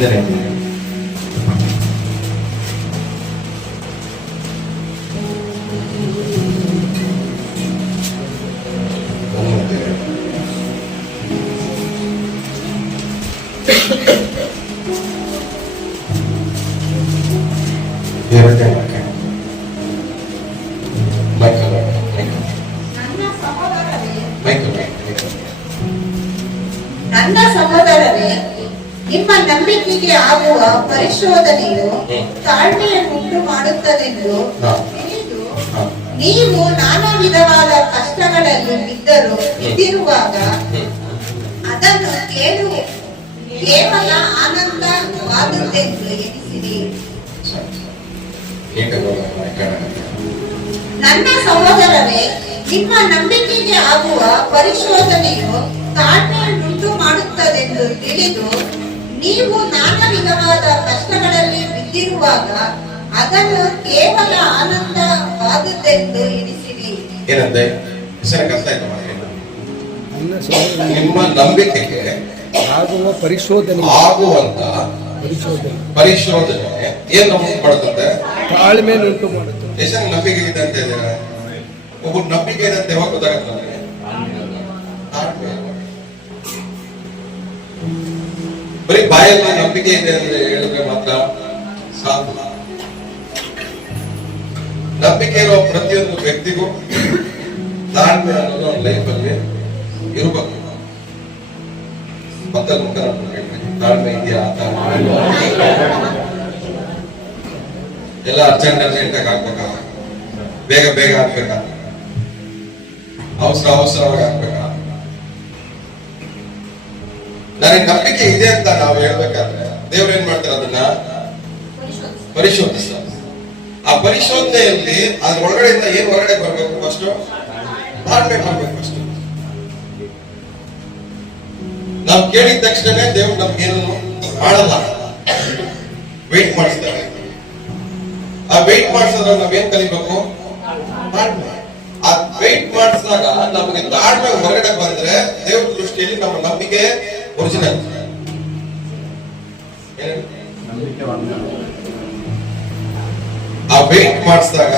ವಂದನೆ. ನನ್ನ ಸಹೋದರರೇ, ನಿಮ್ಮ ನಂಬಿಕೆಗೆ ಆಗುವ ಪರಿಶೋಧನೆಯು ತಾಳ್ಮೆಯನ್ನುಂಟು ಮಾಡುತ್ತದೆಂದು ತಿಳಿದು ನೀವು ನಾನಾ ವಿಧವಾದ ಕಷ್ಟಗಳಲ್ಲಿ ಬಿದ್ದಿರುವಾಗ ಅದನ್ನು ಕೇವಲ ಆನಂದವಾದುದೆಂದು ಎನಿಸಿರಿ. ನನ್ನ ಸಹೋದರರೇ, ನಿಮ್ಮ ನಂಬಿಕೆಗೆ ಆಗುವ ಪರಿಶೋಧನೆಯು ತಾಳ್ಮೆಯನ್ನುಂಟು ಮಾಡುತ್ತದೆಂದು ತಿಳಿದು ನೀವು ನಾನಾ ವಿಧವಾದ ಕಷ್ಟಗಳಲ್ಲಿ ಬಿದ್ದಿರುವಾಗ ಅದನ್ನು ಕೇವಲ ಆನಂದವಾದುದೆಂದು ಎನಿಸಿರಿ. ಏನಂತೆ ನಿಮ್ಮ ನಂಬಿಕೆಗೆ ಆಗುವ ಪರಿಶೋಧನೆ ಏನು ಮಾಡುತ್ತದೆ? ತಾಳ್ಮೆಯನ್ನುಂಟು ಮಾಡುತ್ತದೆ. ಎಷ್ಟು ನಂಬಿಕೆ ಇದೆ ಅಂತ ಹೇಳಿದ್ರೆ ಒಬ್ಬ ನಂಬಿಕೆ ಇದೆ ಅಂತ ಯಾವಾಗ ಗೊತ್ತಾಗುತ್ತೆ ನನಗೆ? ಬರೀ ಬಾಯಲ್ಲಿ ನಂಬಿಕೆ ಇದೆ ಅಂತ ಹೇಳಿದ್ರೆ ಮಾತ್ರ ಸಾಕು. ನಂಬಿಕೆ ಇರೋ ಪ್ರತಿಯೊಂದು ವ್ಯಕ್ತಿಗೂ ತಾಳ್ಮೆ ಅನ್ನೋದು ಲೈಫಲ್ಲಿ ಇರಬೇಕು. ಪಕ್ಕದ ಮುಖ ತಾಳ್ಮೆ ಇದೆಯಾ? ಎಲ್ಲ ಅರ್ಜೆಂಟ್ ಆಗಿ ಆಗ್ಬೇಕಾ? ಬೇಗ ಬೇಗ ಆಗ್ಬೇಕಾ? ಅವಸರವಾಗಿ ಆಗ್ಬೇಕಾ? ನನಗೆ ನಂಬಿಕೆ ಇದೆ ಅಂತ ನಾವು ಹೇಳ್ಬೇಕಾದ್ರೆ ದೇವ್ರು ಏನ್ ಮಾಡ್ತಾರೆ? ಅದನ್ನ ಪರಿಶೋಧಿಸ. ಆ ಪರಿಶೋಧನೆಯಲ್ಲಿ ಅದ್ರ ಒಳಗಡೆಯಿಂದ ಏನ್ ಹೊರಗಡೆ ಬರ್ಬೇಕು? ಫಸ್ಟ್ ತಾಳ್ಮೆ ಬರ್ಬೇಕು. ಫಸ್ಟ್ ನಾವು ಕೇಳಿದ ತಕ್ಷಣ ದೇವ್ರು ನಮ್ಗೇನು ಮಾಡಲ್ಲ, ವೇಟ್ ಮಾಡಿಸ್ತಾರೆ. ಆ ವೇಟ್ ಮಾಡಿಸಿದ್ರೆ ನಾವೇನ್ ಕಲಿಬೇಕು? ತಾಳ್ಮೆ. ಆ ವೇಟ್ ಮಾಡಿಸಿದಾಗ ನಮಗೆ ತಾಳ್ಮೆ ಹೊರಗಡೆ ಬಂದ್ರೆ ದೇವ್ರ ದೃಷ್ಟಿಯಲ್ಲಿ ನಮ್ಮ ನಂಬಿಕೆ ಒರಿಜಿನಲ್. ಆ ವೇಟ್ ಮಾಡಿಸಿದಾಗ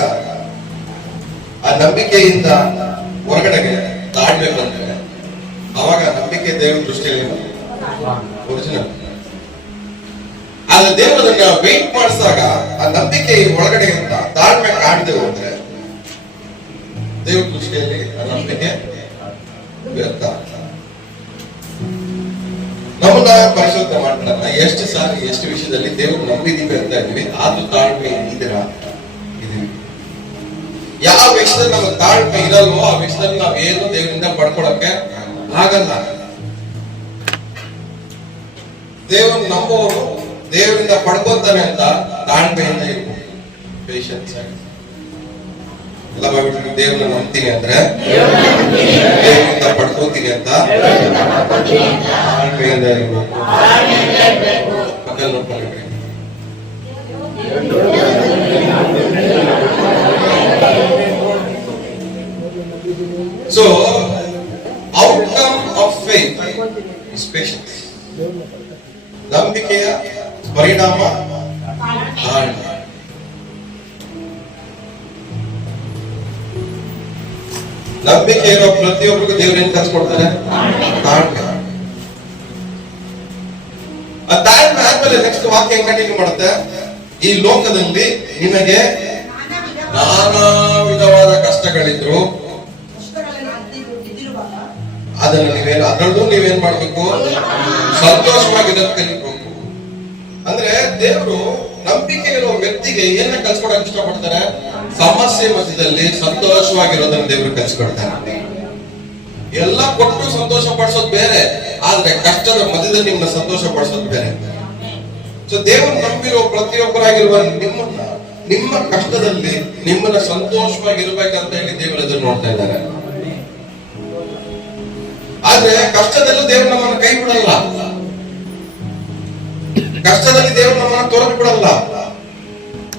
ಆ ನಂಬಿಕೆಯಿಂದ ಹೊರಗಡೆಗೆ ತಾಳ್ಮೆ ಬಂದ್ರೆ ಅವಾಗ ನಂಬಿಕೆ ದೇವ್ರ ದೃಷ್ಟಿಯಲ್ಲಿ ಒರಿಜಿನಲ್. ಆದ್ರೆ ದೇವರನ್ನ ವೇಟ್ ಮಾಡಿಸಿದಾಗ ಆ ನಂಬಿಕೆ ಒಳಗಡೆಯಿಂದ ತಾಳ್ಮೆ ಕಾಣದೆ ಹೋದ್ರೆ ದೇವ್ರ ದೃಷ್ಟಿಯಲ್ಲಿ ಆ ನಂಬಿಕೆ ವ್ಯರ್ಥ. ನಮ್ಮನ್ನ ಪರಿಶೋಧನೆ ಮಾಡ್ತಾರೆ. ಎಷ್ಟು ಸಾರಿ ಎಷ್ಟು ವಿಷಯದಲ್ಲಿ ದೇವ್ರು ನಂಬಿದೀವಿ ಅಂತ ಇದೀವಿ, ಆದ್ರೂ ತಾಳ್ಮೆ ಇದೀರಾ? ಇದೀವಿ. ಯಾವ ವಿಷಯದಲ್ಲಿ ನಮಗೆ ತಾಳ್ಮೆ ಇರಲ್ವೋ ಆ ವಿಷಯದಲ್ಲಿ ನಾವೇನು ದೇವರಿಂದ ಪಡ್ಕೊಳಕ್ಕೆ ಆಗಲ್ಲ. ದೇವರು ನಂಬುವವರು ದೇವರಿಂದ ಪಡ್ಕೊತಾನೆ ಅಂತ ತಾಳ್ಮೆಯಿಂದ ಇರ್ಬೋದು, ಪೇಷನ್ಸ್ ಆಗಿ. ಎಲ್ಲ ಮಾಡ್ಬಿಟ್ಟು ದೇವ್ರನ್ನ ನಂಬ್ತೀನಿ ಅಂದ್ರೆ ದೇವರಿಂದ ಪಡ್ಕೋತೀನಿ ಅಂತ ತಾಳ್ಮೆಯಿಂದ ಇರ್ಬೇಕು. ಪಕ್ಕದಲ್ಲಿ ನೋಡ್ಕೊಳ್ಬೇಕು. So, outcome of faith is patience. ನಂಬಿಕೆಯ ಪರಿಣಾಮ ತಾಳ್ಮೆ. ನಂಬಿಕೆ ಇರೋ ಪ್ರತಿಯೊಬ್ಬರಿಗೂ ದೇವರೇನು ಕಲಿಸ್ಕೊಡ್ತಾರೆ? ತಾಳ್ಮೆ. ಆ ತಾಳ್ಮೆ ಆದ್ಮೇಲೆ ನೆಕ್ಸ್ಟ್ ವಾಕ್ಯ ಕಂಟಿನ್ಯೂ ಮಾಡುತ್ತೆ. ಈ ಲೋಕದಲ್ಲಿ ನಿಮಗೆ ನಾನಾ ವಿಧವಾದ ಕಷ್ಟಗಳಿದ್ರು ಅದರಲ್ಲೂ ನೀವೇನ್ ಮಾಡ್ಬೇಕು? ಸಂತೋಷವಾಗಿರೋದು ಕಲಿಬೇಕು. ಅಂದ್ರೆ ದೇವರು ನಂಬಿಕೆ ಇರೋ ವ್ಯಕ್ತಿಗೆ ಏನ ಕಲ್ಸ್ಕೊಡಕ್ ಇಷ್ಟಪಡ್ತಾರೆ? ಸಮಸ್ಯೆ ಮಧ್ಯದಲ್ಲಿ ಸಂತೋಷವಾಗಿರೋದನ್ನ ದೇವರು ಕಲ್ಸ್ಕೊಡ್ತಾರೆ. ಎಲ್ಲ ಕೊಟ್ಟು ಸಂತೋಷ ಪಡಿಸೋದು ಬೇರೆ, ಆದ್ರೆ ಕಷ್ಟದ ಮಧ್ಯದಲ್ಲಿ ನಿಮ್ಮನ್ನ ಸಂತೋಷ ಪಡಿಸೋದು ಬೇರೆ. ಸೊ ದೇವರು ನಂಬಿರೋ ಪ್ರತಿಯೊಬ್ಬರಾಗಿರುವ ನಿಮ್ಮ ಕಷ್ಟದಲ್ಲಿ ನಿಮ್ಮನ್ನ ಸಂತೋಷವಾಗಿರ್ಬೇಕಂತ ಹೇಳಿ ದೇವರು ಅದನ್ನು ನೋಡ್ತಾ ಇದ್ದಾರೆ. ಆದ್ರೆ ಕಷ್ಟದಲ್ಲೂ ದೇವರು ನಮ್ಮನ್ನು ಕೈ ಬಿಡಲ್ಲ, ಕಷ್ಟದಲ್ಲಿ ದೇವರು ನಮ್ಮನ್ನ ತೊರೆದು ಬಿಡಲ್ಲ,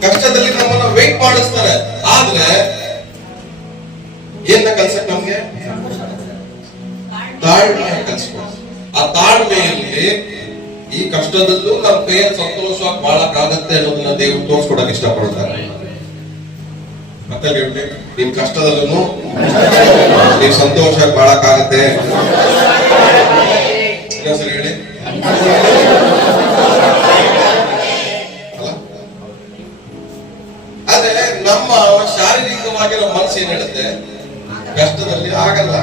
ಕಷ್ಟದಲ್ಲಿ ನಮ್ಮನ್ನ ವೇಟ್ ಮಾಡಿಸ್ತಾರೆ. ಆದ್ರೆ ಏನ ಕಲ್ಸಕ್ ನಮ್ಗೆ? ತಾಳ್ಮೆ ಕಲ್ಸ್ಕೊಡ್ತಾರೆ. ಆ ತಾಳ್ಮೆಯಲ್ಲಿ ಈ ಕಷ್ಟದಲ್ಲೂ ನಮ್ಮ ಕೈಯಲ್ಲಿ ಸಂತೋಷವಾಗಿ ಬಾಳಕ್ಕಾಗತ್ತೆ ಅನ್ನೋದನ್ನ ದೇವ್ರು ತೋರ್ಸ್ಕೊಡಕ್ ಇಷ್ಟಪಡ್ತಾರೆ. ಮತ್ತೆ ಹೇಳ್ರಿ, ನಿಮ್ ಕಷ್ಟದಲ್ಲೂ ನೀವು ಸಂತೋಷವಾಗಿ ಬಾಳಕ್ಕಾಗತ್ತೆ. ಇನ್ನೊಂದ್ಸರಿ ಹೇಳಿ. ಅಲ್ಲ, ಆದ್ರೆ ನಮ್ಮ ಶಾರೀರಿಕವಾಗಿರೋ ಮನಸ್ಸು ಏನ್ ಹೇಳುತ್ತೆ, ಕಷ್ಟದಲ್ಲಿ ಆಗಲ್ಲ,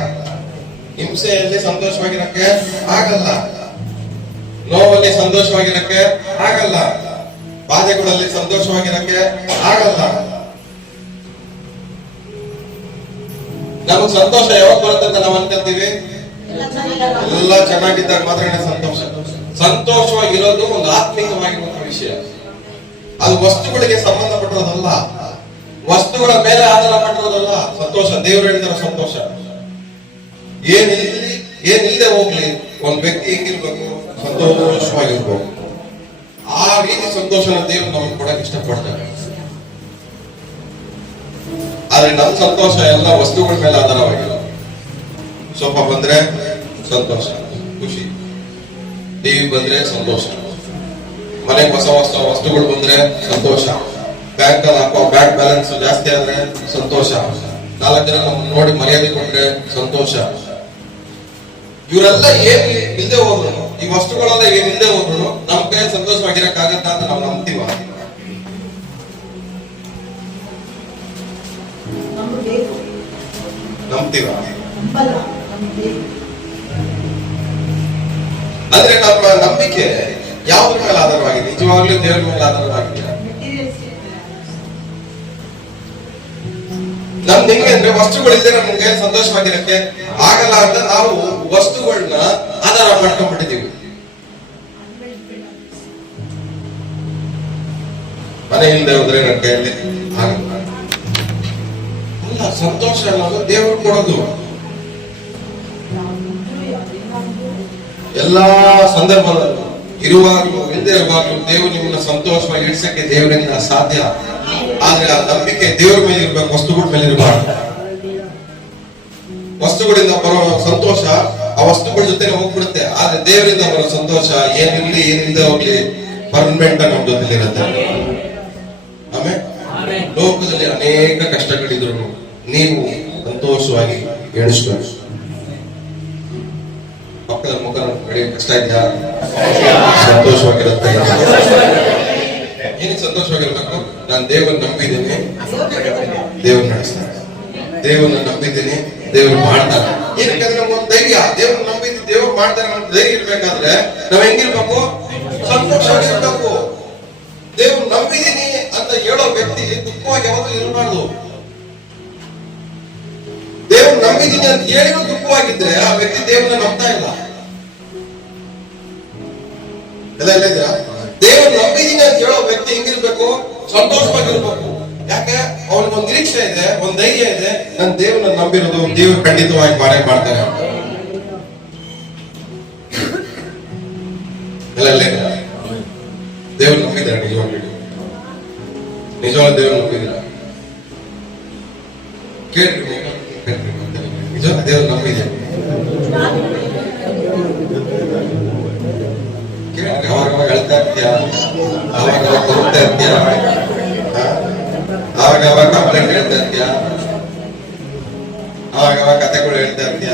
ಹಿಂಸೆಯಲ್ಲಿ ಸಂತೋಷವಾಗಿರಕ್ಕೆ ಆಗಲ್ಲ, ನೋವಲ್ಲಿ ಸಂತೋಷವಾಗಿರಕ್ಕೆ ಆಗಲ್ಲ, ಬಾಧೆಗಳಲ್ಲಿ ಸಂತೋಷವಾಗಿರಕ್ಕೆ ಆಗಲ್ಲ. ನಮಗ್ ಸಂತೋಷ ಯಾವಾಗ ಬರುತ್ತೆ ಅಂತ ನಾವು ಅನ್ಕೊಂತೀವಿ? ಎಲ್ಲ ಚೆನ್ನಾಗಿದ್ದಾಗ ಮಾತ್ರ ಸಂತೋಷ. ಸಂತೋಷವಾಗಿರೋದು ಒಂದು ಆತ್ಮಿಕವಾಗಿರುವಂತಹ ವಿಷಯ. ಅದು ವಸ್ತುಗಳಿಗೆ ಸಂಬಂಧಪಟ್ಟಿರೋದಲ್ಲ, ವಸ್ತುಗಳ ಮೇಲೆ ಆಧಾರ ಪಟ್ಟಿರೋದಲ್ಲ ಸಂತೋಷ. ದೇವರು ಹೇಳಿದಾರೆ ಸಂತೋಷ ಏನಿಲ್ಲದೆ ಹೋಗ್ಲಿ, ಒಂದ್ ವ್ಯಕ್ತಿ ಹೆಂಗಿರ್ಬೇಕು, ಸಂತೋಷವಾಗಿರ್ಬೇಕು. ಆ ರೀತಿ ಸಂತೋಷನ ದೇವರು ನಮ್ಗೆ ಕೊಡಕ್ ಇಷ್ಟಪಡ್ತಾರೆ. ಆದ್ರೆ ನಮ್ ಸಂತೋಷ ಎಲ್ಲ ವಸ್ತುಗಳ ಮೇಲೆ ಆಧಾರವಾಗಿಲ್ಲ. ಸೋಫಾ ಬಂದ್ರೆ ಸಂತೋಷ, ಖುಷಿ. ಟಿವಿ ಬಂದ್ರೆ ಸಂತೋಷ, ಮನೆಗೆ ಹೊಸ ಹೊಸ ವಸ್ತುಗಳು ಬಂದ್ರೆ ಸಂತೋಷ, ಬ್ಯಾಂಕ್ ಅಲ್ಲಿ ಹಾಕೋ ಬ್ಯಾಂಕ್ ಬ್ಯಾಲೆನ್ಸ್ ಜಾಸ್ತಿ ಆದ್ರೆ ಸಂತೋಷ, 4 ಜನ ನಮ್ ನೋಡಿ ಮರ್ಯಾದೆ ಕೊಟ್ರೆ ಸಂತೋಷ. ಇವರೆಲ್ಲ ಏನ್ ಇಲ್ದೆ ಹೋದ್ರು, ಈ ವಸ್ತುಗಳೆಲ್ಲ ಏನ್ ಇಲ್ದೆ ಹೋದ್ರು ನಮ್ ಕೈ ಸಂತೋಷವಾಗಿರಕ್ಕಾಗತ್ತ ಅಂತ ನಾವು ನಂಬ್ತೀವ? ಅಂದ್ರೆ ನಮ್ಮ ನಂಬಿಕೆ ಯಾವ್ದ್ರ ಮೇಲೆ ಆಧಾರವಾಗಿದೆ? ನಿಜವಾಗ್ಲೂ ದೇವರ ಮೇಲೆ ಆಧಾರವಾಗಿದೆ. ನಮ್ದು ಹೆಂಗೆ ಅಂದ್ರೆ, ವಸ್ತುಗಳಿಲ್ಲದೆ ನಮ್ಗೆ ಸಂತೋಷವಾಗಿರಕ್ಕೆ ಆಗಲ್ಲ ಅಂತ ನಾವು ವಸ್ತುಗಳನ್ನ ಆಧಾರ ಮಾಡ್ಕೊಂಡ್ಬಿಟ್ಟಿದೀವಿ. ಮನೆ ಇಲ್ಲದೆ ಹೋದ್ರೆ ನನ್ನ ಕೈಯಲ್ಲಿ ಆಗಲ್ಲ. ಅಲ್ಲ, ಸಂತೋಷ ಅನ್ನೋದು ದೇವರು ಕೊಡೋದು. ಎಲ್ಲಾ ಸಂದರ್ಭದಲ್ಲೂ ಇರುವಾಗ್ಲೂ ಇಲ್ಲದೆ ಇರುವಾಗ್ಲೂ ದೇವರು ನಿಮ್ಮನ್ನ ಸಂತೋಷವಾಗಿ ಇಡ್ಸಕ್ಕೆ ದೇವರಿಂದ ಸಾಧ್ಯ. ಆದ್ರೆ ಆ ನಂಬಿಕೆ ದೇವರ ಮೇಲೆ ಇರ್ಬೇಕು, ವಸ್ತುಗಳ ಮೇಲೆ ಇರಬಾರ್ದು. ವಸ್ತುಗಳಿಂದ ಬರೋ ಸಂತೋಷ ಆ ವಸ್ತುಗಳ ಜೊತೆ ಹೋಗ್ಬಿಡುತ್ತೆ. ಆದ್ರೆ ದೇವರಿಂದ ಬರೋ ಸಂತೋಷ ಏನಿರ್ಲಿ ಏನಿಲ್ಲದೆ ಹೋಗ್ಲಿ ಪರ್ಮನೆಂಟ್ ನಮ್ಮ ಜೊತೆ ಇರುತ್ತೆ. ಆಮೇಲೆ ಲೋಕದಲ್ಲಿ ಅನೇಕ ಕಷ್ಟಗಳಿದ್ರು ನೀವು ಸಂತೋಷವಾಗಿ ಎಣಿಸ್ಬೇಕು. ಪಕ್ಕದ ಮುಖ ಕಡೆ ಕಷ್ಟ ಇದೆಯಾ? ಸಂತೋಷವಾಗಿರುತ್ತೆ. ಏನಕ್ಕೆ ಸಂತೋಷವಾಗಿರ್ಬೇಕು? ನಾನು ದೇವರನ್ನ ನಂಬಿದ್ದೀನಿ, ದೇವ್ರು ನಡೆಸ್ತಾರೆ. ದೇವ್ರನ್ನ ನಂಬಿದ್ದೀನಿ, ದೇವ್ರು ಮಾಡ್ತಾರೆ. ಏನಕ್ಕಂದ್ರೆ ನಮ್ಗೊಂದು ಧೈರ್ಯ, ದೇವ್ರನ್ನ ನಂಬಿದ್ದೀನಿ, ದೇವ್ರು ಮಾಡ್ತಾರೆ ಅಂತ ಧೈರ್ಯ ಇರ್ಬೇಕಾದ್ರೆ ನಾವ್ ಹೆಂಗಿರ್ಬೇಕು? ಸಂತೋಷವಾಗಿರ್ಬೇಕು. ದೇವ್ರು ನಂಬಿದ್ದೀನಿ ಅಂತ ಹೇಳೋ ವ್ಯಕ್ತಿ ದುಃಖವಾಗಿ ಯಾವತ್ತೂ ಇರಬಾರ್ದು. ದೇವ್ರು ನಂಬಿದ್ದೀನಿ ಅಂತ ಹೇಳಿದ್ರು ದುಃಖವಾಗಿದ್ರೆ ಆ ವ್ಯಕ್ತಿ ದೇವ್ರನ್ನ ನಂಬ್ತಾ ಇಲ್ಲ. ಎಲ್ಲ ಇದ್ದೀರಾ? ದೇವ್ರು ನಂಬಿದ್ದೀನಿ ಅಂತ ಹೇಳೋ ವ್ಯಕ್ತಿ ಹೆಂಗಿರ್ಬೇಕು? ಸಂತೋಷವಾಗಿರ್ಬೇಕು. ಯಾಕೆ? ಅವನಿಗೊಂದು ನಿರೀಕ್ಷೆ ಇದೆ, ಒಂದ್ ಧೈರ್ಯ ಇದೆ, ನಾನು ದೇವ್ರನ್ನ ನಂಬಿರೋದು, ದೇವ್ರು ಖಂಡಿತವಾಗಿ ಮಾಡ್ತಾರೆ. ಎಲ್ಲ ದೇವ್ರು ನಂಬಿದ್ದಾರೆ. ನಿಜವಾದ ದೇವ್ರು ನಂಬಿದ್ದೀರ? ಕೇಳ್ರಿ, ನಿಜವಾದ ದೇವ್ರು ನಂಬಿದೆ ಕೇಳ್ರಿ. ಅವಾಗ ಹೇಳ್ತಾ ಇರ್ತೀಯ, ಅವಾಗ ಕೊಡ್ತಾ ಇರ್ತೀಯ, ಅವಾಗ ಕಂಪ್ಲೇಂಟ್ ಹೇಳ್ತಾ ಇರ್ತೀಯ, ಅವಾಗ ಕಥೆಗಳು ಹೇಳ್ತಾ ಇರ್ತೀಯ.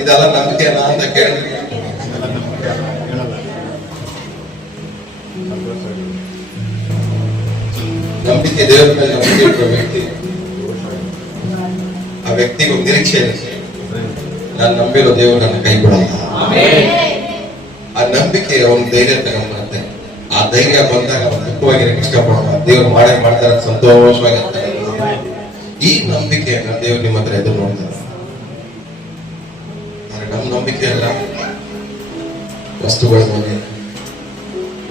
ಇದೆಲ್ಲ ನಂಬಿಕೆನಾ ಅಂತ ಕೇಳ್ರಿ. ನಂಬಿಕೆ, ದೇವರ ಮೇಲೆ ನಂಬಿಕೆ ಇರುವ ವ್ಯಕ್ತಿ, ಆ ವ್ಯಕ್ತಿಗೆ ಒಂದು ನಿರೀಕ್ಷೆ ಇದೆ, ನಾನು ನಂಬಿರೋ ದೇವರು ನನ್ನ ಕೈ ಬಿಡಲ್ಲ. ಆ ನಂಬಿಕೆ ಒಂದು ಧೈರ್ಯ ತಗೊಂಡ್ಬರುತ್ತೆ. ಆ ಧೈರ್ಯ ಬಂದಾಗ ಅವನು ದುಃಖವಾಗಿರಕ್ಕೆ ಇಷ್ಟಪಡೋಣ, ದೇವ್ರು ಮಾಡ್ತಾರೆ, ಸಂತೋಷವಾಗಿರ್ತಾರೆ. ಈ ನಂಬಿಕೆಯನ್ನ ದೇವ್ರು ನಿಮ್ಮ ಹತ್ರ ಎದುರು ನೋಡ್ತಾರೆ. ಆದ್ರೆ ನಮ್ಮ ನಂಬಿಕೆ ಅಲ್ಲ ವಸ್ತುಗಳ ಮೇಲೆ.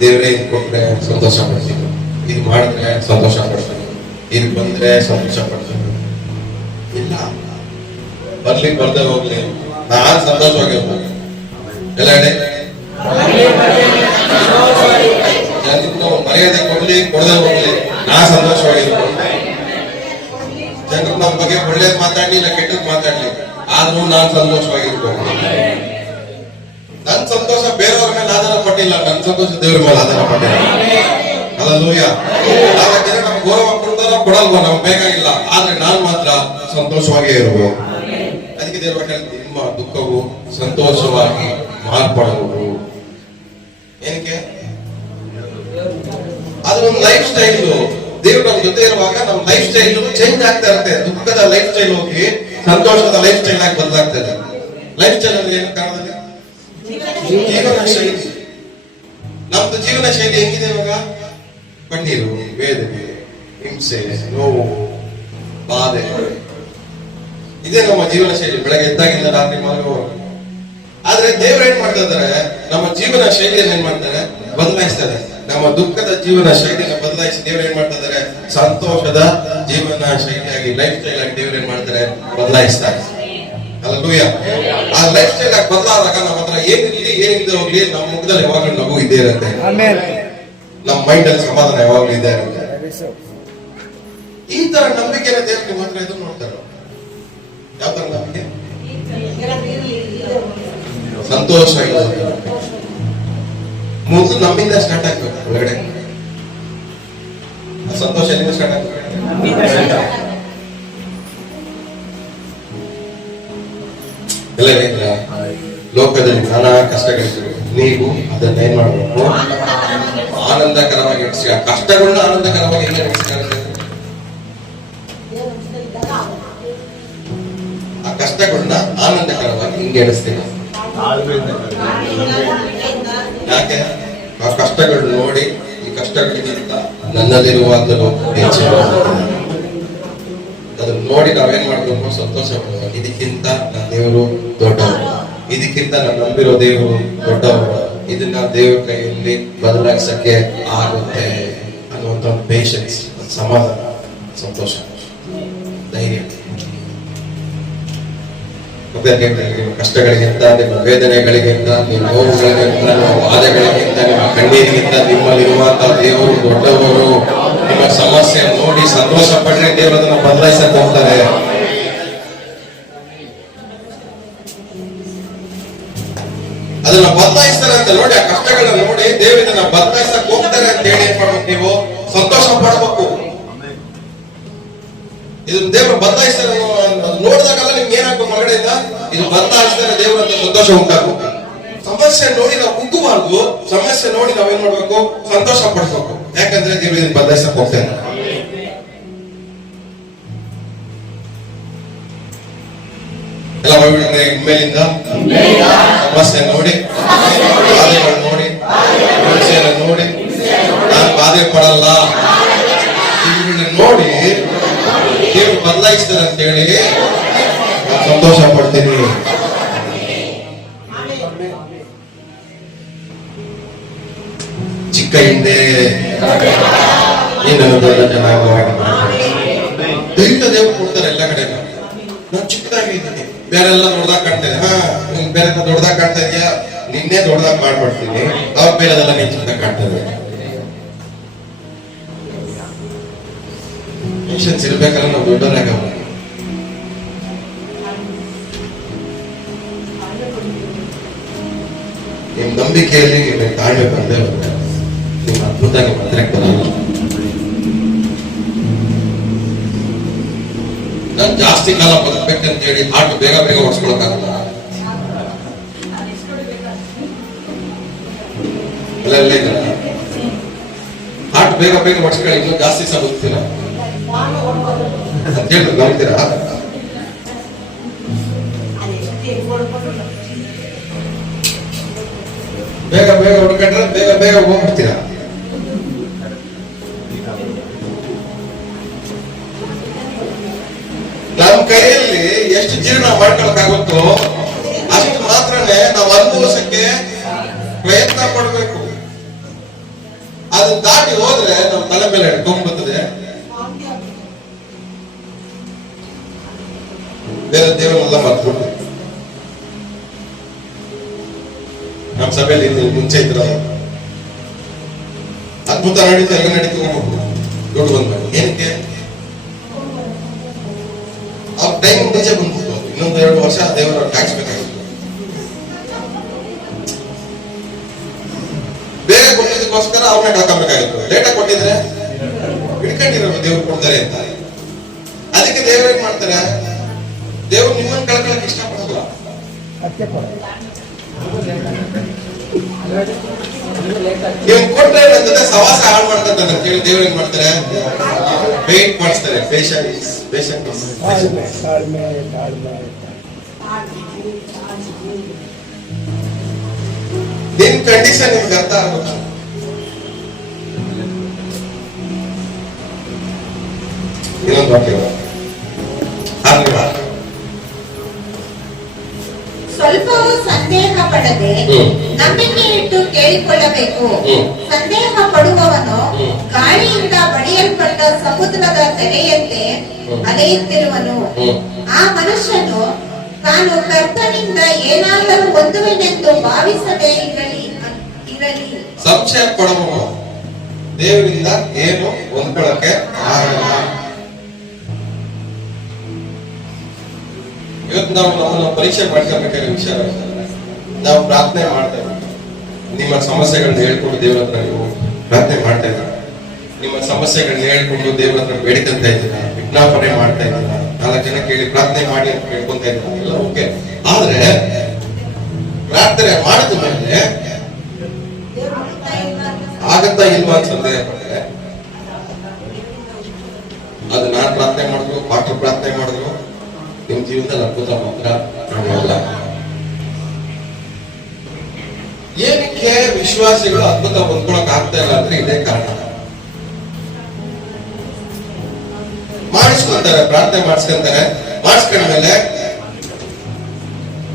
ದೇವರೇ ಇದು ಕೊಟ್ರೆ ಸಂತೋಷ ಪಡ್ತೀನಿ, ಇದು ಮಾಡಿದ್ರೆ ಸಂತೋಷ ಪಡ್ತಾನೆ, ಇದು ಬಂದ್ರೆ ಸಂತೋಷ ಪಡ್ತಾನೆ. ಇಲ್ಲ, ಬರ್ಲಿ ಬರ್ದೇ ಹೋಗ್ಲಿ, ನಾನು ಸಂತೋಷವಾಗಿರ್ಬೋದು. ಎಲ್ಲ ಹೇಳಿ, ಜನರು ಮರ್ಯಾದೆ ಕೊಡ್ಲಿ ಕೊಡದೆ ಹೋಗ್ಲಿ, ನಾ ಸಂತೋಷವಾಗಿರ್ಬೋದು. ಜನರು ನಮ್ಮ ಬಗ್ಗೆ ಒಳ್ಳೇದ್ ಮಾತಾಡ್ಲಿ ಇಲ್ಲ ಕೆಟ್ಟದ್ ಮಾತಾಡ್ಲಿ, ಆದ್ರೂ ನಾನ್ ಸಂತೋಷವಾಗಿರ್ಬೋದು. ನನ್ ಸಂತೋಷ ಬೇರೆಯವ್ರ ಮೇಲೆ ಆಧಾರ ಪಟ್ಟ ಪಟ್ಟಿಲ್ಲ, ನನ್ನ ಸಂತೋಷ ದೇವರ ಮೇಲೆ ಆಧಾರ ಪಟ್ಟಿಲ್ಲ. ಹಲ್ಲೆಲೂಯಾ. ಜನ ನಮ್ಗೆ ಗೌರವ ಕೊಡ್ತಾರೋ ಕೊಡಲ್ವೋ ನಮ್ಗೆ ಬೇಕಾಗಿಲ್ಲ, ಆದ್ರೆ ನಾನ್ ಮಾತ್ರ ಸಂತೋಷವಾಗೇ ಇರಬೇಕು. ಅದಕ್ಕೆ ದೇವರು ನಿಮ್ಮ ದುಃಖವು ಸಂತೋಷವಾಗಿ ಮಾರ್ಪಡುವುದು. ಏನಕ್ಕೆ? ಅದು ಒಂದು ಲೈಫ್ ಸ್ಟೈಲ್. ದೇವರು ನಮ್ಮ ಜೊತೆ ಇರುವಾಗ ನಮ್ಮ ಲೈಫ್ ಸ್ಟೈಲ್ ಚೇಂಜ್ ಆಗ್ತಾ ಇರುತ್ತೆ. ದುಃಖದ ಲೈಫ್ ಸ್ಟೈಲ್ ಹೋಗಿ ಸಂತೋಷದ ಲೈಫ್ ಸ್ಟೈಲ್ ಆಗಿ ಬದಲಾಗ್ತದೆ. ಲೈಫ್ ಸ್ಟೈಲ್ ಅಂದ್ರೆ ಏನು ಕಾರಣದಲ್ಲಿ? ಜೀವನ ಶೈಲಿ. ನಮ್ದು ಜೀವನ ಶೈಲಿ ಹೆಂಗಿದೆ ಇವಾಗ? ಕಣ್ಣೀರು, ವೇದನೆ, ಹಿಂಸೆ, ನೋವು, ಬಾಧೆ, ಇದೇ ನಮ್ಮ ಜೀವನ ಶೈಲಿ ಬೆಳಗ್ಗೆ ಎದ್ದಾಗಿಂದ ರಾತ್ರಿ ಮಲಗುವವರೆಗೂ. ಆದ್ರೆ ದೇವರು ಏನ್ ಮಾಡ್ತಾ ಇದ್ದಾರೆ? ನಮ್ಮ ಜೀವನ ಶೈಲಿಯನ್ನು ಏನ್ ಮಾಡ್ತಾರೆ? ಬದಲಾಯಿಸ್ತಾರೆ. ನಮ್ಮ ದುಃಖದ ಜೀವನ ಶೈಲಿಯನ್ನು ಬದಲಾಯಿಸಿ ದೇವರು ಏನ್ ಮಾಡ್ತಾ ಇದ್ದಾರೆ? ಸಂತೋಷದ ಜೀವನ ಶೈಲಿಯಾಗಿ, ಲೈಫ್ ಸ್ಟೈಲ್ ಆಗಿ ದೇವರು ಏನ್ ಮಾಡ್ತಾರೆ? ಬದಲಾಯಿಸ್ತಾರೆ. ಹಲ್ಲೆಲೂಯಾ. ಆ ಲೈಫ್ ಸ್ಟೈಲ್ ಆಗಿ ಬದಲಾದಾಗ ನಮ್ಮ ಹತ್ರ ಏನಿರಲಿ ಏನಿಲ್ಲದೆ ಹೋಗ್ಲಿ, ನಮ್ಮ ಮುಖದಲ್ಲಿ ಯಾವಾಗಲೂ ನಗು ಇದ್ದೇ ಇರುತ್ತೆ. ನಮ್ಮ ಮೈಂಡ್ ಅಲ್ಲಿ ಸಮಾಧಾನ ಯಾವಾಗಲೂ ಇದ್ದೇ ಇರುತ್ತೆ. ಈ ತರ ನಂಬಿಕೆನ ದೇವರು ನಿಮ್ಮ ಹತ್ರ ಎದುರು ನೋಡ್ತಾರೆ. ಯಾವ ತರ ನಂಬಿಕೆ? ಸಂತೋಷ ಮೊದಲು ನಮ್ಮಿಂದ ಸ್ಟಾರ್ಟ್ ಆಗ್ಬೇಕು. ಒಳಗಡೆ ಸಂತೋಷ ಎಲ್ಲಿಂದ ಸ್ಟಾರ್ಟ್ ಆಗ್ಬೇಕು? ಎಲ್ಲ ಲೋಕದಲ್ಲಿ ನಾನಾ ಕಷ್ಟಗಳಿದ್ರು, ನೀವು ಅದನ್ನ ಏನ್ ಮಾಡ್ಬೇಕು? ಆನಂದಕರವಾಗಿ ನಡೆಸಿ. ಆ ಕಷ್ಟಗಳನ್ನ ಆನಂದಕರವಾಗಿ ಎಲ್ಲ ನಡೆಸಿ. ಆ ಕಷ್ಟಗಳನ್ನ ಆನಂದಕರವಾಗಿ ಹಿಂಗೆ ಎಣಿಸ್ತೀನಿ. ಯಾಕೆ? ಆ ಕಷ್ಟಗಳು ನೋಡಿ, ಈ ಕಷ್ಟಗಳಿಗಿಂತ ನನ್ನಲ್ಲಿರುವಾಗಲೂ ಹೆಚ್ಚಿನ ಅದನ್ನ ನೋಡಿ ನಾವೇನ್ ಮಾಡ್ಬೇಕು? ಸಂತೋಷ ಪಡ್ಬೇಕು. ಇದಕ್ಕಿಂತ ನನ್ನ ದೇವರು ದೊಡ್ಡವರು, ಇದಕ್ಕಿಂತ ನಾನು ನಂಬಿರೋ ದೇವರು ದೊಡ್ಡವರು, ಇದನ್ನ ದೇವರ ಕೈಯಲ್ಲಿ ಬದಲಾಯಿಸಕ್ಕೆ ಆಗುತ್ತೆ ಅನ್ನುವಂತ ಒಂದು ಪೇಷನ್ಸ್, ಸಮಾಧಾನ, ಸಂತೋಷ, ಧೈರ್ಯ. ನಿಮ್ಮ ಕಷ್ಟಗಳಿಗಿಂತ, ನಿಮ್ಮ ವೇದನೆಗಳಿಗಿಂತ, ನಿಮ್ಮ ನೋವುಗಳಿಗಿಂತ, ನಿಮ್ಮ ಬಾಧೆಗಳಿಗಿಂತ, ನಿಮ್ಮ ಕಣ್ಣೀರಿಗಿಂತ ನಿಮ್ಮಲ್ಲಿರುವಂತಹ ದೇವರು ದೊಡ್ಡವರು. ನಿಮ್ಮ ಸಮಸ್ಯೆ ನೋಡಿ ಸಂತೋಷ ಪಡ್ರೆ ದೇವರು ಅದನ್ನ ಬದಲಾಯಿಸಕ್ಕೆ ಹೋಗ್ತಾರೆ. ಅದನ್ನ ಬದಲಾಯಿಸ್ತಾರೆ ಅಂತ ನೋಡಿ, ಆ ಕಷ್ಟಗಳನ್ನ ನೋಡಿ ದೇವರು ಇದನ್ನ ಬದಲಾಯಿಸಕ್ ಹೋಗ್ತಾರೆ ಅಂತ ಹೇಳಿ ಏನ್ ಮಾಡ್ಬೇಕು? ನೀವು ಸಂತೋಷ ಪಡ್ಬೇಕು. ಇದನ್ನ ದೇವರು ಬದಲಾಯಿಸ್ತಾರೆ ನೋಡಿದಾಗಲ್ಲ ನಿಮ್ಗೆ ಏನಾಗ್ಬೇಕು? ಹೊರಗಡೆಯಿಂದ ಇದು ಬದಲಾಯಿಸ್ತಾರೆ ದೇವರು ಅಂತ ಸಂತೋಷ ಉಂಟಾಗಬೇಕು. ಸಮಸ್ಯೆ ನೋಡಿ ನಾವು ಕುಗ್ಗಬಾರ್ದು. ಸಮಸ್ಯೆ ನೋಡಿ ನಾವೇನ್ ಮಾಡ್ಬೇಕು? ಸಂತೋಷ ಪಡ್ಬೇಕು. ಯಾಕಂದ್ರೆ ದೇವರು ಇದನ್ನ ಬದಲಾಯಿಸಕ್ ಹೋಗ್ತಾರೆ. ಎಲ್ಲ ಮೇಲಿಂದ ಸಮಸ್ಯೆ ನೋಡಿ, ಬಾಧೆಗಳು ನೋಡಿ, ಹಿಂಸೆಯನ್ನು ನೋಡಿ, ನಾನು ಬಾಧೆ ಪಡಲ್ಲ ಇವುಗಳನ್ನ ನೋಡಿ ದೇವರು ಬದಲಾಯಿಸ್ತಾರೆ ಅಂತ ಹೇಳಿ ಸಂತೋಷ ಪಡ್ತೀನಿ. ಚಿಕ್ಕ ಹಿಂದೆ ಇನ್ನೊಂದೆಲ್ಲ ಚೆನ್ನಾಗಿ ದೈಹಿಕ ದೇವರು ಕೊಡ್ತಾರೆ ಎಲ್ಲ ಕಡೆ. ನಾನು ಚಿಕ್ಕದಾಗಿ ಇದ್ದೀನಿ, ಬೇರೆಲ್ಲ ದೊಡ್ಡದಾಗ ಕಾಣ್ತಾ ಇದೆ. ನಿನ್ ಬೇರೆ ದೊಡ್ಡದಾಗ ಕಾಣ್ತಾ ಇದೆಯಾ? ನಿನ್ನೆ ದೊಡ್ಡದಾಗ ಮಾಡ್ಬಿಡ್ತೀನಿ, ಅವ್ರ ಬೇರೆದೆಲ್ಲ ನೀನ್ ಚಿಕ್ಕದಾಗ ಕಾಣ್ತಾ ಇದೆ. ಪೇಷನ್ಸ್ ಇರ್ಬೇಕಲ್ಲ ನಾವು ದೊಡ್ಡವರಾಗ. ನಿಮ್ ನಂಬಿಕೆಯಲ್ಲಿ ತಾಳ್ಮೆ ಬಂದೇ ಬರುತ್ತೆ. ನಿಮ್ಮ ಅದ್ಭುತ ನಿಮ್ಮ ಹತ್ರಕ್ಕೆ ಬರಲ್ಲ. ನಾನು ಜಾಸ್ತಿ ಕಾಲ ಬದುಕಬೇಕಂತ ಹೇಳಿ ಹಾರ್ಟ್ ಬೇಗ ಬೇಗ ಓಡಿಸ್ಕೊಳಕ್ಕಾಗಲ್ಲ. ಹಾರ್ಟ್ ಬೇಗ ಬೇಗ ಓಡಿಸ್ಕೊಳ್ಳಿ, ಇನ್ನೂ ಜಾಸ್ತಿ ಸಹ ಬದುಕ್ತೀರ ಅಂತ ಹೇಳಿ ನಂಬ್ತೀರಾ? ಬೇಗ ಬೇಗ ಹುಡ್ಕೊಂಡ್ರೆ ಬೇಗ ಬೇಗ ಹೋಗ್ಬಿಡ್ತೀರಾ. ನಮ್ಮ ಕೈಯಲ್ಲಿ ಎಷ್ಟು ಜೀರ್ಣ ಮಾಡ್ಕೊಳಕ್ಕಾಗುತ್ತೋ ಅಷ್ಟು ಮಾತ್ರನೇ ನಾವು ಅನುಭವಿಸಕ್ಕೆ ಪ್ರಯತ್ನ ಪಡ್ಬೇಕು. ಅದನ್ನ ದಾಟಿ ಹೋದ್ರೆ ನಮ್ಮ ತಲೆ ಮೇಲೆ ಹಿಡ್ಕೊಂಡ್ಬರ್ತದೆ. ಬೇರೆ ದೇವರೆಲ್ಲ ಮರ್ತ್ಬಿಟ್ಟು ನಮ್ಮ ಸಭೆಯಲ್ಲಿ ಮುಂಚೆ ಇದ್ರ ಅದ್ಭುತ ನಡೀತು, ಎಲ್ಲ ನಡೀತು, ದುಡ್ಡು ಬಂದ್ಬೇಕು. ಏನಕ್ಕೆ? ಆ ಟೈಮ್ ನಿಜ ಬಂದ್ಬಿಟ್ಟು ಇನ್ನೊಂದು 2 ವರ್ಷ ದೇವರ ಟ್ಯಾಕ್ಸ್ ಬೇಕಾಗಿತ್ತು. ಇದಕ್ಕೋಸ್ಕರ ಅವ್ರನ್ನ ಕಳ್ಕೊಬೇಕಾಗಿತ್ತು. ಲೇಟಾಗಿ ಕೊಟ್ಟಿದ್ರೆ ಹಿಡ್ಕೊಂಡಿರೋ ದೇವ್ರು ಕೊಡ್ತಾರೆ ಅಂತ. ಅದಕ್ಕೆ ದೇವ್ರು ಏನ್ ಮಾಡ್ತಾರೆ, ದೇವ್ರು ನಿಮ್ಮನ್ನ ಕಳ್ಕೊಳಕ್ ಇಷ್ಟಪಡಲ್ಲ. ನೀವು ಕೊಟ್ರೆ ನನ್ನ ಜೊತೆ ಸವಾಸ ಹಾಳು ಮಾಡ್ತಾರೆ ಅಂತ ಹೇಳಿ ದೇವ್ರು ಏನ್ ಮಾಡ್ತಾರೆ, ವೇಟ್ ಮಾಡಿಸ್ತಾರೆ. ಪೇಷನ್ಸ್ ಪೇಷನ್ಸ್ ತಾಳ್ಮೆ ತಾಳ್ಮೆ ತಾಳ್ಮೆ. ನಿನ್ ಕಂಡೀಷನ್ ನಿಮ್ಗೆ ಅರ್ಥ ಆಗುತ್ತೆ. ಇನ್ನೊಂದು ವಾಕ್ಯ ಸ್ವಲ್ಪವೂ ಸಂದೇಹ ಪಡದೆ ನಂಬಿಕೆ ಇಟ್ಟು ಕೇಳಿಕೊಳ್ಳಬೇಕು. ಸಂದೇಹ ಪಡುವವನು ಗಾಳಿಯಿಂದ ಬಡಿಯಲ್ಪಟ್ಟ ಸಮುದ್ರದ ತೆರೆಯಂತೆ ಅಲೆಯುತ್ತಿರುವನು. ಆ ಮನುಷ್ಯನು ತಾನು ಕರ್ತನಿಂದ ಏನಾದರೂ ಹೊಂದುವೆನೆಂದು ಭಾವಿಸದೇ ಇರಲಿ. ಸಂಶಯ ಪಡುವವನು ದೇವರಿಂದ ಏನು ಹೊಂದ್ಕೊಳ್ಳಕ್ಕೆ ಆಗಲ್ಲ. ಇವತ್ತು ನಾವು ನಮ್ಮನ್ನು ಪರೀಕ್ಷೆ ಮಾಡ್ಕೊಬೇಕಾಗಿರೋ ವಿಷಯ, ನಾವು ಪ್ರಾರ್ಥನೆ ಮಾಡ್ತೇವೆ. ನಿಮ್ಮ ಸಮಸ್ಯೆಗಳನ್ನ ಹೇಳ್ಕೊಂಡು ದೇವರ ಹತ್ರ ನೀವು ಪ್ರಾರ್ಥನೆ ಮಾಡ್ತಾ ಇದ್ದೀರಾ. ನಿಮ್ಮ ಸಮಸ್ಯೆಗಳನ್ನ ಹೇಳ್ಕೊಂಡು ದೇವರ ಹತ್ರ ಬೇಡಿಕಂತ ಇದ್ದೀರಾ, ವಿಜ್ಞಾಪನೆ ಮಾಡ್ತಾ ಇದ್ದೀರಾ, 4 ಜನ ಕೇಳಿ ಪ್ರಾರ್ಥನೆ ಮಾಡಿ ಅಂತ ಕೇಳ್ಕೊಂತ ಇದ್ದೀರಾ, ಎಲ್ಲ ಓಕೆ. ಆದ್ರೆ ಪ್ರಾರ್ಥನೆ ಮಾಡಿದ ಮೇಲೆ ಆಗತ್ತಾ ಇಲ್ವಾ ಅಂತ ಸಂದೇಹ ಪಟ್ಟರೆ, ಅದು ನಾನ್ ಪ್ರಾರ್ಥನೆ ಮಾಡಿದ್ರು, ಪಾಠ ಪ್ರಾರ್ಥನೆ ಮಾಡಿದ್ರು, ನಿಮ್ ಜೀವನದಲ್ಲಿ ಅದ್ಭುತ ಮಾತ್ರ ನೋಡಲ್ಲ. ಏನಕ್ಕೆ ವಿಶ್ವಾಸಿಗಳು ಅದ್ಭುತ ಹೊಂದ್ಕೊಳಕ್ ಆಗ್ತಾ ಇಲ್ಲ ಅಂದ್ರೆ ಇದೇ ಕಾರಣ. ಮಾಡಿಸ್ಕೊಂತಾರೆ, ಪ್ರಾರ್ಥನೆ ಮಾಡಿಸ್ಕೊಂತಾರೆ, ಮಾಡಿಸ್ಕೊಂಡ್ಮೇಲೆ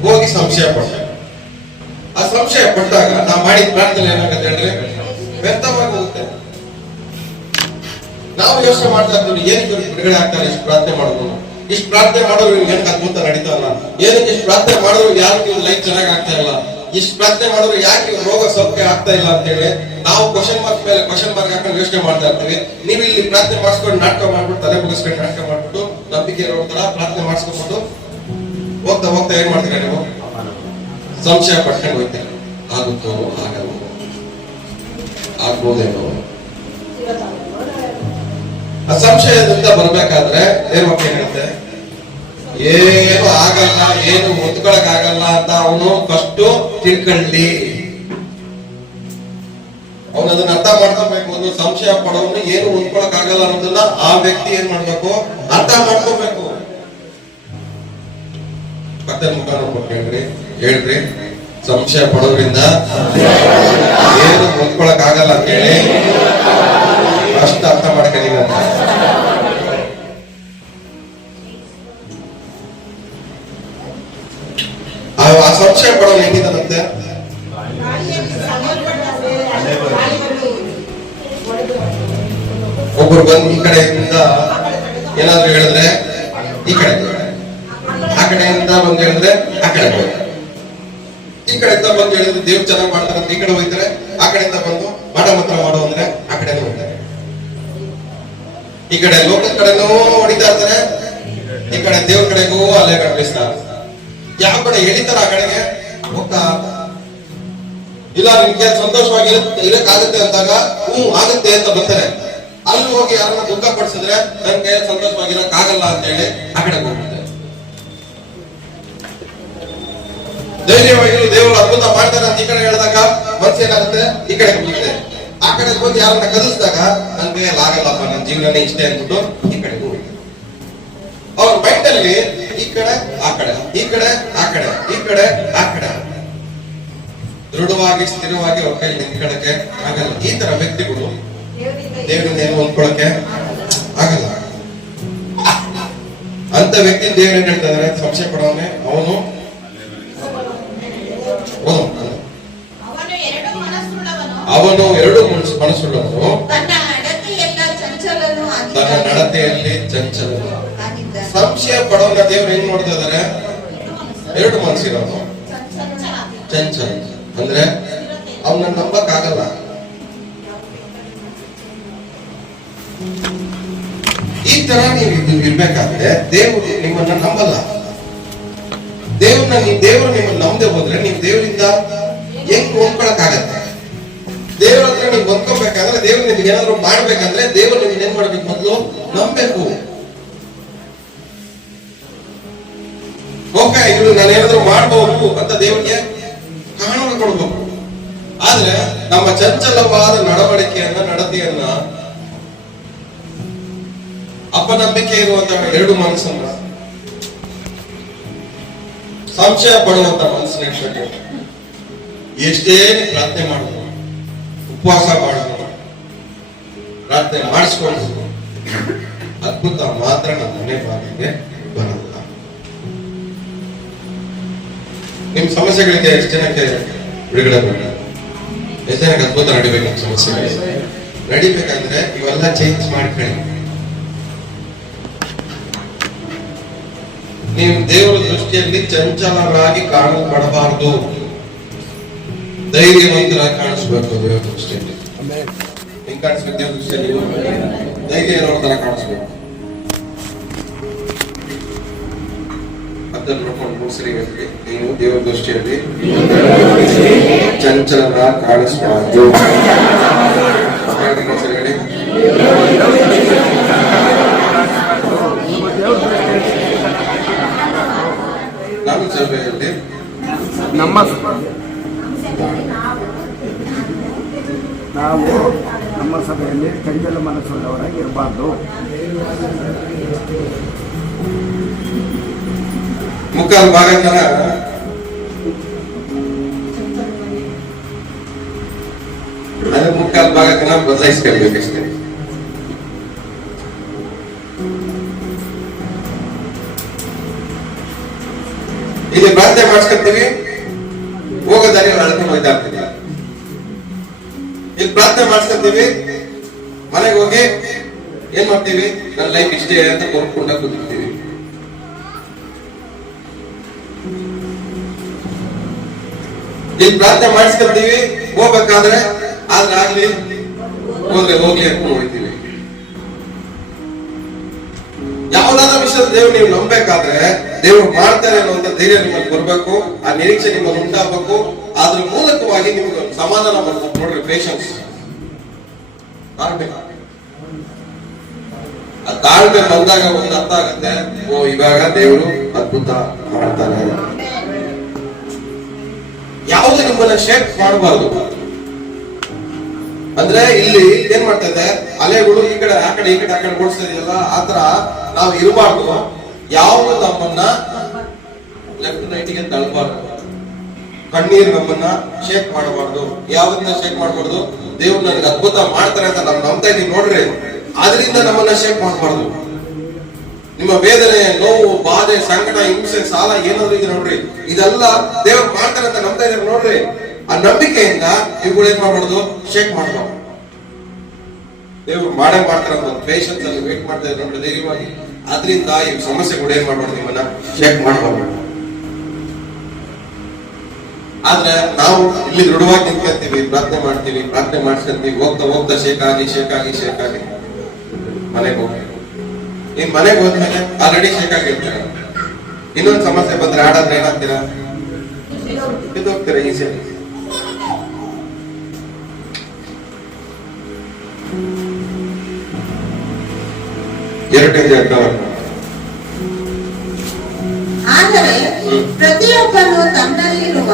ಹೋಗಿ ಸಂಶಯ ಪಡ್ತಾರೆ. ಆ ಸಂಶಯ ಪಟ್ಟಾಗ ನಾವು ಮಾಡಿದ ಪ್ರಾರ್ಥನೆ ಏನಾಗುತ್ತೆ ಅಂದ್ರೆ ವ್ಯರ್ಥವಾಗಿ ಹೋಗುತ್ತೆ. ನಾವು ಯೋಚನೆ ಮಾಡ್ತಾ ಇದ್ದೀವಿ, ಏನಕ್ಕೆ ಬಿಡುಗಡೆ ಆಗ್ತಾರೆ ಇಷ್ಟು ಪ್ರಾರ್ಥನೆ ಮಾಡೋದು, ಇಷ್ಟು ಪ್ರಾರ್ಥನೆ ಮಾಡೋರು ಏನಕ್ಕೆ ಅದ್ಭುತ ನಡೀತಾ ಇಲ್ಲ, ಏನಕ್ಕೆ ಇಷ್ಟು ಪ್ರಾರ್ಥನೆ ಮಾಡೋರು ಯಾಕೆ ಇವ್ರ ಲೈಫ್ ಚೆನ್ನಾಗಿ ಆಗ್ತಾ ಇಲ್ಲ, ಇಷ್ಟು ಪ್ರಾರ್ಥನೆ ಮಾಡೋರು ಯಾಕೆ ಇವ್ರ ರೋಗ ಸೌಖ್ಯ ಆಗ್ತಾ ಇಲ್ಲ ಅಂತ ಹೇಳಿ ನಾವು ಕ್ವಶನ್ ಮಾರ್ಕ್ ಮೇಲೆ ಕ್ವಶನ್ ಮಾರ್ಕ್ ಹಾಕೊಂಡು ಯೋಚನೆ ಮಾಡ್ತಾ ಇರ್ತೀವಿ. ನೀವು ಇಲ್ಲಿ ಪ್ರಾರ್ಥನೆ ಮಾಡಿಸ್ಕೊಂಡು ನಾಟಕ ಮಾಡ್ಬಿಟ್ಟು, ತಲೆ ಮುಗಿಸ್ಕೊಂಡು ನಾಟಕ ಮಾಡ್ಬಿಟ್ಟು, ನಂಬಿಕೆ ಇರೋ ತರ ಪ್ರಾರ್ಥನೆ ಮಾಡಿಸ್ಕೊಂಡ್ಬಿಟ್ಟು ಹೋಗ್ತಾ ಹೋಗ್ತಾ ಏನ್ ಮಾಡ್ತೀರಾ ನೀವು, ಸಂಶಯ ಪಡ್ಕೊಂಡು ಹೋಗ್ತೀರ. ಆಗುತ್ತೋ ಆಗಲ್ಲ, ಆಗ್ಬೋದೇನೋ. ಆ ಸಂಶಯದಿಂದ ಬರ್ಬೇಕಾದ್ರೆ ಏನ್ ಮಕ್ಕಳು ಹೇಳುತ್ತೆ, ಏನು ಆಗಲ್ಲ, ಏನು ಹೊತ್ಕೊಳಕ್ ಆಗಲ್ಲ ಅಂತ ಅವನು ಫಸ್ಟ್ ತಿಳ್ಕೊಳ್ಳಿ. ಅವನು ಅದನ್ನ ಅರ್ಥ ಮಾಡ್ಕೋಬೇಕು. ಒಂದು ಸಂಶಯ ಪಡೋನು ಏನು ಹೊಂದ್ಕೊಳಕ್ ಆಗಲ್ಲ ಅನ್ನೋದನ್ನ ಆ ವ್ಯಕ್ತಿ ಏನ್ ಮಾಡ್ಬೇಕು, ಅರ್ಥ ಮಾಡ್ಕೋಬೇಕು. ಮತ್ತೆ ಮುಖ ನೋಡ್ಕೊಂಡು ಹೇಳ್ರಿ, ಸಂಶಯ ಪಡೋದ್ರಿಂದ ಏನು ಹೊಂದ್ಕೊಳಕ್ ಆಗಲ್ಲ ಅಂತ ಹೇಳಿ ಅಷ್ಟು ಅರ್ಥ ಮಾಡ್ಕೊಳ್ಳಿ ಅಂತ. ಆ ಸಂಶಯ ಪಡೋನು ಹೆಂಗಿದಂತೆ, ಒಬ್ಬರು ಬಂದು ಈ ಕಡೆಯಿಂದ ಏನಾದ್ರು ಹೇಳಿದ್ರೆ ಈ ಕಡೆ, ಆ ಕಡೆಯಿಂದ ಬಂದು ಹೇಳಿದ್ರೆ ಆ ಕಡೆ, ಈ ಕಡೆಯಿಂದ ಬಂದು ಹೇಳಿದ್ರೆ ದೇವ್ರು ಚೆನ್ನಾಗಿ ಮಾಡ್ತಾರೆ ಅಂತ ಈ ಕಡೆ ಹೋಗ್ತಾರೆ, ಆ ಕಡೆಯಿಂದ ಬಂದು ಮಾಡ ಮಾತ್ರ ಮಾಡು ಅಂದ್ರೆ ಆ ಕಡೆ ಹೋಗ್ತಾರೆ. ಈ ಕಡೆ ಲೋಕದ ಕಡೆನೂ ಹೊಡಿತಾ ಇರ್ತಾರೆ, ಈ ಕಡೆ ದೇವ್ರ ಕಡೆಗೂ ಅಲ್ಲೇ ಕಡೆ ಬೀಸ್ತಾರೆ. ಯಾವ ಕಡೆ ಎಳಿತಾರ ಆ ಕಡೆಗೆ ಹೋಗ್ತಾ. ಇಲ್ಲ ನಿಮ್ಗೆ ಸಂತೋಷವಾಗಿ ಇರಕ್ಕಾಗತ್ತೆ ಅಂದಾಗ ಆಗುತ್ತೆ ಅಂತ ಬರ್ತಾರೆ. ಅಲ್ಲಿ ಹೋಗಿ ಯಾರನ್ನ ದುಃಖ ಪಡಿಸಿದ್ರೆ ನನ್ಗೆ ಸಂತೋಷವಾಗಿರಕ್ ಆಗಲ್ಲ ಅಂತ ಹೇಳಿ ಆ ಕಡೆ ಹೋಗ್ತಾರೆ. ಧೈರ್ಯವಾಗಿ ದೇವರು ಅದ್ಭುತ ಮಾಡ್ತಾರೆ ಅಂತ ಈ ಕಡೆ ಹೇಳಿದಾಗ ಮನ್ಸೇನಾಗುತ್ತೆ, ಈ ಕಡೆ ಹೋಗುತ್ತೆ. ಆ ಕಡೆ ಬಂದು ಯಾರನ್ನ ಕಲಿಸಿದಾಗ ನನ್ಗೆ ಆಗಲ್ಲಪ್ಪ, ನನ್ನ ಜೀವನನೇ ಇಷ್ಟೇ ಅಂದ್ಬಿಟ್ಟು ಈ ಕಡೆ ಹೋಗಿ ಅವ್ರ ಮೈಂಡ್ ಅಲ್ಲಿ ಈ ಕಡೆ ಆ ಕಡೆ, ಈ ಕಡೆ ಆ ಕಡೆ, ಈ ಕಡೆ ಆ ಕಡೆ, ದೃಢವಾಗಿ ಸ್ಥಿರವಾಗಿ ಅವ್ರ ಕೈ ನಿಂತ್ಕೊಳ್ಳಕ್ಕೆ ಆಗಲ್ಲ. ಈ ತರ ವ್ಯಕ್ತಿಗಳು ದೇವರಿಂದ ಏನು ಹೊಂದ್ಕೊಳಕ್ಕೆ ಆಗಲ್ಲ. ಅಂತ ವ್ಯಕ್ತಿ ದೇವ್ರು ಏನ್ ಹೇಳ್ತಾ ಇದಾರೆ, ಸಂಶಯ ಪಡೋನೆ ಅವನು ಅವನು ಎರಡು ಮನಸ್ಸುಳ್ಳವನು, ತನ್ನ ನಡತೆಯಲ್ಲಿ ಚಂಚಲನು. ಸಂಶಯ ಪಡೋನ ದೇವ್ರು ಏನ್ ನೋಡ್ತಾ ಇದಾರೆ, ಎರಡು ಮನಸ್ಸಿರೋನು, ಚಂಚಲ ಅಂದ್ರೆ ಅವನ್ನ ನಂಬಕ್ ಆಗಲ್ಲ. ಈ ತರ ನೀವು ಇರ್ಬೇಕಾದ್ರೆ ದೇವರು ನಿಮ್ಮನ್ನ ನಂಬಲ್ಲ. ದೇವ್ರು ನಿಮ್ಮನ್ನ ನಂಬದೆ ಹೋದ್ರೆ ನೀವು ದೇವರಿಂದ ಹೆಂಗ್ ಹೊಂದ್ಕೊಳಕ್ ಆಗತ್ತೆ. ದೇವರ ಹತ್ರ ನೀವು ಹೊಂದ್ಕೋಬೇಕಾದ್ರೆ, ದೇವ್ರು ನಿಮ್ಗೆ ಏನಾದ್ರು ಮಾಡ್ಬೇಕಂದ್ರೆ ದೇವರು ನಿಮ್ಗೆ ಏನ್ ಮಾಡ್ಬೇಕು? ಮೊದಲು ನಂಬಬೇಕು. ಓಕೆ, ಇವ್ರು ನಾನೇನಾದ್ರೂ ಮಾಡ್ಬೋದು ಅಂತ ದೇವರಿಗೆ ಕಾರಣ ಕೊಡ್ಬೇಕು. ಆದ್ರೆ ನಮ್ಮ ಚಂಚಲವಾದ ನಡತೆಯನ್ನ, ಅಪನಂಬಿಕೆ ಇರುವಂತಹ ಎರಡು ಮನಸ್ಸನ್ನ, ಸಂಶಯ ಪಡುವಂತ ಮನಸ್ಸನ್ನ ಇಟ್ಕೊಂಡು ಎಷ್ಟೇ ಪ್ರಾರ್ಥನೆ ಮಾಡೋದು, ಉಪವಾಸ ಮಾಡೋದು, ಪ್ರಾರ್ಥನೆ ಮಾಡಿಸ್ಕೊಂಡು ಅದ್ಭುತ ಮಾತ್ರ ನಮ್ಮ ಮನೆ ಬಾಗಿಲಿಗೆ ಬರಲ್ಲ. ನಿಮ್ ಸಮಸ್ಯೆಗಳಿಗೆ ಎಷ್ಟು ಜನಕ್ಕೆ ಬಿಡುಗಡೆ ಬರಲ್ಲ? ಎಷ್ಟು ಜನಕ್ಕೆ ಅದ್ಭುತ ನಡಿಬೇಕು? ನಮ್ಮ ಸಮಸ್ಯೆಗಳಿಗೆ ನಡಿಬೇಕಂದ್ರೆ ಇವೆಲ್ಲ ಚೇಂಜ್ ಮಾಡ್ಕೊಳ್ಳಿ. ನೀವು ದೇವರ ದೃಷ್ಟಿಯಲ್ಲಿ ಚಂಚಲರಾಗಿ ಕಾಣಲ್ಪಡಬಾರದು, ಧೈರ್ಯವಂತರಾಗಿ ಕಾಣಿಸ್ಬೇಕು. ದೇವರ ದೃಷ್ಟಿಯಲ್ಲಿ ಹೆಂಗ್ ಕಾಣಿಸ್ಬೇಕು? ದೇವರ ದೃಷ್ಟಿಯಲ್ಲಿ ಧೈರ್ಯ ಇರೋ ತರ ಕಾಣಿಸ್ಬೇಕು. ಅದನ್ನು ನೋಡ್ಕೊಂಡು ಮೂಸರಿ ನೀವು ದೇವರ ದೃಷ್ಟಿಯಲ್ಲಿ ಚಂಚಲರಾಗಿ ಕಾಣಿಸ್ಬಾರ್ದು. ನಾನು ಸಭೆಯಲ್ಲಿ ನಮ್ಮ ಸಭೆಯಲ್ಲಿ ಚಂಚಲ ಮನಸ್ಸುಳ್ಳವರಾಗಿ ಇರಬಾರ್ದು. ಮುಕ್ಕಾಲು ಭಾಗ ತರ ಅದು ಮುಕ್ಕಾಲು ಭಾಗಕ್ಕೆ ನಾವು ಬದಲಾಯಿಸ್ಕೊಳ್ಬೇಕಷ್ಟೇ. ಇಲ್ಲಿ ಪ್ರಾರ್ಥನೆ ಮಾಡಿಸ್ಕೊಳ್ತೀವಿ, ಹೋಗೋ ದಾರಿ ಅಳ್ಕೊಂಡು ಹೋಗ್ತಾ ಇರ್ತೀವಿ. ಇಲ್ಲಿ ಪ್ರಾರ್ಥನೆ ಮಾಡಿಸ್ಕೊಳ್ತೀವಿ, ಮನೆಗೆ ಹೋಗಿ ಏನ್ ಮಾಡ್ತೀವಿ? ನನ್ನ ಲೈಫ್ ಇಷ್ಟೇ ಅಂತ ಕೊರ್ಕೊಂಡಾಗ ಕೂತಿರ್ತೀವಿ. ಇಲ್ಲಿ ಪ್ರಾರ್ಥನೆ ಮಾಡಿಸ್ಕೊಳ್ತೀವಿ, ಹೋಗ್ಬೇಕಾದ್ರೆ ಆದ್ರೆ ಆಗ್ಲಿ ಹೋದ್ರೆ ಹೋಗ್ಲಿ ಅನ್ಕೊಂಡು ಹೋಗ್ತೀವಿ. ಯಾವುದಾದ್ರೂ ವಿಷಯದ ದೇವ್ರು ನೀವು ನಂಬೇಕಾದ್ರೆ ದೇವ್ರು ಮಾಡ್ತಾರೆ ಅನ್ನುವಂತ ಧೈರ್ಯ ನಿಮ್ಮಲ್ಲಿ ಬರ್ಬೇಕು, ಆ ನಿರೀಕ್ಷೆ ನಿಮ್ಮಲ್ಲಿ ಉಂಟಾಗಬೇಕು. ಅದ್ರ ಮೂಲಕವಾಗಿ ನಿಮ್ಗೆ ಸಮಾಧಾನ ಬರ್ಬೇಕು. ನೋಡ್ರಿ, ಪೇಷನ್ಸ್, ತಾಳ್ಮೆ. ಆ ತಾಳ್ಮೆ ಬಂದಾಗ ಒಂದು ಅರ್ಥ ಆಗುತ್ತೆ, ಓ ಇವಾಗ ದೇವರು ಅದ್ಭುತ ಮಾಡ್ತಾನೆ. ಯಾವುದು ನಿಮ್ಮನ್ನ ಶೇಕ್ ಮಾಡಬಾರ್ದು. ಅಂದ್ರೆ ಇಲ್ಲಿ ಏನ್ ಮಾಡ್ತಾ ಇದೆ, ಅಲೆಗಳು ಈ ಕಡೆ ಆ ಕಡೆ ಓಡಿಸ್ತಾ ಇದೆಯಲ್ಲ, ಆತರ ನಾವು ಇರಬಾರ್ದು. ಯಾವುದು ನಮ್ಮನ್ನ ಲೆಫ್ಟ್ ರೈಟ್ಗೆ ತಳ್ಳಬಾರ್ದು. ಕಣ್ಣೀರು ನಮ್ಮನ್ನ ಶೇಕ್ ಮಾಡಬಾರ್ದು. ಯಾವ್ದನ್ನ ಶೇಕ್ ಮಾಡಬಾರ್ದು? ದೇವ್ರು ನನಗೆ ಅದ್ಭುತ ಮಾಡ್ತಾರೆ ಅಂತ ನಾವು ನಂಬ್ತಾ ಇದೀವಿ ನೋಡ್ರಿ, ಆದ್ರಿಂದ ನಮ್ಮನ್ನ ಶೇಕ್ ಮಾಡಬಾರ್ದು. ನಿಮ್ಮ ವೇದನೆ, ನೋವು, ಬಾಧೆ, ಸಂಕಟ, ಹಿಂಸೆ, ಸಾಲ ಏನಾದ್ರು ಇದೆ ನೋಡ್ರಿ, ಇದೆಲ್ಲ ದೇವ್ರು ಮಾಡ್ತಾರೆ ಅಂತ ನಂಬ್ತಾ ಇದ್ದಾರೆ ನೋಡ್ರಿ. ಆ ನಂಬಿಕೆಯಿಂದ ಇವುಗಳು ಏನ್ ಮಾಡಬಾರ್ದು? ಶೇಕ್ ಮಾಡಬಾರ್ದು. ದೇವ್ರು ಮಾಡೇ ಮಾಡ್ತಾರೆ ಅಂತ ಪೇಷನ್ಸ್ ಅಲ್ಲಿ ವೇಟ್ ಮಾಡ್ತಾ ಇದ್ದಾರೆ ನೋಡ್ರಿ, ಧೈರ್ಯವಾಗಿ. ಆದ್ರಿಂದ ಈ ಸಮಸ್ಯೆಗಳು ಏನ್ ಮಾಡಬಾರ್ದು? ನಿಮ್ಮನ್ನ ಶೇಕ್ ಮಾಡಬಾರ್ದು. ಆದ್ರೆ ನಾವು ಇಲ್ಲಿ ದೃಢವಾಗಿ ನಿಂತ್ಕೊಳ್ತೀವಿ, ಪ್ರಾರ್ಥನೆ ಮಾಡ್ತೀವಿ, ಪ್ರಾರ್ಥನೆ ಮಾಡ್ಕೊಂತೀವಿ, ಹೋಗ್ತಾ ಹೋಗ್ತಾ ಶೇಕ್ ಆಗಿ ಮನೆಗೆ ಹೋಗ್ತೀವಿ. ನೀನ್ ಮನೆಗೆ ಹೋದ್ಮೇಲೆ ಆಲ್ರೆಡಿ ಶೇಕ್ ಆಗಿರ್ತೀರ. ಇನ್ನೊಂದು ಸಮಸ್ಯೆ ಬಂದ್ರೆ ಆಡಾದ್ರೆ ಏನಾಗ್ತೀರಾ? ಇದು ಹೋಗ್ತೀರಾ ಈಸಿಯಾಗಿ. ಆದರೆ ಪ್ರತಿಯೊಬ್ಬನು ತನ್ನಲ್ಲಿರುವ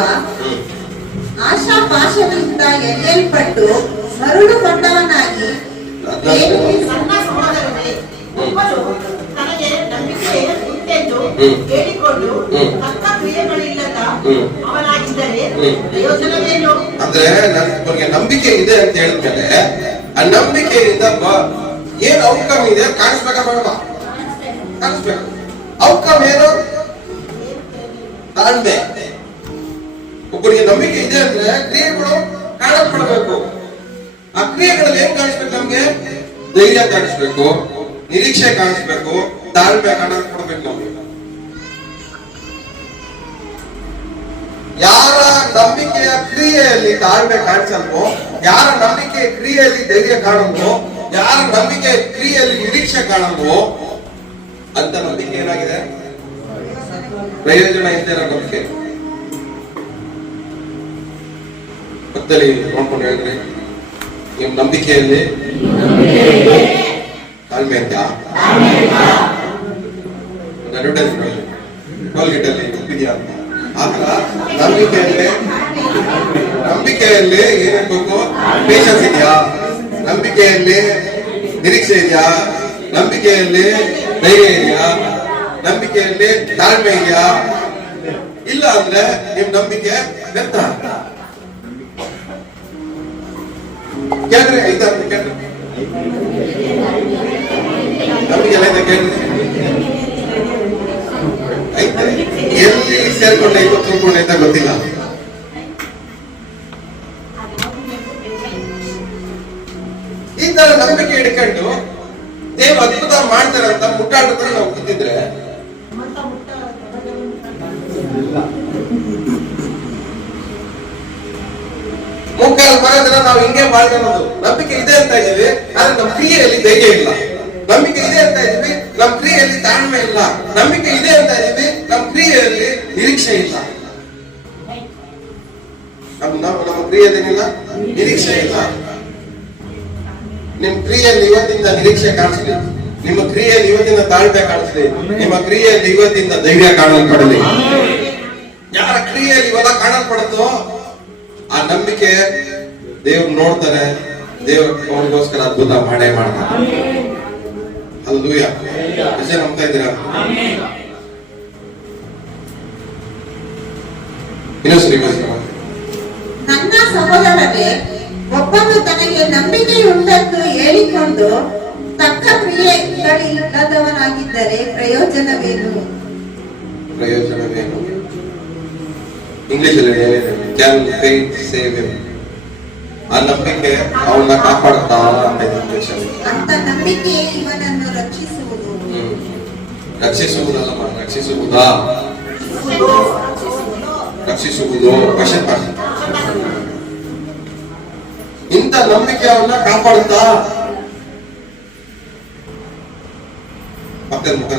ಆಶಾಪಾಶದಿಂದ ಎಳೆಯಲ್ಪಟ್ಟು ಮರುಳುಗೊಂಡವನಾಗಿ ಸಣ್ಣ ಸಹೋದರರೇ, ಒಬ್ಬನು ತನಗೆ ನಂಬಿಕೆ ಉಂಟೆಂದು ಹೇಳಿಕೊಂಡು ತಕ್ಕ ಕ್ರಿಯೆಗಳಿಲ್ಲದ ಅವನಾಗಿದ್ದರೆ ಪ್ರಯೋಜನವೇನು? ಅಂದ್ರೆ ನನಗೆ ನಂಬಿಕೆ ಇದೆ ಅಂತ ಹೇಳಿದ್ಮೇಲೆ ಆ ನಂಬಿಕೆಯಿಂದ ಏನ್ ಔಟ್ಕಮ್ ಇದೆ ಕಾಣಿಸ್ಬೇಕಾ ಬೇಡವಾ? ಕಾಣಿಸ್ಬೇಕು. ಔಟ್ಕಮ್ ಏನು? ತಾಳ್ಮೆ. ಒಬ್ಬರಿಗೆ ನಂಬಿಕೆ ಇದೆ ಅಂದ್ರೆ ಕ್ರಿಯೆಗಳು ಕಾಣಿಸ್ಕೊಳ್ಬೇಕು. ಆ ಕ್ರಿಯೆಗಳಲ್ಲಿ ಏನ್ ಕಾಣಿಸ್ಬೇಕು? ನಮ್ಗೆ ಧೈರ್ಯ ಕಾಣಿಸ್ಬೇಕು, ನಿರೀಕ್ಷೆ ಕಾಣಿಸ್ಬೇಕು, ತಾಳ್ಮೆ ಕಾಣಿಸ್ಕೊಡ್ಬೇಕು. ನಮ್ಗೆ ಯಾರ ನಂಬಿಕೆಯ ಕ್ರಿಯೆಯಲ್ಲಿ ತಾಳ್ಮೆ ಕಾಣಿಸಲ್ವೋ, ಯಾರ ನಂಬಿಕೆಯ ಕ್ರಿಯೆಯಲ್ಲಿ ಧೈರ್ಯ ಕಾಣಲ್ವೋ, ಯಾರ ನಂಬಿಕೆಯ ಕ್ರಿಯೆಯಲ್ಲಿ ನಿರೀಕ್ಷೆ ಕಾಣಲ್ವೋ ಅಂತ ನಂಬಿಕೆ ಏನಾಗಿದೆ? ಪ್ರಯೋಜನ ಇದ್ದೇ ಇರೋ ನಂಬಿಕೆ. ಮತ್ತೆ ನೋಡ್ಕೊಂಡು ಹೇಳಿದ್ರಿ, ನಿಮ್ ನಂಬಿಕೆಯಲ್ಲಿ ತಾಳ್ಮೆ ಇದೆಯಾ? ಅಡ್ವರ್ಟೈಸ್ಮೆಂಟ್ ಟೋಲ್ಗೇಟಲ್ಲಿ ಉಪ್ಪಿದೆಯಾ ಅಂತ. ಆತರ ನಂಬಿಕೆಯಲ್ಲಿ ಏನಿರ್ಬೇಕು? ಪೇಷನ್ಸ್ ಇದೆಯಾ? ನಂಬಿಕೆಯಲ್ಲಿ ನಿರೀಕ್ಷೆ ಇದೆಯಾ? ನಂಬಿಕೆಯಲ್ಲಿ ಧೈರ್ಯ ಇದೆಯಾ? ನಂಬಿಕೆಯಲ್ಲಿ ತಾಳ್ಮೆ ಇದೆಯಾ? ಇಲ್ಲ ಅಂದ್ರೆ ನಿಮ್ ನಂಬಿಕೆ ವ್ಯರ್ಥ. ಕೇಳ್ರಿ, ಐದಾರು ಕೇಳ್ರಿ, ನಂಬಿಕೆ ಎಲ್ಲ ಇದೆ ಕೇಳ್ರಿ. ಐತೆ, ಎಲ್ಲಿ ಸೇರ್ಕೊಂಡೈತೋ ತೂರ್ಕೊಂಡೈತ ಗೊತ್ತಿಲ್ಲ. ಈ ತರ ನಂಬಿಕೆ ಹಿಡ್ಕೊಂಡು ದೇವ್ರು ಅದ್ಭುತ ಮಾಡ್ತಾರೆ ಅಂತ ಮುಟ್ಟಾಡ್ತಾರೆ ನಾವು ಕೂತಿದ್ರೆ ಮುಕ್ಕಾಲು ಬರೋದ್ರ ನಾವು ಹಿಂಗೆ ಬಾಳ್ಕೊಳ್ಳೋದು. ನಂಬಿಕೆ ಇದೆ ಅಂತ ಇದೀವಿ, ಆದ್ರೆ ನಮ್ಮ ಕ್ರಿಯೆಯಲ್ಲಿ ಧೈರ್ಯ ಇಲ್ಲ. ನಂಬಿಕೆ ಇದೆ ಅಂತ ಇದೀವಿ, ನಮ್ಮ ಕ್ರಿಯೆಯಲ್ಲಿ ತಾಳ್ಮೆ ಇಲ್ಲ. ನಂಬಿಕೆ ಇದೆ ಅಂತ ಇದೀವಿ, ನಮ್ಮ ಕ್ರಿಯೆಯಲ್ಲಿ ನಿರೀಕ್ಷೆ ಇಲ್ಲ. ನಮ್ಮ ಕ್ರಿಯೆಯಲ್ಲೇನಿಲ್ಲ? ನಿರೀಕ್ಷೆ ಇಲ್ಲ. ನಿಮ್ ಕ್ರಿಯೆಯಲ್ಲಿ ಇವತ್ತಿಂದ ನಿರೀಕ್ಷೆ ಕಾಣಿಸ್ಲಿ, ನಿಮ್ಮ ಕ್ರಿಯೆಯಲ್ಲಿ ಇವತ್ತಿಂದ ತಾಳ್ಮೆ ಕಾಣಿಸ್ಲಿ, ನಿಮ್ಮ ಕ್ರಿಯೆಯಲ್ಲಿ ಇವತ್ತಿಂದ ಧೈರ್ಯ ಕಾಣಲ್ಪಡಲಿ. ಯಾರ ಕ್ರಿಯೆಯಲ್ಲಿ ಇವೆಲ್ಲ ಕಾಣಲ್ಪಡುತ್ತೋ ಆ ನಂಬಿಕೆ ದೇವ್ರು ನೋಡ್ತಾರೆ, ದೇವ್ರ ಅವನಿಗೋಸ್ಕರ ಅದ್ಭುತ ಮಾಡೇ ಮಾಡ್ತಾರೆ. ಹಲ್ಲೆಲೂಯಾ. ನಿಜ ನಂಬ್ತಾ ಇದ್ದೀರಾ? ನನ್ನ ಸಹೋದರರೇ, ಒಬ್ಬನು ತನಗೆ ನಂಬಿಕೆ ಉಂಟೆಂದು ಹೇಳಿಕೊಂಡು ತಕ್ಕ ಕ್ರಿಯೆಗಳಿಲ್ಲದವನಾಗಿದ್ದರೆ ಪ್ರಯೋಜನವೇನು? ಇಂಗ್ಲಿಷ್ ಅಲ್ಲಿ ಕ್ಯಾನ್ ಫೇತ್ ಸೇವ್ ಹಿಮ್. ಆ ನಂಬಿಕೆ ಅವನ್ನ ಕಾಪಾಡುತ್ತಾ ಅಂತ ನಂಬಿಕೆ ಇವನನ್ನು ರಕ್ಷಿಸುವುದು. ರಕ್ಷಿಸುವುದಲ್ಲ, ರಕ್ಷಿಸುವುದಾ? ರಕ್ಷಿಸುವುದು ಕ್ವಶನ್ ಮಾರ್ಕ್. ಇಂಥ ನಂಬಿಕೆ ಅವನ್ನ ಕಾಪಾಡುತ್ತಾ? ಪಕ್ಕದ ಮುಖ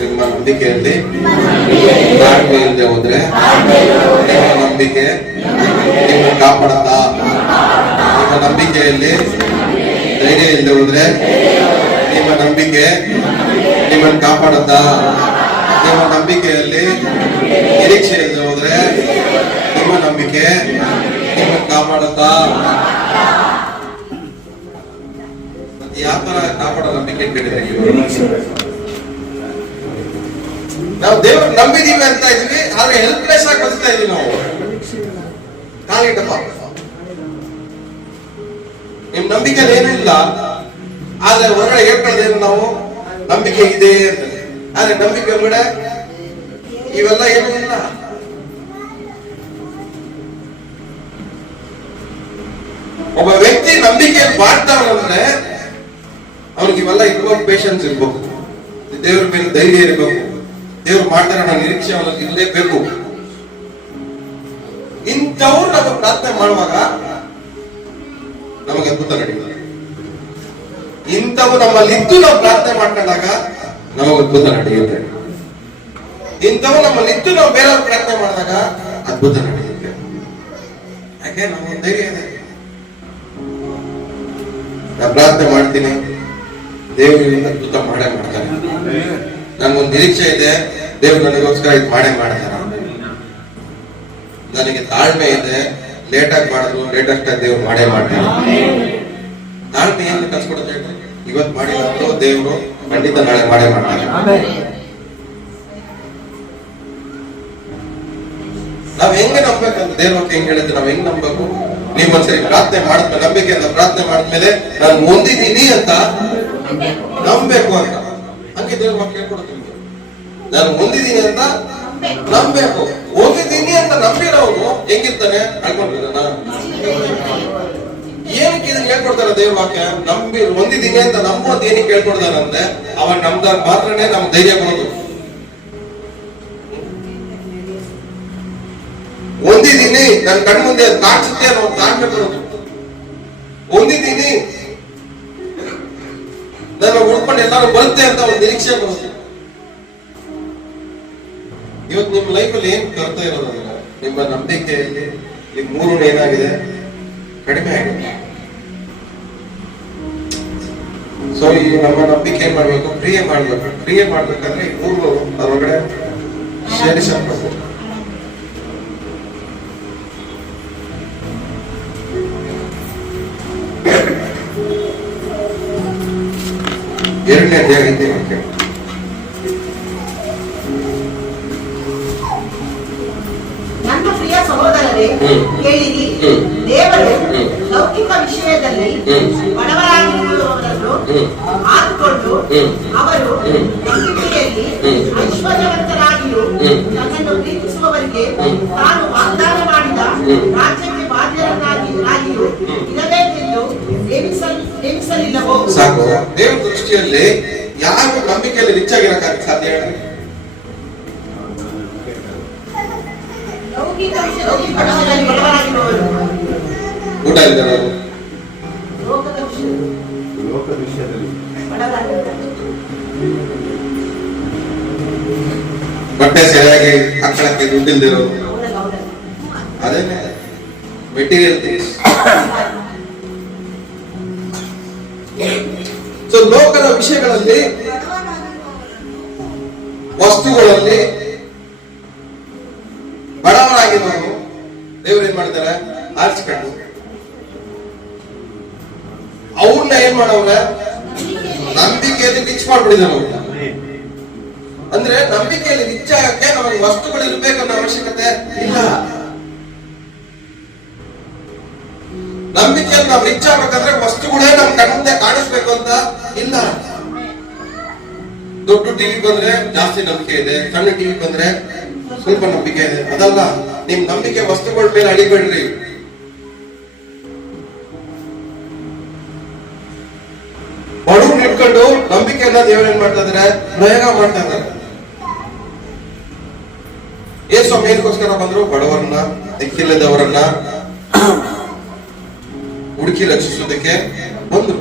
ನಿಮ್ಮ ನಂಬಿಕೆಯಲ್ಲಿ ತಾಳ್ಮೆ ಇಲ್ಲದೆ ಹೋದ್ರೆ ನಿಮ್ಮ ನಂಬಿಕೆ ನಿಮ್ಮ ಕಾಪಾಡುತ್ತಾ? ನಿಮ್ಮ ನಂಬಿಕೆಯಲ್ಲಿ ಧೈರ್ಯ ಇಲ್ಲದೆ ಹೋದ್ರೆ ನಿಮ್ಮ ನಂಬಿಕೆ ನಿಮ್ಮನ್ನು ಕಾಪಾಡುತ್ತಾ? ನಿಮ್ಮ ನಂಬಿಕೆಯಲ್ಲಿ ನಿರೀಕ್ಷೆ ಇಲ್ಲದೆ ಹೋದ್ರೆ ನಿಮ್ಮ ನಂಬಿಕೆ ನಿಮ್ಮನ್ನು ಕಾಪಾಡುತ್ತಾ? ಯಾವ ತರ ಕಾಪಾಡೋ ನಂಬಿಕೆ ಇಟ್ಕೊಂಡಿದ್ರೆ ನಾವು ದೇವ್ರು ನಂಬಿದೀವಿ ಅಂತ ಇದೀವಿ, ಆದ್ರೆ ಹೆಲ್ಪ್ಲೆಸ್ ಆಗಿ ಬದುಕ್ತಾ ಇದೀವಿ. ನಾವು ಕಾಲಿಟ್ಟಪ್ಪ ನಿಮ್ ನಂಬಿಕೆ ಏನಿಲ್ಲ, ಆದ್ರೆ ಹೊರಗಡೆ ಹೇಳ್ಕೊಳ್ಳೋದೇನು ನಾವು ನಂಬಿಕೆ ಇದೆ ಅಂತ. ಆದ್ರೆ ನಂಬಿಕೆ ಹೊರಗಡೆ ಇವೆಲ್ಲ ಏನೂ ಇಲ್ಲ. ಒಬ್ಬ ವ್ಯಕ್ತಿ ನಂಬಿಕೆ ಮಾಡ್ತಾವಂದ್ರೆ ಅವ್ನಿಗೆ ಇವೆಲ್ಲ ಇರ್ಬೇಕು, ಪೇಷನ್ಸ್ ಇರ್ಬೇಕು, ದೇವ್ರ ಮೇಲೆ ಧೈರ್ಯ ಇರಬೇಕು, ದೇವ್ರು ಮಾಡ್ತಾರೆ ಅನ್ನೋ ನಿರೀಕ್ಷೆ ಅವನಿಗೆ ಇರಲೇಬೇಕು. ಇಂಥವ್ರು ನಾವು ಪ್ರಾರ್ಥನೆ ಮಾಡುವಾಗ ನಮಗೆ ಅದ್ಭುತ ನಡೆಯುತ್ತದೆ. ಇಂಥವು ನಮ್ಮಲ್ಲಿದ್ದು ನಾವು ಪ್ರಾರ್ಥನೆ ಮಾಡ್ಕೊಂಡಾಗ ನಮಗೆ ಅದ್ಭುತ ನಡೆಯುತ್ತೆ. ಇಂಥವು ನಮ್ಮಲ್ಲಿದ್ದು ನಾವು ಬೇರೆಯವ್ರು ಪ್ರಾರ್ಥನೆ ಮಾಡಿದಾಗ ಅದ್ಭುತ ನಡೆಯುತ್ತೆ. ಯಾಕೆ? ನಮಗೆ ಧೈರ್ಯ ಇದೆ. ನಾನು ಪ್ರಾರ್ಥನೆ ಮಾಡ್ತೀನಿ, ದೇವರು ಅದ್ಭುತ ಮಾಡೇ ಮಾಡ್ತಾರೆ. ನನ್ಗೊಂದು ನಿರೀಕ್ಷೆ ಇದೆ, ದೇವ್ರು ನನಗೋಸ್ಕರ ಇದು ಮಾಡೇ ಮಾಡ್ತಾರ. ನನಗೆ ತಾಳ್ಮೆ ಇದೆ, ಲೇಟಾಗಿ ಮಾಡಿದ್ರು ಲೇಟೆಸ್ಟ್ ಆಗಿ ದೇವ್ರು ಮಾಡೇ ಮಾಡ್ತಾರೆ. ತಾಳ್ಮೆ ಏನು ಕಲ್ಸ್ಕೊಡುತ್ತೆ? ಇವತ್ತು ಮಾಡಿದ್ರು ದೇವ್ರು ಖಂಡಿತ ನಾಳೆ ಮಾಡೇ ಮಾಡ್ತಾರೆ. ನಾವ್ ಹೆಂಗೆ ನಂಬ್ಬೇಕಂತ ದೇವ್ರ ಹೆಂಗ್ ಹೇಳಿದ್ರೆ ನಾವ್ ಹೆಂಗ್ ನಂಬಬೇಕು? ನೀವ್ ಒಂದ್ಸರಿ ಪ್ರಾರ್ಥನೆ ಮಾಡಿದ್ಮೇಲೆ, ನಂಬಿಕೆಯಿಂದ ಪ್ರಾರ್ಥನೆ ಮಾಡಿದ್ಮೇಲೆ ನಾನು ಹೊಂದಿದ್ದೀನಿ ಅಂತ ನಂಬಬೇಕು ಅಂತ. ಹಂಗೆ ದೇವ್ರ ವಾಕ್ಯ ಹೇಳ್ಕೊಡುತ್ತೆ. ನಾನು ಹೊಂದಿದ್ದೀನಿ ಅಂತ ನಂಬಬೇಕು. ಹೊಂದಿದ್ದೀನಿ ಅಂತ ನಂಬಿರೋನು ಹೆಂಗಿರ್ತಾನೆ? ಕಳ್ಕೊಂಡಿದ್ದಾನ? ಏನಕ್ಕೆ ಇದನ್ನ ಹೇಳ್ಕೊಡ್ತಾರ ದೇವ್ರ ವಾಕ್ಯ? ನಂಬಿ ಹೊಂದಿದ್ದೀನಿ ಅಂತ ನಂಬೋದ್ ಏನಕ್ಕೆ ಹೇಳ್ಕೊಡ್ತಾರಂದ್ರೆ ಅವನ್ ನಮ್ದಾಗ ಮಾತ್ರನೇ ನಮ್ಗೆ ಧೈರ್ಯ ಕೊಡೋದು. ಹೊಂದಿದ್ದೀನಿ, ನನ್ ಕಣ್ಮುಂದೆ ಕಾಣಿಸುತ್ತೆ ಅನ್ನೋ ತಾಳ್ಮೆ ಬರೋದು. ಹೊಂದಿದ್ದೀನಿ, ನನ್ನ ಉಳ್ಕೊಂಡು ಎಲ್ಲಾರು ಬರುತ್ತೆ ಅಂತ ಒಂದು ನಿರೀಕ್ಷೆ ಬರುತ್ತೆ. ಇವತ್ತು ನಿಮ್ಮ ಲೈಫಲ್ಲಿ ಏನ್ ಕರ್ತಾ ಇರೋದಂದ್ರೆ ನಿಮ್ಮ ನಂಬಿಕೆಯಲ್ಲಿ ಈ ಮೂರು ಏನಾಗಿದೆ? ಕಡಿಮೆ ಆಗಿದೆ. ಸೊ ಈ ನಮ್ಮ ನಂಬಿಕೆ ಏನ್ ಮಾಡ್ಬೇಕು, ಕ್ರಿಯೆ ಮಾಡ್ಬೇಕು. ಕ್ರಿಯೆ ಮಾಡ್ಬೇಕಂದ್ರೆ ಈ ಮೂರು ಅದ್ರೊಳಗಡೆ ಸೇರಿಸಬೇಕು. ಎರಡನೇ ಅಧ್ಯಾಯ 5ನೇ ವಾಕ್ಯ. ನನ್ನ ಪ್ರಿಯ ಸಹೋದರರೇ, ಕೇಳಿರಿ, ದೇವರು ಲೌಕಿಕ ವಿಷಯದಲ್ಲಿ ಬಡವರಾಗಿರುವವರನ್ನು ಆದುಕೊಂಡು ಅವರು ನಂಬಿಕೆಯಲ್ಲಿ ಐಶ್ವರ್ಯವಂತರಾಗಿಯೂ ತನ್ನನ್ನು ಪ್ರೀತಿಸುವವರಿಗೆ ತಾನು ವಾಗ್ದಾನ ಮಾಡಿದ ರಾಜ್ಯಕ್ಕೆ ಬಾಧ್ಯರನ್ನಾಗಿಯೂ ಇರಬೇಕೆಂದು ನೇಮಿಸಲಿಲ್ಲವೋ? ಸಾಕು. ದೇವರ ದೃಷ್ಟಿಯಲ್ಲಿ ಯಾರು ನಂಬಿಕೆಯಲ್ಲಿ ರಿಚ್ ಆಗಿರಕ್ಕಾಗ ಸಾಧ್ಯ ಹೇಳಿ? ಲೌಕಿಕ ವಿಷಯದಲ್ಲಿ ಬಡವರಾಗಿರುವವರು, ಊಟ ಇಲ್ದಿರೋರು, ಲೋಕದ ವಿಷಯದಲ್ಲಿ ಬಡವರಾಗಿರುವವರು, ಬಟ್ಟೆ ಸರಿಯಾಗಿ ಹಾಕೊಳ್ಳಕ್ಕೆ ದುಡ್ಡಿಲ್ದಿರೋರು, ಅದೇನೆ ಮೆಟೀರಿಯಲ್ ಥಿಂಗ್ಸ್. ಸೊ ಲೋಕದ ವಿಷಯಗಳಲ್ಲಿ, ವಸ್ತುಗಳಲ್ಲಿ ಬಡವರಾಗಿರೋರು ದೇವ್ರು ಏನ್ ಮಾಡ್ತಾರೆ, ಆರಿಸ್ಕೊಂಡು ಅವ್ರನ್ನ ಏನ್ ಮಾಡವ್ರೆ, ನಂಬಿಕೆಯಲ್ಲಿ ರಿಚ್ ಮಾಡ್ಬಿಡಿದಾರೆ ಅವ್ರನ್ನ. ಅಂದ್ರೆ ನಂಬಿಕೆಯಲ್ಲಿ ರಿಚ್ ಆಗಕ್ಕೆ ನಮಗೆ ವಸ್ತುಗಳು ಇರ್ಬೇಕನ್ನೋ ಅವಶ್ಯಕತೆ ಇಲ್ಲ. ನಂಬಿಕೆಯಲ್ಲಿ ನಾವು ರಿಚ್ ಆಗ್ಬೇಕಂದ್ರೆ ವಸ್ತುಗಳೇ ನಮ್ ಕಣ್ಮುಂದೆ ಕಾಣಿಸ್ಬೇಕು ಅಂತ ಇಲ್ಲ. ದೊಡ್ಡ ಟಿವಿ ಬಂದ್ರೆ ಜಾಸ್ತಿ ನಂಬಿಕೆ ಇದೆ, ಸಣ್ಣ ಟಿವಿ ಬಂದ್ರೆ ಸ್ವಲ್ಪ ನಂಬಿಕೆ ಇದೆ. ಅದಲ್ಲ, ನಿಮ್ ನಂಬಿಕೆ ವಸ್ತುಗಳ ಮೇಲೆ ಅಡಿಬೇಡ್ರಿ. ಬಡವ್ರನ್ನ ಇಟ್ಕೊಂಡು ನಂಬಿಕೆಯನ್ನ ದೇವರು ಏನ್ ಮಾಡ್ತಾ ಇದಾರೆ, ಪ್ರಯೋಗ ಮಾಡ್ತಾ ಇದ್ದಾರೆ. ಯೇಸು ಏನಕ್ಕೋಸ್ಕರ ಬಂದ್ರು? ಬಡವರನ್ನ, ದಿಕ್ಕಿಲ್ಲದವರನ್ನ ಹುಡುಕಿ ರಕ್ಷಿಸೋದಕ್ಕೆ ಬಂದ್ರು.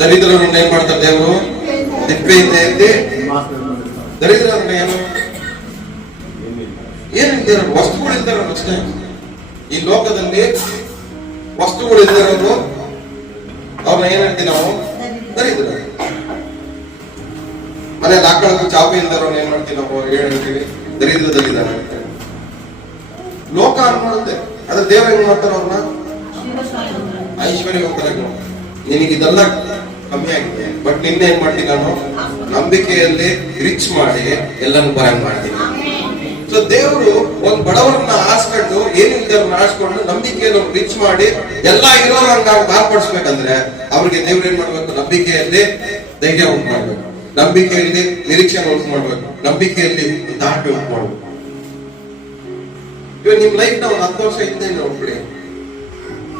ದರಿದ್ರರನ್ನ ಏನ್ ಮಾಡ್ತಾರೆ ದೇವರು? ದಿಪ್ಪೆಯಿಂದ ಎತ್ತಿ. ದರಿದ್ರ ಅಂದ್ರೆ ಏನು? ಏನಿಲ್ದಿರ ವಸ್ತುಗಳಿಲ್ದಿರ ಅಷ್ಟೇ. ಈ ಲೋಕದಲ್ಲಿ ವಸ್ತುಗಳಿಲ್ದಿರೋರು ಅವ್ರನ್ನ ಏನ್ ಹೇಳ್ತೀವಿ ನಾವು? ದರಿದ್ರ. ಮನೇಲಿ ಹಾಕೊಳ್ಳೋದು ಚಾಪೆ ಇಲ್ದಿರೋರ್ನ ಏನ್ ಮಾಡ್ತೀವಿ ನಾವು? ಹೇಳ್ತೀವಿ ದರಿದ್ರದಲ್ಲಿದ್ದಾನೆ. ಲೋಕ ಅನ್ಮಾಡುತ್ತೆ. ಅದ್ರ ದೇವ್ರ ಏನ್ ಮಾಡ್ತಾರ ಅವ್ರನ್ನ? ಐಶ್ವರ್ಯವಂತರಾಗಿ. ನಿನಗಿದೆಲ್ಲ ಕಮ್ಮಿ ಆಗಿದೆ, ಬಟ್ ನಿನ್ನೆ ಏನ್ ಮಾಡ್ತೀನಿ ನಾನು? ನಂಬಿಕೆಯಲ್ಲಿ ರಿಚ್ ಮಾಡಿ ಎಲ್ಲಾನು ಬರಂಗ್ ಮಾಡ್ತೀನಿ. ಸೊ ದೇವರು ಒಂದ್ ಬಡವರನ್ನ ಆರಿಸ್ಕೊಂಡು, ಏನಿಲ್ದವ್ರನ್ನ ಆರಿಸ್ಕೊಂಡು ನಂಬಿಕೆಯನ್ನು ರಿಚ್ ಮಾಡಿ ಎಲ್ಲಾ ಇರೋರು ಹಂಗಾಗಿ ಮಾರ್ಪಡಿಸ್ಬೇಕಂದ್ರೆ ಅವ್ರಿಗೆ ದೇವ್ರು ಏನ್ ಮಾಡ್ಬೇಕು? ನಂಬಿಕೆಯಲ್ಲಿ ಧೈರ್ಯ ಉಂಟು ಮಾಡ್ಬೇಕು, ನಂಬಿಕೆಯಲ್ಲಿ ನಿರೀಕ್ಷೆ ಉಂಟು ಮಾಡ್ಬೇಕು, ನಂಬಿಕೆಯಲ್ಲಿ ದಾಟಿ ಉಂಟು ಮಾಡ್ಬೇಕು. ಇವಾಗ ನಿಮ್ ಲೈಫ್ ನ ಒಂದು 10 ವರ್ಷ ಹಿಂದೆ ನೋಡ್ಬಿಡಿ.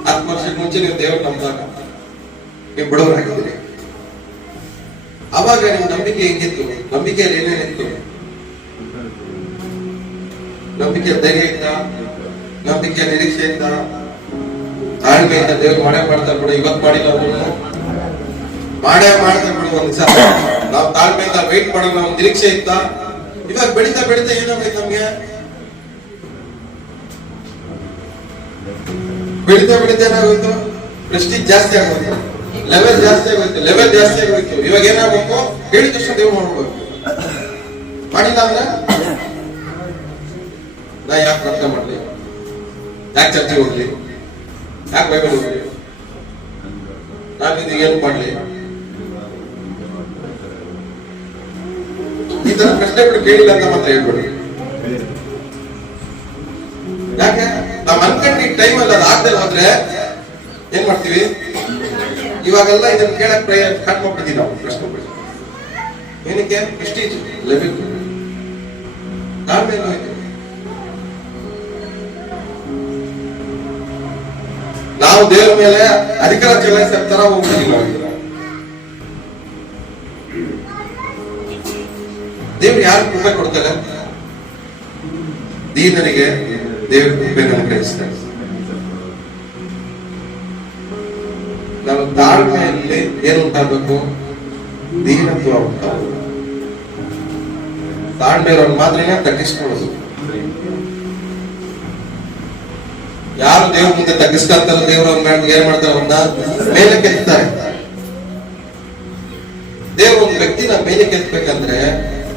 10 ವರ್ಷಕ್ಕೆ ಮುಂಚೆ ನೀವು ದೇವ್ರ ನಂಬಿದಾಗ ನೀವು ಬಡವರಾಗಿದ್ದೀರಿ. ಅವಾಗ ನಿಮ್ ನಂಬಿಕೆ ಹೆಂಗಿತ್ತು? ನಂಬಿಕೆಯಲ್ಲಿ ಏನೇನಿತ್ತು? ನಂಬಿಕೆ ಧೈರ್ಯ ಇತ್ತ, ನಂಬಿಕೆ ನಿರೀಕ್ಷೆ ಇತ್ತ, ತಾಳ್ಮೆಯಿಂದ ದೇವ್ರು ಮಾಡೇ ಮಾಡ್ತಾರೆ ಬಿಡು. ಇವತ್ತು ಮಾಡಿಲ್ಲ ಅಂದ್ರೂ ಮಾಡೇ ಮಾಡ್ತಾರೆ ಬಿಡು. ಒಂದ್ ದಿವಸ ನಾವು ತಾಳ್ಮೆಯಿಂದ ವೆಯ್ಟ್ ಮಾಡೋಣ, ಒಂದು ನಿರೀಕ್ಷೆ ಇತ್ತ. ಇವಾಗ ಬೆಳೀತಾ ಬೆಳೀತಾ ಏನಾಗೈತೆ ನಮ್ಗೆ? ಬೆಳೀತಾ ಬೆಳೀತಾ ಏನಾಗೋಯ್ತು? ಪ್ರೆಸ್ಟೀಜ್ ಜಾಸ್ತಿ ಆಗೋಯ್ತು, ಲೆವೆಲ್ ಜಾಸ್ತಿ ಆಗೋಯ್ತು. ಇವಾಗ ಏನಾಗಬೇಕು? ಹೇಳಿದ ತಕ್ಷಣ ದೇವ್ರು ಮಾಡ್ಬೇಕು. ಮಾಡಿಲ್ಲ ಅಂದ್ರೆ ನಾ ಯಾಕೆ ಪ್ರಾರ್ಥನೆ ಮಾಡ್ಲಿ, ಯಾಕೆ ಚರ್ಚೆ ಹೋಗ್ಲಿ, ಯಾಕೆ ಬೈಬಲ್ ಹೋಗ್ಲಿ, ನಾನು ಇದು ಏನು ಮಾಡ್ಲಿ? ಈ ತರ ಪ್ರಶ್ನೆಗಳು ಕೇಳಿಲ್ಲ ಅಂತ ಮಾತ್ರ ಹೇಳ್ಬೇಡಿ. ಯಾಕೆ? ನಾವ್ ಅನ್ಕೊಂಡಿ ಟೈಮ್ ಅಲ್ಲಿ ಅದು ಆಗದೆ ಹೋದ್ರೆ ಏನ್ ಮಾಡ್ತೀವಿ? ಇವಾಗೆಲ್ಲ ಇದನ್ನ ಕೇಳಕ್ ಸ್ಟಾರ್ಟ್ ಮಾಡ್ಬಿಡ್ತೀವಿ ನಾವು. ಪ್ರಶ್ನೆ ಏನಕ್ಕೆ? ಪ್ರೆಸ್ಟೀಜ್ ಲೆವೆಲ್ ತಾಳ್ಮೆ ಹೋಯ್ತು. ನಾವು ದೇವ್ರ ಮೇಲೆ ಅಧಿಕಾರ ಚಲಾಯಿಸೋ ತರ ಹೋಗ್ಬಿಡ್ತೀವಿ ನಾವು. ದೇವ್ರು ಯಾರು ಕೃಪೆ ಕೊಡ್ತಾರೆ? ದೀನರಿಗೆ ದೇವ್ರ ಕೃಪೆ ಅನುಗ್ರಹಿಸ್ತಾರೆ. ನಾವು ತಾಳ್ಮೆಯಲ್ಲಿ ಏನು ಉಂಟಾಗಬೇಕು? ದೀನತ್ವ ಉಂಟಾಗಬೇಕು. ತಾಳ್ಮೆ ಇರೋರು ಮಾತ್ರ ತಗ್ಗಿಸ್ಕೊಳ್ಳೋದು. ಯಾರು ದೇವ್ರ ಮುಂದೆ ತಗ್ಗಿಸ್ಕೊಂತಾರ ದೇವ್ರ ಏನ್ ಮಾಡ್ತಾರೆ, ಅವ್ರನ್ನ ಮೇಲೆ ಕೆತ್ತಾರೆ. ದೇವ್ರ ಒಂದು ವ್ಯಕ್ತಿನ ಮೇಲೆ ಕೆತ್ತಬೇಕಂದ್ರೆ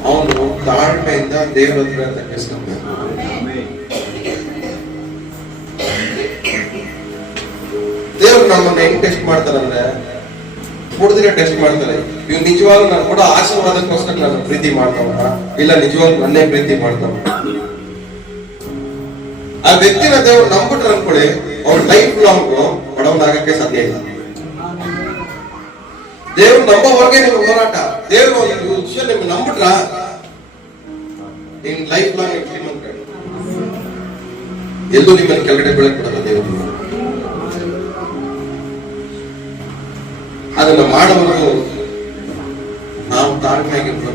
ಅವನು ತಾಳ್ಮೆಯಿಂದ ದೇವ್ರ ಹತ್ರ ತಗ್ಗಿಸ್ಕೊಬೇಕು. ದೇವ್ರು ನಮ್ಮನ್ನ ಹೆಂಗ್ ಟೆಸ್ಟ್ ಮಾಡ್ತಾರಂದ್ರೆ ಕುಡಿದ್ರೆ ಟೆಸ್ಟ್ ಮಾಡ್ತಾರೆ. ಇವ್ ನಿಜವಾಗ್ಲೂ ನಾನು ಕೂಡ ಆಶೀರ್ವಾದಕ್ಕೋಸ್ಕರ ನಾನು ಪ್ರೀತಿ ಮಾಡ್ತಾವ, ಇಲ್ಲ ನಿಜವಾಗ್ಲೂ ನನ್ನೇ ಪ್ರೀತಿ ಮಾಡ್ತಾವ. ಆ ವ್ಯಕ್ತಿನ ದೇವ್ರು ನಂಬಿಟ್ರೆ ಅನ್ಕೊಳ್ಳಿ, ಅವ್ರ ಲೈಫ್ ಲಾಂಗ್ ಬಡವನಾಗಕ್ಕೆ ಸಾಧ್ಯ ಇಲ್ಲ. ದೇವ್ರು ನಂಬೋವರೆಗೆ ನಿಮ್ಗೆ ಹೋರಾಟ. ದೇವ್ರು ಒಂದು ವಿಷಯ ನಿಮ್ಗೆ ನಂಬಿಟ್ರ ಇನ್ ಲೈಫ್ ಲಾಂಗ್ ಶ್ರೀಮಂತ ಎಲ್ಲೂ ನಿಮ್ಮನ್ನು ಕೆಳಗಡೆ ಬೆಳಕ್ ಬಿಡಲ್ಲ ದೇವರು. ಅದನ್ನ ಮಾಡುವವರೆಗೂ ನಾವು ತಾಳ್ಮೆಯಾಗಿರ್ಬೇಕು.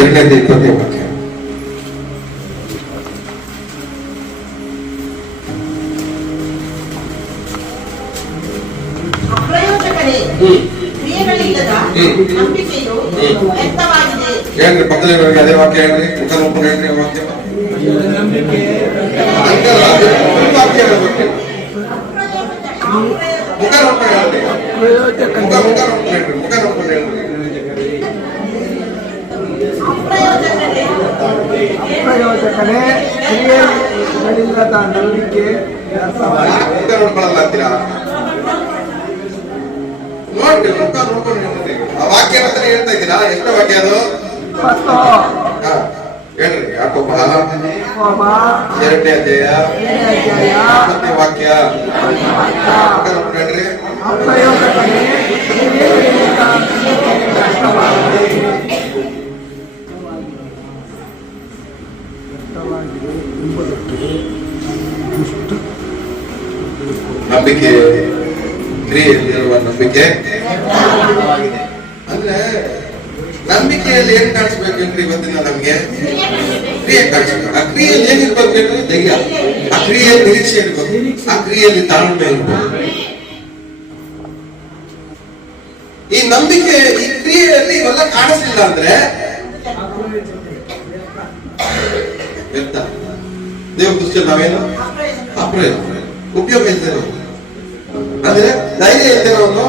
ಎರಡನೇದು 20ನೇ ವಾಕ್ಯ. ಅಪ್ರಯೋಜಕರೇ, ಕ್ರಿಯೆಗಳಿಲ್ಲದ ನಂಬಿಕೆಯು ವ್ಯರ್ಥವಾಗಿದೆ. ಹೇಳ್ರಿ, ಪಕ್ಕದಲ್ಲಿ ಅದೇ ವಾಕ್ಯ ಹೇಳ್ರಿ, ಮುಖ ನೋಡ್ಕೊಂಡು ಹೇಳ್ರಿ ಆ ವಾಕ್ಯ. ವಾಕ್ಯ ಹೇಳ್ಬೇಕು, ಮುಖ ನೋಡ್ಕೊಂಡು ಹೇಳ್ರಿ, ಮುಖ ನೋಡ್ಕೊಂಡು ಹೇಳ್ರಿ, ಮುಖ ನೋಡ್ಕೊಂಡು ಹೇಳ್ರಿ. ಅಪ್ರಯೋಜಕನೇ, ಕ್ರಿಯೆಗಳಿಲ್ಲದ ನಂಬಿಕೆ ವ್ಯರ್ಥವಾಗಿದೆ. ಮುಖ ನೋಡ್ಕೊಳ್ಳಲ್ಲ ಅಂತೀರಾ? ನೋಡ್ರಿ, ಮುಖ ನೋಡ್ಕೊಂಡು ಹೇಳ್ರಿ. ಆ ವಾಕ್ಯ ಅಂತಾನೆ ಹೇಳ್ತಾ ಇದ್ದೀರಾ? ಎಷ್ಟು ವಾಕ್ಯ ಅದು? 20. ಹಾ ಹೇಳ್ರಿ. ಯಾಕೋಬ 2ನೇ ಅಧ್ಯಾಯ 20ನೇ ವಾಕ್ಯ. ಮುಖ ನೋಡ್ಕೊಂಡು ಹೇಳ್ರಿ. ಅಪ್ರಯೋಜಕನೇ, ಕ್ರಿಯೆಗಳಿಲ್ಲದ ನಂಬಿಕೆ ವ್ಯರ್ಥವಾಗಿದೆ ಎಂಬುದಕ್ಕೆ ದುಷ್ಟ ನಂಬಿಕೆ, ಕ್ರಿಯೆಯಲ್ಲಿರುವ ನಂಬಿಕೆ ಅಂದ್ರೆ ನಂಬಿಕೆಯಲ್ಲಿ ಏನ್ ಕಾಣಿಸ್ಬೇಕೇನ್ರಿ? ಇವತ್ತಿನ ನಮ್ಗೆ ಕ್ರಿಯೆ ಕಾಣಿಸ್ಬೇಕು. ಆ ಕ್ರಿಯೆಯಲ್ಲಿ ಏನಿರ್ಬೇಕು? ಧೈರ್ಯ. ಆ ಕ್ರಿಯೆಯಲ್ಲಿ ನಿರೀಕ್ಷೆ ಇರ್ಬೇಕು. ಆ ಕ್ರಿಯೆಯಲ್ಲಿ ತಾಳ್ಮೆ ಇರ್ಬೇಕು. ಈ ನಂಬಿಕೆ, ಈ ಕ್ರಿಯೆಯಲ್ಲಿ ಇವೆಲ್ಲ ಕಾಣಿಸ್ಲಿಲ್ಲ ಅಂದ್ರೆ ವ್ಯರ್ಥ. ದೇವ್ರ ದೃಷ್ಟಿಯಲ್ಲಿ ನಾವೇನು ಅಪ್ರಯೋಜನ, ಉಪಯೋಗ ಇಲ್ದೇನೋ. ಅಂದ್ರೆ ಧೈರ್ಯ ಇಲ್ದಿರೋನು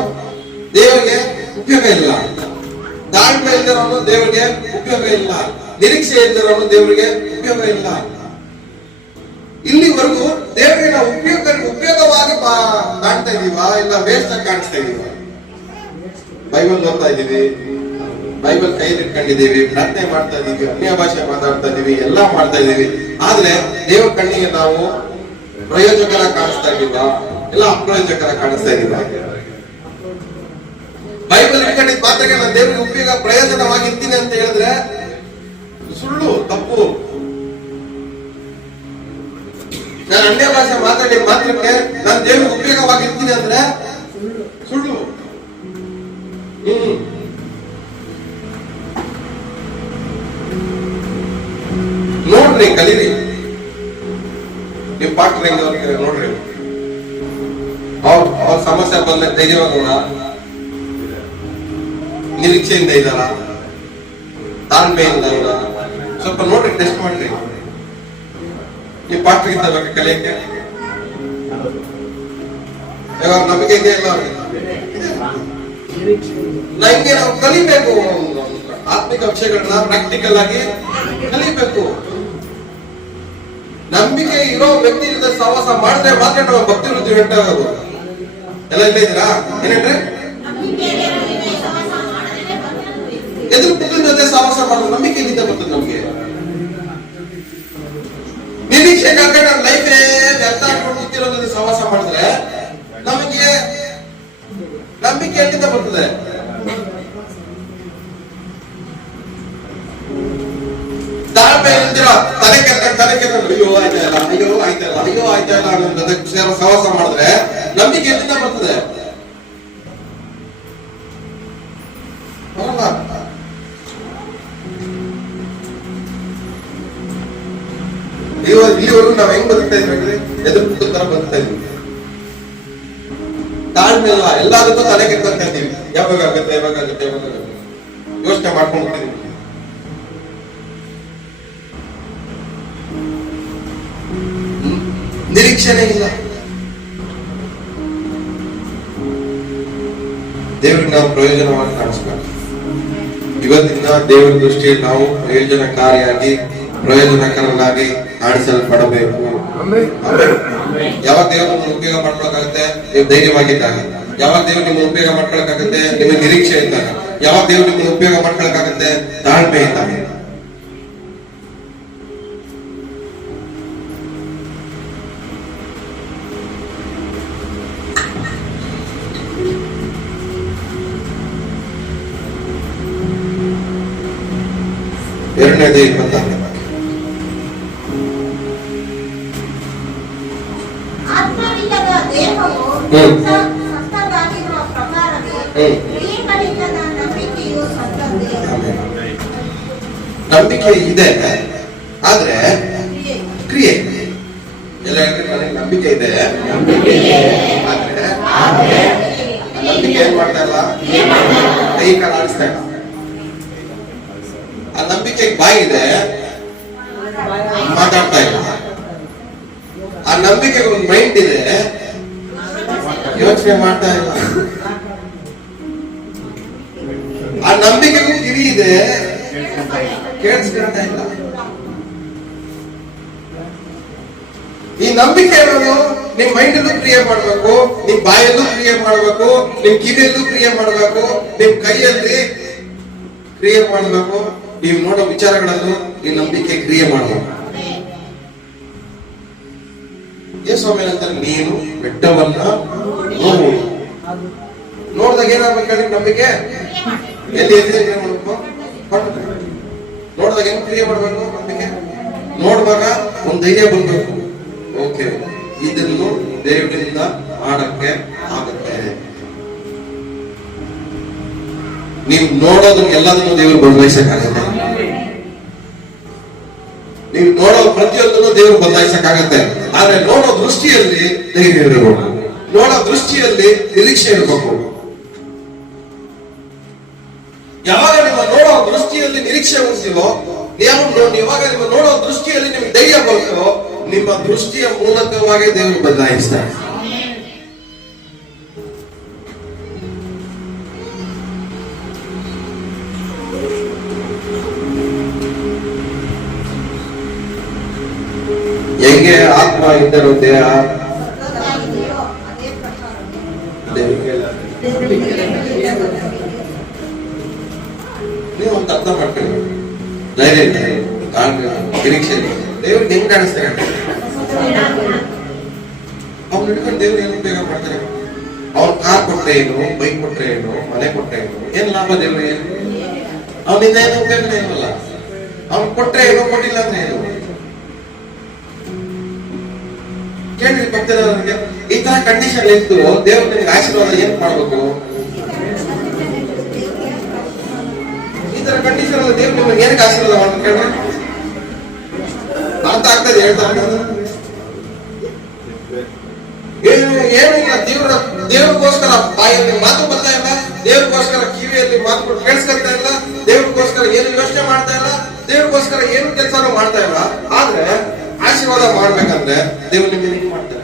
ದೇವರಿಗೆ ಉಪಯೋಗ ಇಲ್ಲ, ತಾಳ್ಮೆ ಇಲ್ದಿರೋನು ದೇವರಿಗೆ ಉಪಯೋಗ ಇಲ್ಲ, ನಿರೀಕ್ಷೆ ಇಲ್ದಿರೋನು ದೇವರಿಗೆ ಉಪಯೋಗ ಇಲ್ಲ. ಇಲ್ಲಿವರೆಗೂ ದೇವರಿಗೆ ನಾವು ಉಪಯೋಗವಾಗಿ ಕಾಣ್ತಾ ಇದೀವಾ, ಇಲ್ಲ ವೇಸ್ಟ್ ಆಗಿ ಕಾಣಿಸ್ತಾ ಇದೀವ? ಬೈಬಲ್ ಓದ್ತಾ ಇದೀವಿ, ಬೈಬಲ್ ಕೈಯಲ್ಲಿ ಇಟ್ಕೊಂಡಿದೀವಿ, ಪ್ರಾರ್ಥನೆ ಮಾಡ್ತಾ ಇದೀವಿ, ಅನ್ಯ ಭಾಷೆ ಮಾತಾಡ್ತಾ ಇದೀವಿ, ಎಲ್ಲಾ ಮಾಡ್ತಾ ಇದೀವಿ. ಆದ್ರೆ ದೇವ್ರ ಕಣ್ಣಿಗೆ ನಾವು ಪ್ರಯೋಜಕರ ಕಾಣಿಸ್ತಾ ಇದೀವ, ಇಲ್ಲ ಅಪ್ರಯೋಜಕರ ಕಾಣಿಸ್ತಾ ಇದೀವ? ಬೈಬಲ್ ಇಟ್ಕೊಂಡಿದ್ ಮಾತ್ರಕ್ಕೆ ನಾನು ದೇವರಿಗೆ ಉಪಯೋಗ ಪ್ರಯೋಜನವಾಗಿರ್ತೀನಿ ಅಂತ ಹೇಳಿದ್ರೆ ಸುಳ್ಳು, ತಪ್ಪು. ನಾನು ಅನ್ಯ ಭಾಷೆ ಮಾತಾಡಿದ ಮಾತ್ರಕ್ಕೆ ನಾನು ದೇವರಿಗೆ ಉಪಯೋಗವಾಗಿರ್ತೀನಿ ಅಂದ್ರೆ ಸುಳ್ಳು. ನೋಡ್ರಿ, ಕಲೀರಿ. ನಿಮ್ ಪಾಠ ನೋಡ್ರಿ, ಅವ್ರ ಸಮಸ್ಯೆ ಬಂದ ಧೈರ್ಯವಾಗೋಣ, ನಿರೀಕ್ಷೆಯಿಂದ ಇದ್ದಾರ, ತಾಳ್ಮೆಯಿಂದ ಇದ್ದಾರ, ಸ್ವಲ್ಪ ನೋಡ್ರಿ, ಟೆಸ್ಟ್ ಮಾಡ್ರಿ. ನಿಮ್ ಪಾಠಗಿಂತ ಬಗ್ಗೆ ಕಲಿಯಕ್ಕೆ ಇವಾಗ ನಂಬಿಕೆ ಇದೆಯಲ್ಲ ಅವ್ರಿಗೆ. ನಂಗೆ ನಾವು ಕಲಿಬೇಕು, ಆತ್ಮಿಕ ವಿಷಯಗಳನ್ನ ಪ್ರಾಕ್ಟಿಕಲ್ ಆಗಿ ಕಲಿಬೇಕು. ನಂಬಿಕೆ ಇರೋ ವ್ಯಕ್ತಿ ಜೊತೆ ಸಹವಾಸ ಮಾಡಿದ್ರೆ ಮಾತ್ರ ನಾವು ಭಕ್ತಿ ವೃದ್ಧಿ ಹೊಂಟಾಗೋದು. ಎಲ್ಲ ಇಲ್ಲ ಇದ್ದೀರಾ? ಏನೇನ್ರಿ? ಎದುರು ಪುತ್ರನ ಜೊತೆ ಸಹವಾಸ ಮಾಡೋದು ನಂಬಿಕೆ ಎಲ್ಲಿಂದ ಬರ್ತದೆ ನಮ್ಗೆ? ನಿರೀಕ್ಷೆ ಕಾರಣ ನಮ್ಮ ಲೈಫೇ ವ್ಯರ್ಥ ಆಗ್ಕೊಂಡು ಕೂತಿರೋ ಜೊತೆ ಸಹವಾಸ ಮಾಡಿದ್ರೆ ನಮಗೆ ನಂಬಿಕೆ ಎಲ್ಲಿಂದ ಬರ್ತದೆ? ತಾಳ್ಮೆ ಇಲ್ದಿರ ತಲೆ ಕೆತ್ತ ಅಯ್ಯೋ ಆಯ್ತಲ್ಲ, ಅಯ್ಯೋ ಆಯ್ತಲ್ಲ, ಅಯ್ಯೋ ಆಯ್ತಲ್ಲ ಅನ್ನೋದಕ್ಕೆ ಸಹವಾಸ ಮಾಡಿದ್ರೆ ನಂಬಿಕೆ ಎಲ್ಲಿಂದ ಬರ್ತದೆ? ಬರಲ್ಲ. ಇಲ್ಲಿವರೆಗೂ ನಾವ್ ಹೆಂಗ್ ಬದುಕ್ತಾ ಇದ್ವಿ? ಎದುರು ತರ ಬದುಕ್ತಾ ಇದ್ವಿ. ತಾಳ್ಮೆ ಇಲ್ಲ, ಎಲ್ಲದಕ್ಕೂ ತಲೆ ಕೆಡ್ಕೊಂತೀವಿ. ಯಾವಾಗುತ್ತೆ ಯೋಚನೆ ಮಾಡ್ಕೊಂಡು ಹೋಗ್ತೀವಿ. ನಿರೀಕ್ಷೆನೇ ಇಲ್ಲ. ದೇವ್ರಿಗೆ ನಾವು ಪ್ರಯೋಜನವಾಗಿ ಕಾಣಿಸ್ಬೇಕು. ಇವತ್ತಿನ ದೇವರ ದೃಷ್ಟಿಯಲ್ಲಿ ನಾವು ಪ್ರಯೋಜನಕಾರಿಯಾಗಿ ಪ್ರಯೋಜನಕರರಾಗಿ ಕಾಣಿಸಲ್ಪಡಬೇಕು. ಯಾವಾಗ ದೇವರು ನಿಮ್ಮನ್ನು ಉಪಯೋಗ ಮಾಡ್ಕೊಳಕಾಗುತ್ತೆ? ನೀವು ಧೈರ್ಯವಾಗಿದ್ದಾಗ. ಯಾವಾಗ ದೇವರು ನಿಮ್ಮನ್ನು ಉಪಯೋಗ ಮಾಡ್ಕೊಳಕಾಗುತ್ತೆ? ನಿಮಗೆ ನಿರೀಕ್ಷೆ ಇದ್ದಾಗ. ಯಾವಾಗ ದೇವರು ನಿಮ್ಮನ್ನು ಉಪಯೋಗ ಮಾಡ್ಕೊಳಕಾಗುತ್ತೆ? ತಾಳ್ಮೆ ಇದ್ದಾಗ. ಎರಡನೇದು 26. ಆತ್ಮವಿಲ್ಲದ ದೇಹವು ಸತ್ತದ್ದಾಗಿರುವ ಪ್ರಕಾರವೇ ಕ್ರಿಯೆಗಳಿಲ್ಲದ ನಂಬಿಕೆಯು ಸತ್ತದ್ದೇ. ನಂಬಿಕೆ ಇದೆ, ಆದ್ರೆ ಕ್ರಿಯೆ ಎಲ್ಲ ನನಗೆ ನಂಬಿಕೆ ಇದೆ, ಆದ್ರೆ ನಂಬಿಕೆ ಏನ್ ಮಾಡ್ತಾ ಇಲ್ಲ, ಕೈ ಕಾಲು ಆಡಿಸ್ತಾ ಇಲ್ಲ. ಆ ನಂಬಿಕೆಗೆ ಬಾಯಿದೆ, ಮಾತಾಡ್ತಾ ಇಲ್ಲ. ಆ ನಂಬಿಕೆಗೆ ಒಂದು ಮೈಂಡ್ ಇದೆ, ಯೋಚನೆ ಮಾಡ್ತಾ ಇಲ್ಲ. ಆ ನಂಬಿಕೆಗೂ ಕಿವಿ ಇದೆ, ಕೇಳಿಸ್ಕೊಳ್ತಾ ಇಲ್ಲ. ಈ ನಂಬಿಕೆ ಅನ್ನೋದು ನಿಮ್ ಮೈಂಡಲ್ಲೂ ಕ್ರಿಯೆ ಮಾಡ್ಬೇಕು, ನಿಮ್ ಬಾಯಲ್ಲೂ ಕ್ರಿಯೆ ಮಾಡ್ಬೇಕು, ನಿಮ್ ಕಿವಿಯಲ್ಲೂ ಕ್ರಿಯೆ ಮಾಡ್ಬೇಕು, ನಿಮ್ ಕೈಯಲ್ಲಿ ಕ್ರಿಯೆ ಮಾಡ್ಬೇಕು, ನೀವು ನೋಡೋ ವಿಚಾರಗಳಲ್ಲೂ ಈ ನಂಬಿಕೆ ಕ್ರಿಯೆ ಮಾಡಬೇಕು. ಯೇಸು ಏನಂತಾರೆ? ನೀನು ಬೆಟ್ಟವನ್ನ ನೋಡು. ನೋಡಿದಾಗ ಏನಾಗ್ಬೇಕು ನಂಬಿಕೆ? ಎಲ್ಲಿ ಕ್ರಿಯೆ ಮಾಡ್ಬೇಕು? ನೋಡಿದಾಗ ಏನು ಕ್ರಿಯೆ ಮಾಡ್ಬೇಕು? ನಂಬಿಕೆ ನೋಡುವಾಗ ಒಂದು ಧೈರ್ಯ ಬರ್ಬೇಕು. ಓಕೆ, ಇದನ್ನು ದೇವರಿಂದ ಮಾಡಕ್ಕೆ ಆಗುತ್ತೆ. ನೀವು ನೋಡೋದನ್ನ ಎಲ್ಲದನ್ನು ದೇವರು ಬದಲಾಯಿಸಕ್ಕಾಗತ್ತೆ. ನೀವು ನೋಡೋ ಪ್ರತಿಯೊಂದನ್ನು ದೇವರು ಬದಲಾಯಿಸಕ್ಕಾಗತ್ತೆ. ಆದ್ರೆ ನೋಡೋ ದೃಷ್ಟಿಯಲ್ಲಿ ಧೈರ್ಯ ಇರಬೇಕು, ನೋಡೋ ದೃಷ್ಟಿಯಲ್ಲಿ ನಿರೀಕ್ಷೆ ಇರಬೇಕು. ಯಾವಾಗ ನಿಮ್ಮ ನೋಡೋ ದೃಷ್ಟಿಯಲ್ಲಿ ನಿರೀಕ್ಷೆ ಉಂಟಿವೋ, ಯಾವಾಗ ನಿಮ್ಮ ನೋಡೋ ದೃಷ್ಟಿಯಲ್ಲಿ ನಿಮ್ಗೆ ಧೈರ್ಯ ಬರುತ್ತೋ, ನಿಮ್ಮ ದೃಷ್ಟಿಯ ಮೂಲಕವಾಗಿ ದೇವರು ಬದಲಾಯಿಸ್ತಾರೆ. ಹೆಂಗೆ ಆತ್ಮ ಇದ್ದರೂ ದೇಹ ಸತ್ತದ್ದಾಗಿದೆಯೋ ಅದೇ ಪ್ರಕಾರವೇ ನೀವು ಒಂದು ಅರ್ಥ ಮಾಡ್ಕೊಳ್ಳಿ. ಧೈರ್ಯ ಇದೆ, ನಿರೀಕ್ಷೆ ಇದೆ. ದೇವ್ರಿಗೆ ಹೆಂಗ್ ಕಾಣಿಸ್ತಾರೆ? ಅವ್ನು ಹಿಡ್ಕೊಂಡು ದೇವ್ರು ಏನು ಉಪಯೋಗ ಮಾಡ್ತಾರೆ? ಅವ್ನು ಕಾರ್ ಕೊಟ್ರೆ ಏನು, ಬೈಕ್ ಕೊಟ್ರೆ ಏನು, ಮನೆ ಕೊಟ್ರೆ ಏನು, ಏನ್ ಲಾಭ ದೇವ್ರಿಗೆ? ಅವನಿಂದ ಏನು ಉಪಯೋಗನೇ ಇರಲ್ಲ. ಅವ್ನು ಕೊಟ್ರೆ ಏನು, ಕೊಟ್ಟಿಲ್ಲ ಅಂದ್ರೆ ಏನು? ಕೇಳಿ ಭಕ್ತರ, ಈ ತರ ಕಂಡೀಷನ್ ಇತ್ತು, ದೇವ್ರು ನಿಮ್ಗೆ ಆಶೀರ್ವಾದ ಏನ್ ಮಾಡ್ಬೇಕು? ಈ ತರ ಕಂಡೀಷನ್ ಅಲ್ಲ, ದೇವ್ರು ನಿಮ್ಗೆ ಏನಕ್ಕೆ ಆಶೀರ್ವಾದ ಮಾಡ್ಬೇಕು ಕೇಳ್ರಿ? ಅರ್ಥ ಆಗ್ತದೆ ಹೇಳ್ತಾ ಏನು ಇಲ್ಲ. ದೇವ್ರಿಗೋಸ್ಕರ ಬಾಯಲ್ಲಿ ಮಾತು ಬರ್ತಾ ಇಲ್ಲ, ದೇವ್ರಿಗೋಸ್ಕರ ಕಿವಿಯಲ್ಲಿ ಮಾತು ಕೇಳಿಸ್ಕೊಳ್ತಾ ಇಲ್ಲ, ದೇವ್ರಿಗೋಸ್ಕರ ಏನು ಯೋಚನೆ ಮಾಡ್ತಾ ಇಲ್ಲ, ದೇವ್ರಿಗೋಸ್ಕರ ಏನು ಕೆಲಸನೂ ಮಾಡ್ತಾ ಇಲ್ಲ. ಆದ್ರೆ ಆಶೀರ್ವಾದ ಮಾಡ್ಬೇಕಂದ್ರೆ ದೇವ್ರು ನಿಮ್ಗೆ ಏನ್ ಮಾಡ್ತಾರೆ?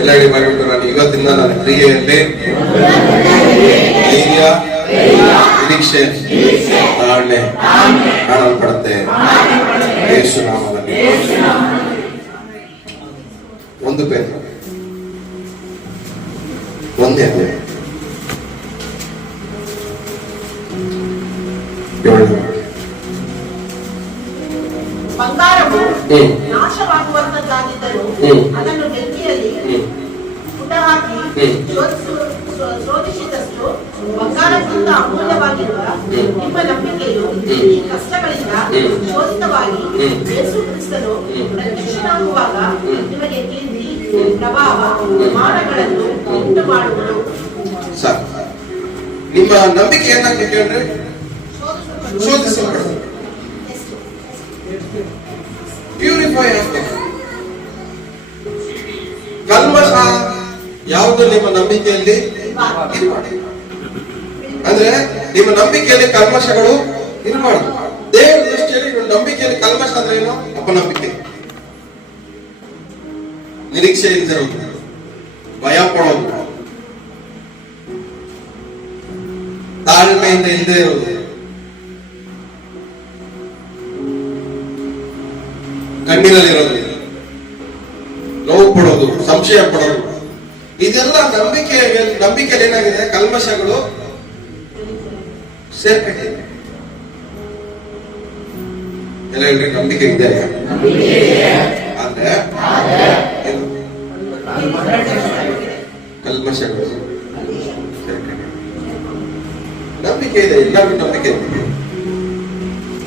ಎಲ್ಲಾಡಿ ಮಾಡಿಬಿಟ್ಟು ನಾನು ಇವತ್ತಿಂದ ನನ್ನ ಕ್ರಿಯೆಯಲ್ಲಿ ಧೈರ್ಯ, ನಿರೀಕ್ಷೆ, ತಾಳ್ಮೆ ಕಾಣಲ್ಪಡುತ್ತೆ. ಯೇಸು ನಾಮದಲ್ಲಿ. 1 ಪೇತ್ರ 1 ಬಂಗಾರವು ನಾಶವಾಗುವಂತದ್ದಾಗಿದ್ದರೂ ಅದನ್ನು ಬೆಂಕಿಯಲ್ಲಿ ಪುಟ ಹಾಕಿ ಶೋಧಿಸಿದಷ್ಟು ಬಂಗಾರಕ್ಕಿಂತ ಅಮೂಲ್ಯವಾಗಿರುವ ನಿಮ್ಮ ನಂಬಿಕೆಯು ಈ ಕಷ್ಟಗಳಿಂದ ಶೋಧಿತವಾಗಿ ಯೇಸು ಕ್ರಿಸ್ತನು ಪ್ರತ್ಯಕ್ಷನಾಗುವಾಗ ನಿಮಗೆ ಕೀರ್ತಿ, ಪ್ರಭಾವ, ಮಾನಗಳನ್ನು ಉಂಟು ಮಾಡುವುದು. ನಿಮ್ಮ ನಂಬಿಕೆ ಏನಾಗ್ಬೇಕು ಹೇಳ್ರಿ? ಶೋಧಿಸಲ್ಪಡುತ್ತೆ, ಪ್ಯೂರಿಫೈ ಆಗ್ಬೇಕು. ಕಲ್ಮಶ ಯಾವುದು ನಿಮ್ಮ ನಂಬಿಕೆಯಲ್ಲಿ ಇರಬಾರ್ದು. ಅಂದ್ರೆ ನಿಮ್ಮ ನಂಬಿಕೆಯಲ್ಲಿ ಕಲ್ಮಶಗಳು ಇರಬಾರ್ದು. ದೇವರ ದೃಷ್ಟಿಯಲ್ಲಿ ನಿಮ್ಮ ನಂಬಿಕೆಯಲ್ಲಿ ಕಲ್ಮಶ ಅಂದ್ರೆ ಏನು? ಅಪನಂಬಿಕೆ, ನಿರೀಕ್ಷೆ ಇಲ್ಲದಿರೋದು, ಭಯ ಪಡೋದು, ತಾಳ್ಮೆಯಿಂದ ಇಲ್ಲದೆ ಇರೋದು, ಕಣ್ಣೀರಲ್ಲಿರೋದು, ನೋವು ಪಡೋದು, ಸಂಶಯ ಪಡೋದು, ಇದೆಲ್ಲ ನಂಬಿಕೆಯಲ್ಲಿ ಏನಾಗಿದೆ? ಕಲ್ಮಶಗಳು ಸೇರ್ಕೊಂಡಿದೆ. ಎಲ್ಲ ಹೇಳ್ರಿ, ನಂಬಿಕೆ ಇದೆ ಆದ್ರೆ ಏನು? ಕಲ್ಮಶಗಳು ಸೇರ್ಕೊಂಡಿದೆ. ನಂಬಿಕೆ ಇದೆ, ಎಲ್ಲರಿಗೂ ನಂಬಿಕೆ ಇದೆ.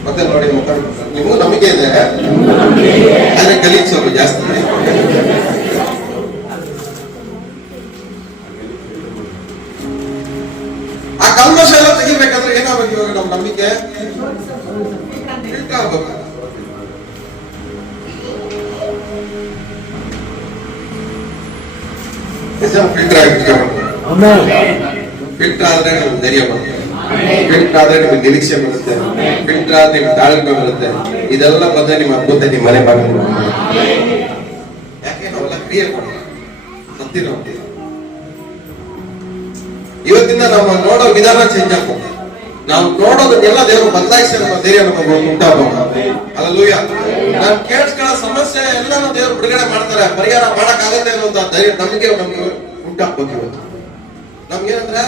ಮತ್ತೆ ನೋಡಿ, ನಿಮಗೂ ನಂಬಿಕೆ ಇದೆ ಆದ್ರೆ ಕಲೀಸೋರು ಜಾಸ್ತಿ. ಆ ಕಲ್ಮಶ ಎಲ್ಲ ತೆಗಿಬೇಕಂದ್ರೆ ಏನಾಗಬೇಕು? ಇವಾಗ ನಮ್ಮ ನಂಬಿಕೆ ಫಿಲ್ಟರ್ ಆಗ್ಬೇಕು. ಫಿಲ್ಟರ್ ಆಗಿರ್ಬೇಕು. ಫಿಲ್ಟರ್ ಆದ್ರೆ ನಮ್ಗೆ ಧೈರ್ಯ ಬರುತ್ತೆ, ಫಿಲ್ಟರ್ ಆದ್ರೆ ನಿಮ್ಗೆ ನಿರೀಕ್ಷೆ ಬರುತ್ತೆ, ಫಿಲ್ಟರ್ ಆದ್ರೆ ನಿಮ್ಗೆ ತಾಳ್ಮೆ ಬರುತ್ತೆ. ಇದೆಲ್ಲ ಬಂದ್ರೆ ನಿಮ್ಮ ಅದ್ಭುತ ನಿಮ್ಮ ಮನೆ ಬಾಗಿಲು. ಯಾಕೆ ನಾವೆಲ್ಲ ಕ್ರಿಯೆ ಮಾಡೋದು ಸತ್ತಿರೋ ಇವತ್ತಿಂದ ನಾವು ನೋಡೋ ವಿಧಾನ ಚೇಂಜ್ ಆಗ್ಬೋದು. ನಾವು ನೋಡೋದನ್ನೆಲ್ಲ ದೇವರು ಬದಲಾಯಿಸಿ ನಮ್ಮ ಧೈರ್ಯ ನಮಗೆ ಉಂಟಾಗಬಹುದು. ಅಲ್ಲೂಯ್ಯ. ನಾವು ಕೇಳಿಸ್ಕೊಳ್ಳೋ ಸಮಸ್ಯೆ ಎಲ್ಲಾನು ದೇವರು ಬಿಡುಗಡೆ ಮಾಡ್ತಾರೆ, ಪರಿಹಾರ ಮಾಡಕ್ಕಾಗತ್ತೆ ಅನ್ನೋಂತ ಧೈರ್ಯ ನಮಗೆ ಉಂಟಾಗ್ಬೇಕು. ಇವತ್ತು ನಮ್ಗೇನಂದ್ರೆ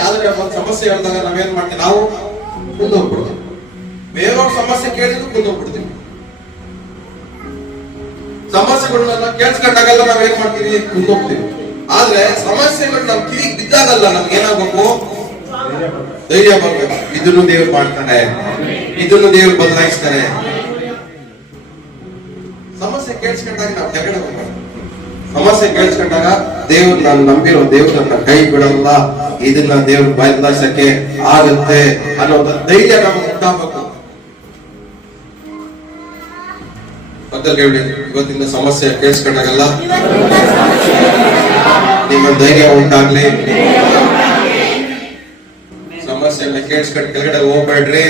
ಯಾವ್ದಾದ್ರೆ ಒಂದು ಸಮಸ್ಯೆ ಹೇಳಿದಾಗ ನಾವೇನ್ ಮಾಡ್ತೀವಿ? ನಾವು ಮುಂದೋಗ್ಬಿಡ್ತೀವಿ. ಬೇರೆಯವ್ರ ಸಮಸ್ಯೆ ಕೇಳಿದ್ರು ಮುಂದೋಗ್ಬಿಡ್ತೀವಿ. ಸಮಸ್ಯೆಗಳನ್ನೆಲ್ಲ ಕೇಳಿಸ್ಕೊಂಡಾಗಲ್ಲ ನಾವೇನ್ ಮಾಡ್ತೀವಿ? ಮುಂದೋಗ್ತೀವಿ. ಆದ್ರೆ ಸಮಸ್ಯೆಗಳು ನಮ್ ಕಿವಿಗೆ ಬಿದ್ದಾಗಲ್ಲ ನಮ್ಗೆ ಏನಾಗಬೇಕು? ಧೈರ್ಯ ಬರ್ಬೇಕು. ಇದನ್ನು ದೇವ್ರು ಮಾಡ್ತಾರೆ, ಇದನ್ನು ದೇವ್ರು ಬದಲಾಯಿಸ್ತಾರೆ. ಸಮಸ್ಯೆ ಕೇಳಿಸ್ಕೊಂಡಾಗ ನಾವು ಕೆಳಗಡೆ ಹೋಗ್ಬಾರ್ದು. ಸಮಸ್ಯೆ ಕೇಳಿಸ್ಕೊಂಡಾಗ ದೇವ್ರು ನಾನು ನಂಬಿರೋ ದೇವ್ರು ನನ್ನ ಕೈ ಬಿಡಲ್ಲ, ಇದನ್ನ ದೇವ್ರು ಬದಲಾಯಿಸಕ್ಕೆ ಆಗುತ್ತೆ ಅನ್ನೋದ ಧೈರ್ಯ ನಮಗೆ ಉಂಟಾಗಬೇಕು. ಪಕ್ಕದಲ್ಲಿ ಹೇಳಿ, ಇವತ್ತಿನ ಸಮಸ್ಯೆ ಕೇಳಿಸ್ಕೊಂಡಾಗಲ್ಲ ನಿಮ್ಮ ಧೈರ್ಯ ಉಂಟಾಗ್ಲಿ. ಸಮಸ್ಯೆಯನ್ನ ಕೇಳಿಸ್ಕೊಂಡು ಕೆಳಗಡೆ ಹೋಗ್ಬೇಡ್ರಿ.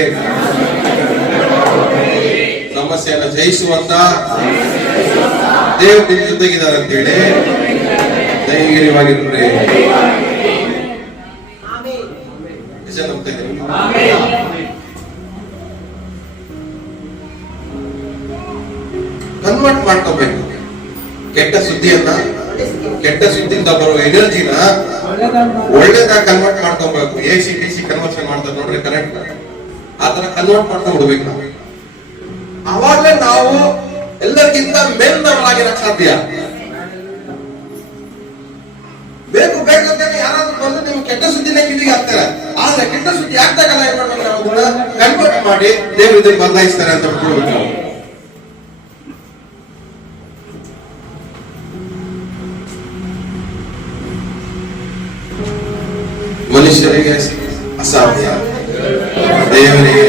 ಸಮಸ್ಯೆಯನ್ನ ಜಯಿಸುವಂತ ದೇವ್ರು ನಿಮ್ ಜೊತೆಗಿದ್ದಾರೆ ಅಂತೇಳಿ ಧೈರ್ಯವಾಗಿರ್ರಿ. ನಿಜ ನಂಬ್ತಾ ಇದ್ದೀನಿ. ಕನ್ವರ್ಟ್ ಮಾಡ್ಕೋಬೇಕು. ಕೆಟ್ಟ ಸುದ್ದಿಯಿಂದ ಬರುವ ಎನರ್ಜಿನ ಒಳ್ಳೇದಾಗ ಕನ್ವರ್ಟ್ ಮಾಡ್ಕೋಬೇಕು. AC DC ಕನ್ವರ್ಷನ್ ಮಾಡ್ತಾರೆ ನೋಡ್ರಿ, ಕರೆಂಟ್. ಆತರ ಕನ್ವರ್ಟ್ ಮಾಡ್ಕೊಂಡ್ಬಿಡ್ಬೇಕು ನಾವು. ಅವಾಗಲೇ ನಾವು ಎಲ್ಲರಿಗಿಂತ ಮೇಲ್ನವರಾಗಿರಕ್ ಸಾಧ್ಯ. ಬೇಕು ಅಂತ ಯಾರಾದ್ರೂ ಬಂದು ನಿಮ್ಗೆ ಕೆಟ್ಟ ಸುದ್ದಿನ ಕಿವಿಗೆ ಹಾಕ್ತಾರೆ. ಆದ್ರೆ ಕೆಟ್ಟ ಸುದ್ದಿ ಆಗ್ದಾಗಲ್ಲ ಏನ್ ಮಾಡ್ಬೇಕು? ನಾವು ಅದನ್ನ ಕನ್ವರ್ಟ್ ಮಾಡಿ ದೇವ್ರು ಇದನ್ನ ಬದಲಾಯಿಸ್ತಾರೆ ಅಂತ ಬಿಟ್ಕೊಳ್ಬೇಕು ನಾವು. ಮನುಷ್ಯರಿಗೆ ಅಸಾಧ್ಯ, ದೇವರಿಗೆ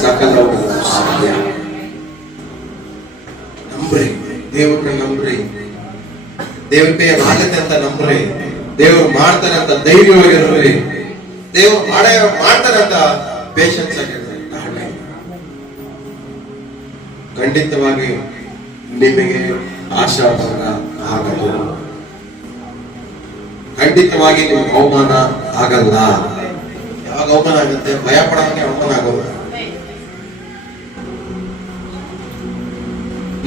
ಸಕಲವು ಸಾಧ್ಯ. ನಂಬ್ರಿ, ದೇವ್ರನ್ನ ನಂಬ್ರಿ, ದೇವ್ರ ಕೈಯಲ್ಲಿ ಆಗತ್ತೆ ಅಂತ ನಂಬ್ರಿ, ದೇವ್ರು ಮಾಡ್ತಾನೆ ಅಂತ ಧೈರ್ಯವಾಗಿರ್ರಿ, ದೇವ್ರು ಮಾಡ್ತಾನೆ ಅಂತ ಪೇಷನ್ಸ್ ಆಗಿರ್ರಿ. ಖಂಡಿತವಾಗಿ ನಿಮಗೆ ಆಶಾಭಂಗ ಆಗಲ್ಲ, ಖಂಡಿತವಾಗಿ ನಿಮ್ಗೆ ಅವಮಾನ ಆಗಲ್ಲ. ಯಾವಾಗ ಅವಮಾನ ಆಗುತ್ತೆ? ಭಯ ಪಡೋಕೆ ಅವಮಾನ ಆಗೋದು.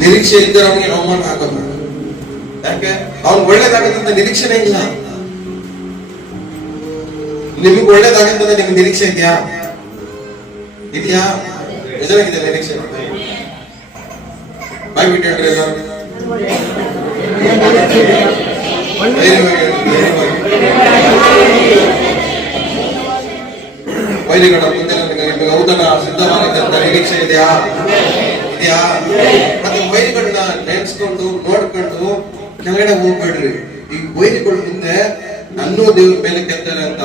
ನಿರೀಕ್ಷೆ ಇದ್ದರೆ ಅವನಿಗೆ ಅವಮಾನ ಆಗೋದು. ಯಾಕೆ? ಅವ್ನು ಒಳ್ಳೇದಾಗುತ್ತೆ ಅಂತ ನಿರೀಕ್ಷೆನೇ ಇಲ್ಲ. ನಿಮ್ಗೆ ಒಳ್ಳೇದಾಗುತ್ತೆ ಅಂತ ನಿಮ್ಗೆ ನಿರೀಕ್ಷೆ ಇದೆಯಾ? ನಿಜವಾಗಿದೆ ನಿರೀಕ್ಷೆ? ಬಾಯ್ ಬಿಟ್ಟೇಳ್ರಿ ಎಲ್ಲರೂ. ವೈರಿಗಳ ಮುಂದೆ ನಿಮಗೆ ಔತಣ ಸಿದ್ಧವಾಗಿದೆ ಅಂತ ನಿರೀಕ್ಷೆ ಇದೆಯಾ? ಮತ್ತೆ ವೈರಿಗಳನ್ನ ನೆನೆಸ್ಕೊಂಡು ನೋಡ್ಕೊಂಡು ಕೆಳಗಡೆ ಹೋಗ್ಬೇಡ್ರಿ. ಈ ವೈರಿಗಳ ಮುಂದೆ ನನ್ನೂ ದೇವ್ರ ಮೇಲೆ ಕೆತ್ತಾರೆ ಅಂತ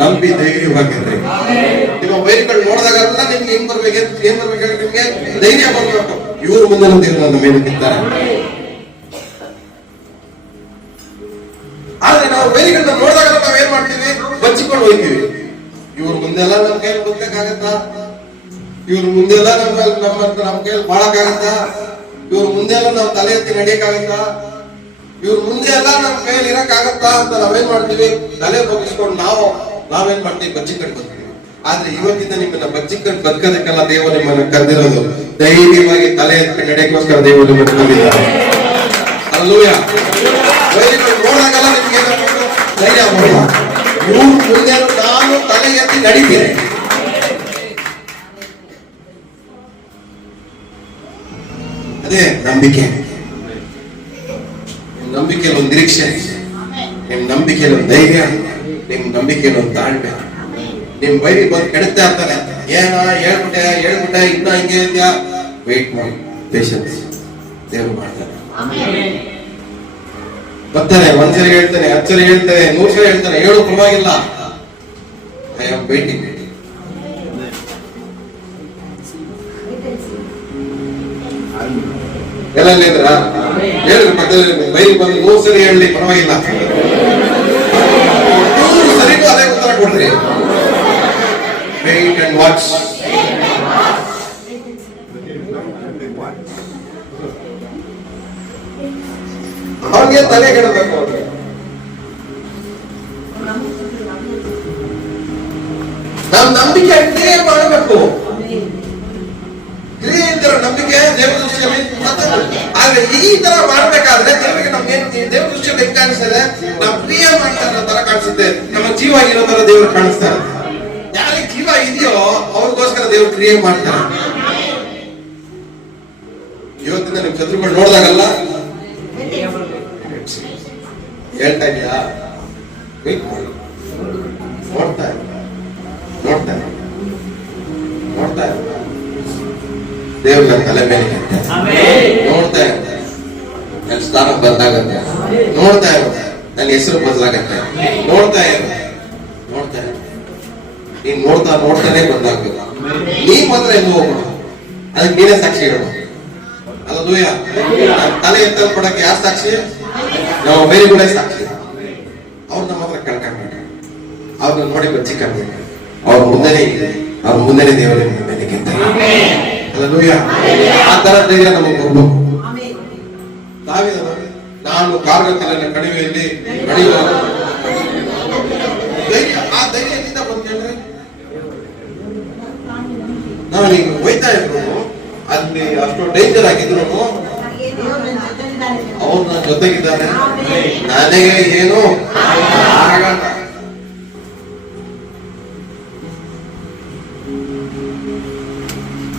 ನಂಬಿ ಧೈರ್ಯವಾಗಿರ್ರಿ. ನಿಮ್ಮ ವೈರಿಗಳು ನೋಡಿದಾಗಲ್ಲ ನಿಮ್ಗೆ ಏನ್ ಬರ್ಬೇಕು? ನಿಮ್ಗೆ ಧೈರ್ಯ ಬರ್ಬೇಕು. ಇವ್ರ ಮುಂದೆ ದೇವ್ರು ನನ್ನ ಮೇಲೆ ಕೆತ್ತಾರೆ. ನಾವು ವೈರಿಗಳನ್ನ ನೋಡಿದಾಗ ನಾವ್ ಏನ್ ಮಾಡ್ತೀವಿ? ಬಚ್ಚಿಕೊಂಡು ಹೋಗ್ತೀವಿ. ಇವ್ರ ಮುಂದೆಲ್ಲ ನಮ್ ಕೈಯಲ್ಲಿ ಬದುಕಕ್ಕಾಗತ್ತಾ? ಇವ್ರ ಮುಂದೆಲ್ಲ ನಮ್ಮ ಕೈಯಲ್ಲಿ ಬಾಳಕ್ಕಾಗತ್ತಾ? ಇವ್ರ ಮುಂದೆಲ್ಲ ನಾವು ತಲೆ ಎತ್ತಿ ನಡೆಯಕ್ಕಾಗತ್ತಾ? ಇವ್ರ ಮುಂದೆ ಎಲ್ಲ ನಮ್ ಕೈಯಲ್ಲಿ ಇರಕ್ಕಾಗತ್ತಾ ಅಂತ ನಾವೇನ್ ಮಾಡ್ತೀವಿ? ತಲೆ ಬಗ್ಗಿಸ್ಕೊಂಡು ನಾವೇನ್ ಮಾಡ್ತೀವಿ? ಬಚ್ಚಿಕೊಂಡು ಬರ್ತೀವಿ. ಆದ್ರೆ ಇವತ್ತಿಂದ ನಿಮ್ಮನ್ನ ಬಚ್ಚಿಕೊಂಡು ಬದುಕೋದಕ್ಕೆಲ್ಲ ದೇವರು ನಿಮ್ಮನ್ನ ಕರೆದಿರೋದು. ಧೈರ್ಯವಾಗಿ ತಲೆ ಎತ್ತಿ ನಡೆಯಕ್ಕೋಸ್ಕರ ದೇವರು ನಿಮ್ಮನ್ನು ಕರೆದಿದ್ದಾರೆ. ಹಲ್ಲೆಲೂಯಾ. ವೈರಿಗಳು ನೋಡಾಗಲ್ಲ ನಿಮ್ಗೆ ಏನಾಗ್ಬೇಕು? ಧೈರ್ಯ ಮಾಡೋಣ. ಇವ್ರ ಮುಂದೆ ನಾನು ತಲೆ ಎತ್ತಿ ನಡೀತೀನಿ. ಅದೇ ನಂಬಿಕೆ. ನಿಮ್ ನಂಬಿಕೆಯಲ್ಲಿ ಒಂದು ನಿರೀಕ್ಷೆ, ನಿಮ್ ನಂಬಿಕೆಯಲ್ಲಿ ಒಂದು ಧೈರ್ಯ, ನಿಮ್ ನಂಬಿಕೆಯಲ್ಲಿ ಒಂದು ತಾಳ್ಮೆ. ನಿಮ್ ಬೈರಿ ಬಂದು ಕೆಡುತ್ತಾ ಇರ್ತಾರೆ. ಹೇಳ್ಬಿಟ್ಟೆ ಇನ್ನ ಹಿಂಗೆ ಇದೆಯಾ? ವೇಟ್ ಮಾಡಿ, ಪೇಷನ್ಸ್. ದೇವರು ಮಾಡ್ತಾರೆ. ಬರ್ತಾನೆ, ಒಂದ್ಸರಿ ಹೇಳ್ತಾನೆ, 10 ಸರಿ ಹೇಳ್ತಾನೆ, 100 ಸರಿ ಹೇಳ್ತಾನೆ, ಹೇಳು ಪರವಾಗಿಲ್ಲ. I am waiting. ಎಲ್ಲ ಹೇಳಿದ್ರು ಪಕ್ಕದಲ್ಲಿ ಬೈರಿ ಬಂದು 100 ಸರಿ ಹೇಳಿ ಪರವಾಗಿಲ್ಲ. 100 ಸರಿಗೂ ಅದೇ ಉತ್ತರ ಕೊಡ್ರಿ. Wait and watch. ಅವ್ರಿಗೆ ತಲೆ ಕೆಡಬೇಕು. ಅವ್ರಿಗೆ ನಾವು ನಂಬಿಕೆ ಕ್ರಿಯೆ ಮಾಡಬೇಕು. ಕ್ರಿಯೆ ಇದ್ದರೆ ನಂಬಿಕೆ ದೇವರ ದೃಷ್ಟಿಯಲ್ಲಿ ಆದ್ರೆ ಈ ತರ ಮಾಡ್ಬೇಕಾದ್ರೆ ದೇವರಿಗೆ ನಮ್ಗೇನು ದೇವರ ದೃಷ್ಟಿಯಲ್ಲಿ ಹೆಂಗ್ ಕಾಣಿಸ್ತದೆ? ನಾವು ಕ್ರಿಯೆ ಮಾಡ್ತಾ ಇರೋ ತರ ಕಾಣಿಸುತ್ತೆ. ನಮ್ಮ ಜೀವ ಇರೋ ತರ ದೇವರು ಕಾಣಿಸ್ತಾರೆ. ಯಾರಿಗೆ ಜೀವ ಇದೆಯೋ ಅವ್ರಿಗೋಸ್ಕರ ದೇವರು ಕ್ರಿಯೆ ಮಾಡ್ತಾರೆ. ಇವತ್ತಿನ ನಿಮ್ ಶತ್ರುಗಳು ನೋಡಿದಾಗಲ್ಲ ಹೇಳ್ತಾ ಇದೆಯಾ? ನೋಡ್ತಾ ದೇವ್ರ ನನ್ನ ತಲೆ ಮೇಲೆ ನೋಡ್ತಾ ಇರುತ್ತೆ. ನನ್ನ ಸ್ಥಾನ ಬದಲಾಗತ್ತೆ. ನೋಡ್ತಾ ಇರುತ್ತೆ. ನನ್ನ ಹೆಸರು ಬದಲಾಗತ್ತೆ. ನೋಡ್ತಾ ಇರುತ್ತೆ. ನೀನ್ ನೋಡ್ತಾನೆ ಬದಲಾಗ್ಬೇಕು. ನೀ ಮಾತ್ರ ಎಂದು ಹೋಗೋಣ. ಅದಕ್ಕೆ ನೀನೇ ಸಾಕ್ಷಿ ಹೇಳೋಣ. ಹಲ್ಲೆಲೂಯಾ. ತಲೆ ಎತ್ತಲ್ಪಡಕ್ಕೆ ಯಾರು ಸಾಕ್ಷಿ? ನಾವು ಬೇರೆ ಕೂಡ ಸಾಕ್ಷಿ. ಅವ್ರು ನಮ್ಮ ಹತ್ರ ಕಳ್ಕೊಂಡ್ಬಿಟ್ರು. ಅವ್ರನ್ನ ನೋಡಿ ಬಚ್ಚಿಕೊಂಡ್ಬಿಟ್ರು. ಅವ್ರ ಮುಂದೆನೆ ದೇವರ ಮೇಲೆ ಗೆದ್ದರು. ಹಲ್ಲೆಲೂಯಾ. ಆ ತರ ಧೈರ್ಯ ನಮಗೆ ಬರ್ಬೇಕು. ನಾನು ಕಾರ್ಗತ್ತಲಿನ ಕಣಿವೆಯಲ್ಲಿ ನಡೆಯುವಾಗ ಧೈರ್ಯ, ಆ ಧೈರ್ಯ ಎಲ್ಲಿಂದ ಬಂತೇಳ್ರಿ? ನಾನು ಈಗ ಹೋಯ್ತಾ ಇದ್ರು, ಅಲ್ಲಿ ಅಷ್ಟು ಡೇಂಜರ್ ಆಗಿದ್ರು ಅವ್ರು ನನ್ನ ಜೊತೆಗಿದ್ದಾರೆ. ನನಗೆ ಏನು ಆಗಲ್ಲ.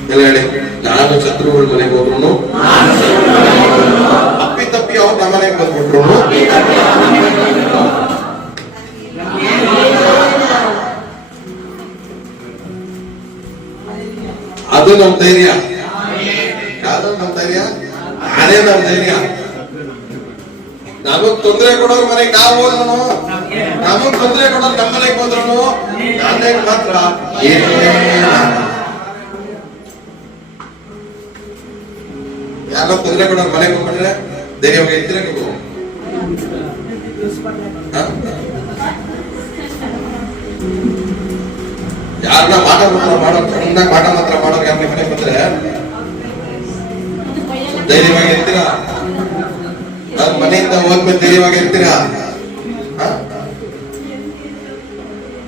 ಹೇಳಿ, ನಾನು ಶತ್ರುಗಳ ಮನೆಗೆ ಹೋದ್ರು ಅಪ್ಪಿ ಅವ್ರು ನಮ್ಮ ಮನೆಗೆ ಬಂದ್ಬಿಟ್ರು. ಅದು ನಮ್ ಧೈರ್ಯ. ಯಾವ್ದು ನಮ್ ಧೈರ್ಯ? ಅದೇ ನಮ್ ಧೈರ್ಯ. ನಮಗ್ ತೊಂದರೆ ಕೊಡೋರ್ ಮನೆಗೆ ನಾವು ಹೋದ್ರು, ನಮಗ್ ತೊಂದರೆ ಕೊಡೋರು ನಮ್ಮ ಮನೆಗೆ ಹೋದ್ರು ನನಗೆ ಮಾತ್ರ ಯಾರೋ ತೊಂದರೆ ಕೊಡೋರ್ ಮನೆಗೆ ಹೋಗ್ಬಿಟ್ರೆ ಧೈರ್ಯವಾಗಿ ಇರ್ತೀರ ನೀವು? ಯಾರನ್ನ ಮಾಟ ಮಾತ್ರ ಮಾಡೋರು ಯಾರ ಮನೆಗೆ ಬಂದ್ರೆ ಧೈರ್ಯವಾಗಿ ಇರ್ತೀರಾ? ನನ್ನ ಮನೆಯಿಂದ ಹೋದ್ಮೇಲೆ ಧೈರ್ಯವಾಗಿ ಇರ್ತೀರಾ?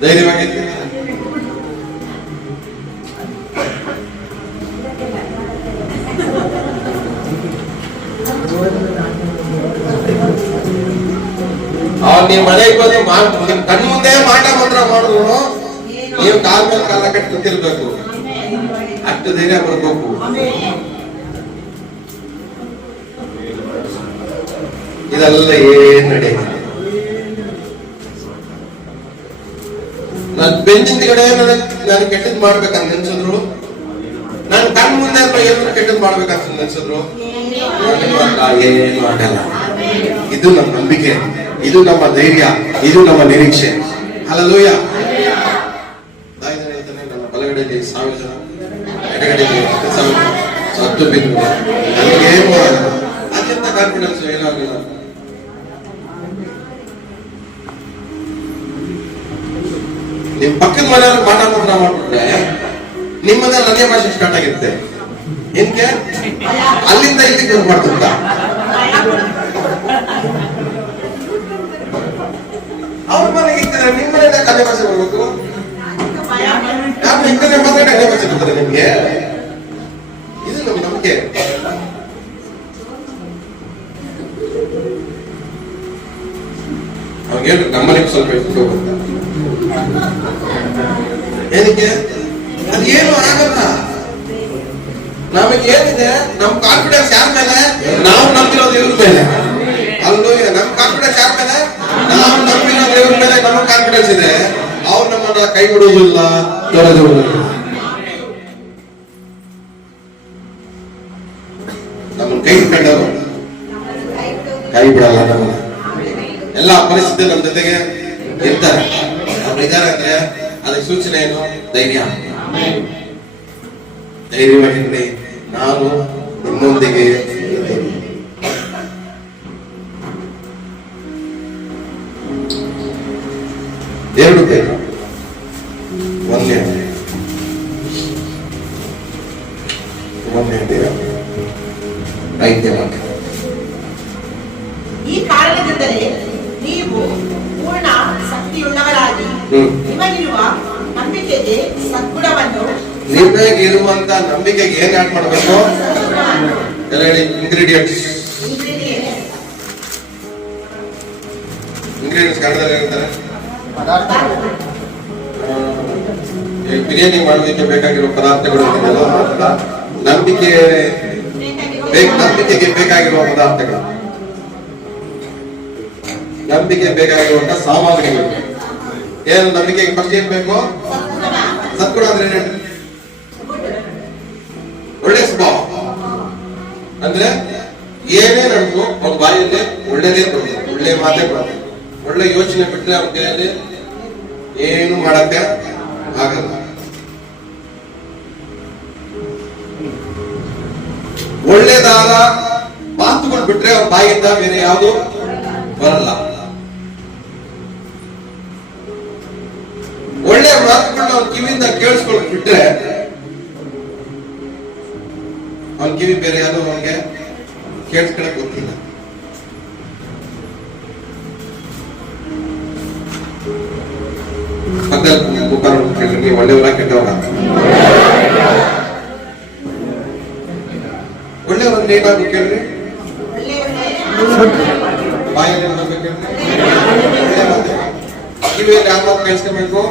ಧೈರ್ಯವಾಗಿ ಇರ್ತೀರಾ? ನೀವು ಮನೆಗೆ ಬಂದು ನಿಮ್ ಕಣ್ಣು ಮುಂದೆ ಮಾಟ ಮಾತ್ರ ಮಾಡಿದ್ರು ನೀವು ಕಾಲ ಮೇಲೆ ಕಾಲ ಕಟ್ಟಿ ಕೂತಿರ್ಬೇಕು. ಅಷ್ಟು ಧೈರ್ಯ ಬರ್ಬೇಕು. ಇದೆಲ್ಲ ಏನ್ ನಡೆಯುತ್ತೆ? ನನ್ ಬೆಂಚಿನ ಕಡೆ ನಾನು ಕೆಟ್ಟದ್ ಮಾಡ್ಬೇಕಂತ ನೆನ್ಸಿದ್ರು, ನಾನು ಕಣ್ ಮುಂದೆ ಏನಾದ್ರು ಕೆಟ್ಟದ್ ಮಾಡ್ಬೇಕಂತ ನೆನ್ಸಿದ್ರು ಏನು ಆಗಲ್ಲ. ಇದು ನಮ್ಮ ನಂಬಿಕೆ, ಇದು ನಮ್ಮ ಧೈರ್ಯ, ಇದು ನಮ್ಮ ನಿರೀಕ್ಷೆ. ಹಲ್ಲೆಲೂಯಾ. ನನ್ನ ಬಲಗಡೆಯಲ್ಲಿ 1000 ಜನ, ಎಡಗಡೆಯಲ್ಲಿ 10,000 ಸತ್ತು ಬಿದ್ದು ನನಗೇನು ಆಗಲ್ಲ. ಅದೆಂತ ಕಾನ್ಫಿಡೆನ್ಸ್? ಏನಾಗಲ್ಲ. ನಿಮ್ ಪಕ್ಕದ ಮನೆಯವ್ರಿಗೆ ಮಾತಾಡೋದ್ರ ಮಾಡ್ಬಿಟ್ರೆ ನಿಮ್ಮ ಮನೇಲಿ ಅದೇ ಭಾಷೆ ಸ್ಟಾರ್ಟ್ ಆಗಿರುತ್ತೆ. ಏನ್ಕೆ ಅಲ್ಲಿಂದ ಇಲ್ಲಿಗೆ ಮಾಡ್ತಿದ್ದ. ಅವ್ರ ಮನೆಗೆ ಇರ್ತಾರೆ, ನಿಮ್ ಮನೆ ಅದೇ ಭಾಷೆ ಬರ್ಬೇಕು. ಯಾರು ಹೆಂಗನೆ ಮಾತಾಡಿ ಅದೇ ಭಾಷೆ ಬರ್ತಾರೆ ನಿಮ್ಗೆ. ಇದು ನಮ್ ನಂಬಿಕೆ. ಅವಾಗ ಹೇಳಿ ನಮ್ಮನೆಗೆ ಸ್ವಲ್ಪ ಇಟ್ಟು ಹೋಗುತ್ತ. ಏನಕ್ಕೆ ಅದೇನು ಆಗಲ್ಲ. ನಮಗೆ ಏನಿದೆ, ನಮ್ ಕಾನ್ಫಿಡೆನ್ಸ್ ಯಾರ ಮೇಲೆ? ನಾವು ನಂಬಿರೋ ದೇವ್ರ ಮೇಲೆ. ಅಲ್ಲೂ ನಮ್ ಕಾನ್ಫಿಡೆನ್ಸ್ ಯಾರ ಮೇಲೆ? ನಾವು ನಂಬಿರೋ ದೇವ್ರ ಮೇಲೆ ನಮಗ್ ಕಾನ್ಫಿಡೆನ್ಸ್ ಇದೆ. ಅವ್ರು ನಮ್ಮನ್ನ ಕೈ ಬಿಡುವುದಿಲ್ಲ, ತೊರೆದುವುದಿಲ್ಲ. ನಮ್ಮನ್ನ ಕೈ ಹಿಡ್ಕೊಂಡವರು ಕೈ ಬಿಡಲ್ಲ. ನಮ್ಮನ್ನ ಎಲ್ಲ ಪರಿಸ್ಥಿತಿ ನಮ್ಮ ಜೊತೆಗೆ ಇರ್ತಾರೆ. ಅವ್ರು ಇದ್ದಾರೆ ಅಂದ್ರೆ ಅದಕ್ಕೆ ಸೂಚನೆ ಏನು? ಧೈರ್ಯ. ಧೈರ್ಯವಾಗಿರ್ಲಿ, ನಾನು ನಿಮ್ಮೊಂದಿಗೆ ಇದ್ದೇನೆ. ಎರಡು ಬೇಕು. ಒಂದೇ ಐದನೇ ವಾಕ್ಯ. ಈ ಕಾರಣದಿಂದಲೇ ನೀವು ಪೂರ್ಣ ಶಕ್ತಿಯುಳ್ಳವರಾಗಿ ನಿಮಗಿರುವ ನಂಬಿಕೆಗೆ ಸದ್ಗುಣವನ್ನು, ನಿಮಗಿರುವಂತ ನಂಬಿಕೆಗೆ ಏನ್ ಆಡ್ ಮಾಡಬೇಕು? ಎಲ್ಲ ಹೇಳಿ. ಇಂಗ್ರೀಡಿಯೆಂಟ್ಸ್ ಕನ್ನಡದಲ್ಲಿ ಹೇಳ್ತಾರೆ. ಬಿರಿಯಾನಿ ಮಾಡೋದಕ್ಕೆ ಬೇಕಾಗಿರೋ ಪದಾರ್ಥಗಳು ನಂಬಿಕೆಗೆ ಬೇಕಾಗಿರುವ ಪದಾರ್ಥಗಳು, ನಂಬಿಕೆ ಬೇಕಾಗಿರುವಂತ ಸಾಮಗ್ರಿಗಳು. ಏನು ನಂಬಿಕೆಗೆ ಫಸ್ಟ್ ಏನ್ ಬೇಕು? ಸದ್ಗುಣ ಅಂದ್ರೆ ಏನು? ಒಳ್ಳೆ ಸ್ವಭಾವ. ಅಂದ್ರೆ ಏನೇ ನಡೆದು ಅವ್ರ ಬಾಯಲ್ಲಿ ಒಳ್ಳೇದೇ ಬರ್ತದೆ, ಒಳ್ಳೆ ಮಾತೇ ಬರ್ತದೆ. ಒಳ್ಳೆ ಯೋಚನೆ ಬಿಟ್ರೆ ಅವ್ರ ಕೈಯಲ್ಲಿ ಏನು ಮಾಡಕ್ಕೆ ಆಗಲ್ಲ. ಒಳ್ಳೇದಾದ ಮಾತುಗಳು ಬಿಟ್ರೆ ಅವ್ರ ಬಾಯಿಂದ ಬೇರೆ ಯಾವುದು ಬರಲ್ಲ. ಒಳ್ಳೆ ಮಾತುಗಳನ್ನ ಅವ್ನ ಕಿವಿಯಿಂದ ಕೇಳಿಸ್ಕೊಂಡು ಬಿಟ್ರೆ ಅವನ ಕಿವಿ ಬೇರೆ ಯಾವುದು ಅವನಿಗೆ ಕೇಳಿಸ್ಕೊಳಕ್ ಗೊತ್ತಿಲ್ಲ. ಪಕ್ಕದಲ್ಲಿ ಒಳ್ಳೆಯವರ ಕೆಟ್ಟವರ? ಒಳ್ಳೆಯವ್ರನ್ನ ಏನಾದ್ರು ಕೇಳ್ರಿ. ಬಾಯಲ್ಲಿ ಕೇಳ್ರಿ. ಕಿವಿಯಲ್ಲಿ ಯಾವ ಮಾತು ಕೇಳಿಸ್ಕೋಬೇಕು?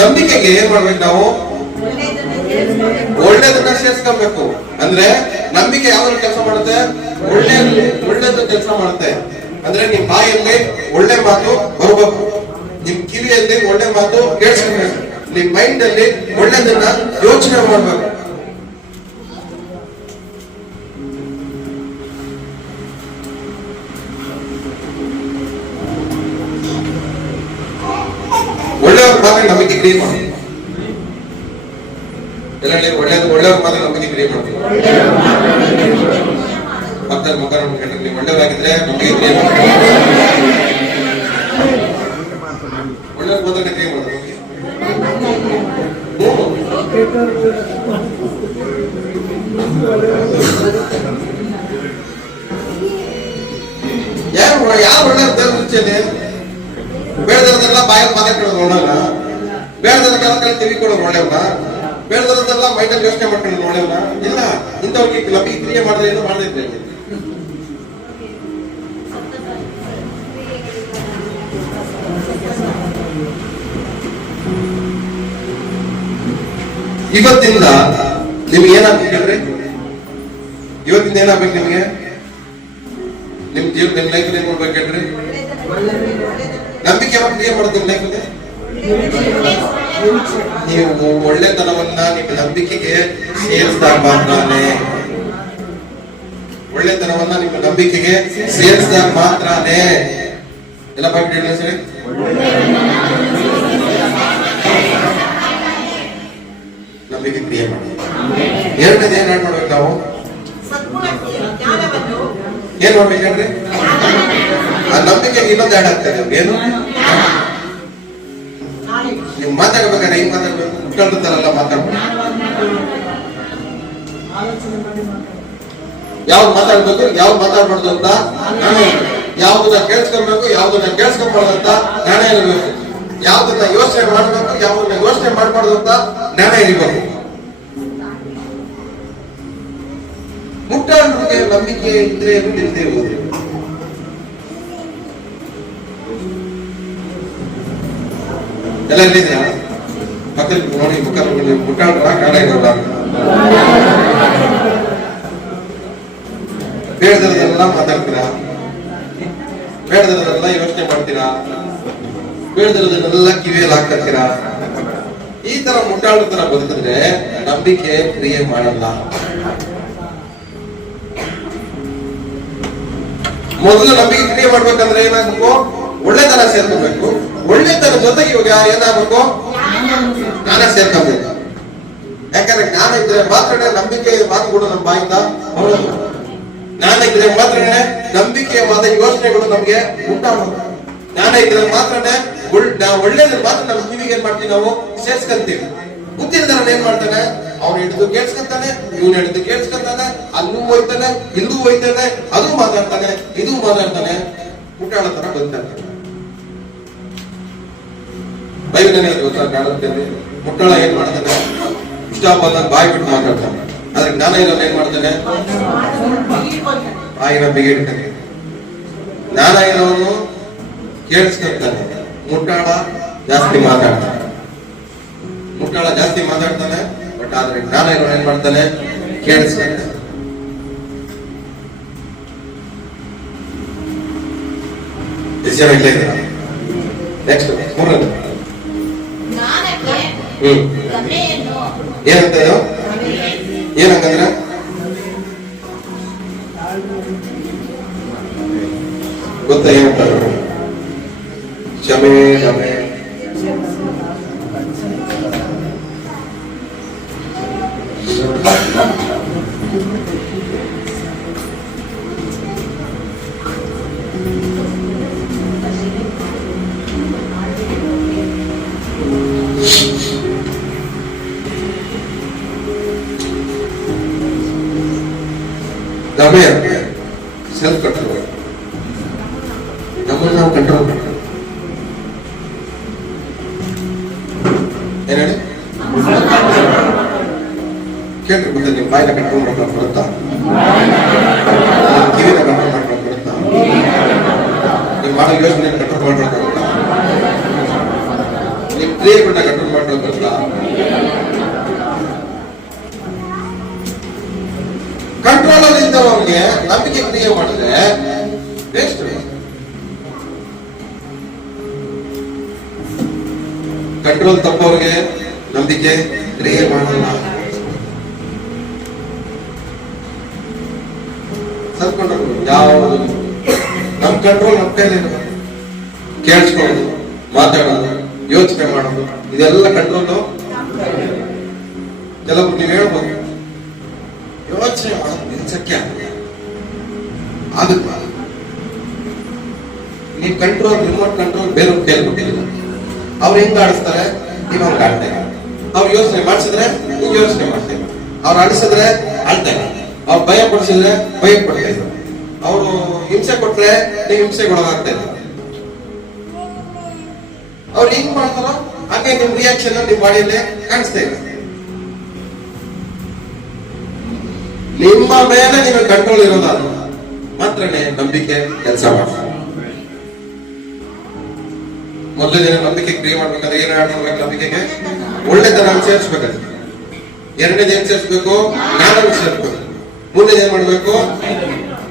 ನಂಬಿಕೆಗೆ ಏನ್ ಮಾಡ್ಬೇಕು ನಾವು? ಒಳ್ಳೇದನ್ನ ಸೇರಿಸ್ಕೊಬೇಕು. ಅಂದ್ರೆ ನಂಬಿಕೆ ಯಾವ್ದು ಕೆಲಸ ಮಾಡುತ್ತೆ? ಒಳ್ಳೇದು ಕೆಲಸ ಮಾಡುತ್ತೆ. ಅಂದ್ರೆ ನಿಮ್ ಬಾಯಲ್ಲಿ ಒಳ್ಳೆ ಮಾತು ಬರಬೇಕು, ನಿಮ್ ಕಿವಿಯಲ್ಲಿ ಒಳ್ಳೆ ಮಾತು ಕೇಳಿಸ್ಕೊಬೇಕು, ನಿಮ್ ಮೈಂಡ್ ಅಲ್ಲಿ ಒಳ್ಳೇದನ್ನ ಯೋಚನೆ ಮಾಡ್ಬೇಕು. ಒಳ್ಳೆಯವ್ರ ಮಾತ್ರ ನಂಬಿಕೆ ಕ್ರಿಯೇಟ್ ಮಾಡಿ. ಒಳ್ಳೆಯವ್ರ ಮಾತ್ರ ನಂಬಿಕೆ ಕ್ರಿಯೇಟ್ ಮಾಡ್ತೀವಿ. ಪಕ್ಕದ ಮುಖ ನೋಡ್ಕೊಂಡ್ರೆ ನೀವು ಒಳ್ಳೆಯವರಾಗಿದ್ರೆ ನಂಬಿಕೆ ಕ್ರಿಯೇಟ್ ಮಾಡ್ತೀವಿ. ಒಳ್ಳೆಯವ್ರ ಮಾತ್ರ ಕ್ರಿಯೇಟ್ ಮಾಡ್ತಾರೆ. ಯಾವ ಒಳ್ಳೆಯವ್ರ ಮುಂಚೆನೆ ಬೇಡದಲ್ಲ ಬಾಯಲ್ಲಿ ಮಾತಾಡೋದು ನೋಡೋಣ, ಬೇಡದಲ್ಲ ಟಿವಿ ಕೊಡೋದು ನೋಡ್ಯವನ, ಬೇಡದಲ್ಲ ಮೈಂಡಲ್ಲಿ ಯೋಚನೆ ಮಾಡ್ಕೊಂಡು ನೋಡ್ಯವನ. ಇಲ್ಲ, ಇಂಥವ್ರಿಗೆ ನಂಬಿಕೆ ಕ್ರಿಯೆ ಮಾಡಿದ್ರೆ ಏನು ಮಾಡದಿದ್ರೆ ಇವತ್ತಿಂದ ನಿಮ್ಗೆ ಏನಾಗ್ಬೇಕು ಹೇಳ್ರಿ? ಇವತ್ತಿಂದ ಏನಾಗ್ಬೇಕು ನಿಮ್ಗೆ? ನಿಮ್ ಜೀವ ನಿಮ್ ಲೈಫ್ ಏನ್ ಮಾಡ್ಬೇಕು ಹೇಳ್ರಿ? ನಂಬಿಕೆ ಯಾವಾಗ ಕ್ರಿಯೆ ಮಾಡೋದು ನಿಮ್ ಲೈಫ್? ನೀವು ಒಳ್ಳೆತನವನ್ನ ನಿಮ್ಮ ನಂಬಿಕೆಗೆ ಸೇರಿಸಿದಾಗ ಮಾತ್ರನೇ. ಒಳ್ಳೆತನವನ್ನ ನಿಮ್ಮ ನಂಬಿಕೆಗೆ ಸೇರಿಸಿದಾಗ ಮಾತ್ರನೇ. ಎಲ್ಲ ಬಗ್ಗೆ ಸರಿ. ನಂಬಿಕೆ ಕ್ರಿಯೆ ಮಾಡಿ. ಎರಡನೇದು ಏನ್ ಮಾಡ್ಬೇಕು ನಾವು? ಸದ್ಗುಣ ಜ್ಞಾನವನ್ನು ಏನ್ ಮಾಡ್ಬೇಕು ಹೇಳ್ರಿ? ಆ ನಂಬಿಕೆಗೆ ಇನ್ನೊಂದು ಆಡ್ ಆಗ್ತದೆ. ಏನು? ನೀವು ಮಾತಾಡ್ಬೇಕಾದ್ರೆ ಹೆಂಗ್ ಮಾತಾಡ್ಬೇಕು? ಮುಟ್ಟಾಡ್ತಾರಲ್ಲ ಮಾತಾಡ್ಬೇಕು. ಯಾವ್ದು ಮಾತಾಡ್ಬೇಕು, ಯಾವ್ದು ಮಾತಾಡ್ಬಾರ್ದು ಅಂತ ನಾನೇ ಇರ್ಬೇಕು. ಯಾವ್ದನ್ನ ಕೇಳಿಸ್ಕೊಬೇಕು, ಯಾವ್ದನ್ನ ಕೇಳಿಸ್ಕೊಬಾರ್ದು ಅಂತ ನಾನೇ ಇರಬೇಕು. ಯಾವ್ದನ್ನ ಯೋಚನೆ ಮಾಡ್ಬೇಕು, ಯಾವ್ದನ್ನ ಯೋಚನೆ ಮಾಡ್ಬಾರ್ದು ಅಂತ ನಾನೇ ಇರಬೇಕು. ಮುಟ್ಟಾಡ್ರಿಗೆ ನಂಬಿಕೆ ಇದ್ರೆ ನಿಲ್ದೇ ಇರ್ಬೋದು. ಎಲ್ಲ ಇಲ್ಲಿದ್ಯಾ? ಪಕ್ಕದಲ್ಲಿ ನೋಡಿ, ಪಕ್ಕದಲ್ಲಿ ಮುಟ್ಟಾಡ್ರ ಕಾಡ ಇರೋಲ್ಲ. ಬೇಡದಲ್ಲ ಮಾತಾಡ್ತೀರಾ, ಬೇಡದಲ್ಲ ಯೋಚನೆ ಮಾಡ್ತೀರಾ, ಬೇಡದಲ್ಲ ಕಿವಿಯಲ್ಲಿ ಹಾಕ್ತೀರಾ. ಈ ತರ ಮುಟ್ಟಾಳ ತರ ಬದುಕಿದ್ರೆ ನಂಬಿಕೆ ಕ್ರಿಯೆ ಮಾಡಲ್ಲ. ಮೊದಲು ನಂಬಿಕೆ ಕ್ರಿಯೆ ಮಾಡ್ಬೇಕಂದ್ರೆ ಏನಾಗಬೇಕು? ಒಳ್ಳೆತನ ಸೇರ್ಕೋಬೇಕು. ಒಳ್ಳೆತನ ಜೊತೆಗೆ ಇವಾಗ ಏನಾಗಬೇಕು? ಜ್ಞಾನ ಸೇರ್ಕೋಬೇಕು. ಯಾಕಂದ್ರೆ ಜ್ಞಾನ ಇದ್ರೆ ಮಾತ್ರ ನಂಬಿಕೆ ಮಾತುಗಳು ನಮ್ಮ ಬಾಯಿಂದ ಹೊರಡೋದು. ಜ್ಞಾನ ಇದ್ರೆ ಮಾತ್ರ ನಂಬಿಕೆವಾದ ಯೋಚನೆಗಳು ನಮ್ಗೆ ಉಂಟಾಗೋದು. ಜ್ಞಾನ ಇದ್ರೆ ಮಾತ್ರ ಒಳ್ಳೇದ್ರ ಮಾತ್ರ ನಮ್ಮ ಕಿವಿಗೆ ಏನ್ ಮಾಡ್ತೀವಿ, ನಾವು ಸೇರ್ಸ್ಕೊಂತೀವಿ. ಬುದ್ಧಿರ್ದಾರ ಏನ್ ಮಾಡ್ತಾನೆ? ಅವ್ನು ಹಿಡಿದು ಕೇಳಿಸ್ಕೊಂತಾನೆ, ಇವ್ನು ಹಿಡಿದು ಕೇಳಿಸ್ಕೊಂತಾನೆ, ಅಲ್ಲೂ ಹೋಯ್ತಾನೆ, ಇಲ್ಲೂ ಹೋಯ್ತಾನೆ, ಅದು ಮಾತಾಡ್ತಾನೆ, ಇದು ಮಾತಾಡ್ತಾನೆ, ಮುಟ್ಟಾಳ ತರ ಬದುಕ್ತಾನೆ. ಬೈಬಲಲ್ಲಿ ಕಾಣುತ್ತೆ, ಮುಟ್ಟಾಳ ಏನ್ ಮಾಡ್ತಾನೆ? ಇಷ್ಟ ಬಂದಾಗ ಬಾಯಿ ಬಿಟ್ಟು ಮಾತಾಡ್ತಾನೆ. ಆದ್ರೆ ಜ್ಞಾನ ಇರೋನು ಏನ್ ಮಾಡ್ತಾನೆ? ಬಾಯಿನ ಬಿಗಿಡ್ತಾನೆ. ಜ್ಞಾನ ಇರೋನು ಕೇಳಿಸ್ಕೊತಾನೆ, ಮುಟ್ಟಾಳ ಜಾಸ್ತಿ ಮಾತಾಡ್ತಾನೆ. ಮುಟ್ಟಾಳ ಜಾಸ್ತಿ ಮಾತಾಡ್ತಾನೆ, ಬಟ್ ಆದ್ರೆ ಜ್ಞಾನ ಇರೋನು ಏನ್ ಮಾಡ್ತಾನೆ? ಕೇಳಿಸ್ಕೊತಾನೆ. ನೆಕ್ಸ್ಟ್ ಮೂರನೇ ಏನಂತ ಏನಂತಂದ್ರೆ ಗೊತ್ತಾ? ಏನಂತ ಕ್ಷಮೆ ಕ್ಷಮೆ ದಮೆ ಸೆಲ್ಫ್ ಕಂಟ್ರೋಲ್. ನಮ್ಮನ್ನು ನಾವು ಕಂಟ್ರೋಲ್ ಮಾಡ್ತೀವಿ. ಏನ್ ಹೇಳಿ? ಕೇಳ್ರಿ, ಮತ್ತೆ ನೀವು ಬಾಯಿನ ಕಂಟ್ರೋಲ್ ಮಾಡ್ಕೊಂಡು ಬರುತ್ತಾ? ಕಿವಿನ ಕಂಟ್ರೋಲ್ ಮಾಡ್ಕೊಂಡು ಬರುತ್ತಾ? ನೀವು ಮಾಡೋ ಯೋಚನೆ ಕಂಟ್ರೋಲ್ ಮಾಡ್ಕೊಂಡು ಬರುತ್ತಾ? ನೀವು ಕ್ರಿಯೆಗಳನ್ನ ಕಂಟ್ರೋಲ್ ಮಾಡ್ಕೊಂಡು ಬರುತ್ತಾ? ಕಂಟ್ರೋಲ್ ಅಲ್ಲಿ ಇದ್ದವರಿಗೆ ನಂಬಿಕೆ ಕ್ರಿಯೆ ಮಾಡಿದ್ರೆ ವೇಸ್ಟ್. ಕಂಟ್ರೋಲ್ ತಪ್ಪವ್ರಿಗೆ ನಂಬಿಕೆ ಕ್ರಿಯೆ ಮಾಡಲ್ಲ. ಸ್ವಲ್ಪ ಯಾವುದು ನಮ್ ಕಂಟ್ರೋಲ್ ನಮ್ಮ ಕೈಲಿದೆ. ಕೇಳಿಸ್ಕೊಳ್ಳೋದು, ಮಾತಾಡೋದು, ಯೋಚನೆ ಮಾಡೋದು, ಇದೆಲ್ಲ ಕಂಟ್ರೋಲ್. ಕೆಲವರು ನೀವು ಹೇಳ್ಬೋದು, ಯೋಚನೆ ಮಾಡೋದು ನಿಲ್ಸಕ್ಕೆ ಆಗುತ್ತೆ. ನೀವು ಕಂಟ್ರೋಲ್, ರಿಮೋಟ್ ಕಂಟ್ರೋಲ್ ಬೇರೆಯವ್ರ ಕೈಲಿ ಕೊಟ್ಟಿಲ್ಲ. ಅವ್ರು ಹೆಂಗ್ ಆಡಿಸ್ತಾರೆ, ನೀವು ಹಂಗ ಆಡ್ತಾ ಇಲ್ಲ. ಅವ್ರು ಯೋಚನೆ ಮಾಡಿಸಿದ್ರೆ ನೀವು ಯೋಚನೆ ಮಾಡ್ತಾ ಇಲ್ಲ. ಅವ್ರು ಆಡಿಸಿದ್ರೆ ಆಡ್ತಾ ಇಲ್ಲ. ಅವ್ರು ಭಯ ಪಡಿಸಿದ್ರೆ ಭಯ ಪಡ್ತಾ ಇಲ್ಲ. ಅವರು ಹಿಂಸೆ ಕೊಟ್ರೆ ನೀವು ಹಿಂಸೆಗೊಳಗಾಗ್ತಾ ಇಲ್ಲ. ಅವ್ರು ಹೆಂಗ್ ಮಾಡ್ತಾರೋ ಹಾಗೆ ನಿಮ್ ರಿಯಾಕ್ಷನ್ ನಿಮ್ ಬಾಡಿಯಲ್ಲೇ ಕಾಣಿಸ್ತಾ ಇಲ್ಲ. ನಿಮ್ಮ ಮೇಲೆ ನಿಮಗೆ ಕಂಟ್ರೋಲ್ ಇರೋದಾದ ಮಾತ್ರನೇ ನಂಬಿಕೆ ಕೆಲಸ ಮಾಡ್ತಾರೆ. ಮೊದಲನೇ ದಿನ ನಂಬಿಕೆ ಕ್ರಿಯೆ ಮಾಡ್ಬೇಕಾದ್ರೆ ಏನ್ ಮಾಡ್ಬೇಕು? ನಂಬಿಕೆಗೆ ಒಳ್ಳೆತನ ಸೇರಿಸ್ಬೇಕಾದ್ರೆ. ಎರಡನೇದು ಏನ್ ಸೇರಿಸ್ಬೇಕು? ಜ್ಞಾನ ಸೇರಿಸ್ಬೇಕು. ಮೂರನೇದು ಏನ್ ಮಾಡ್ಬೇಕು?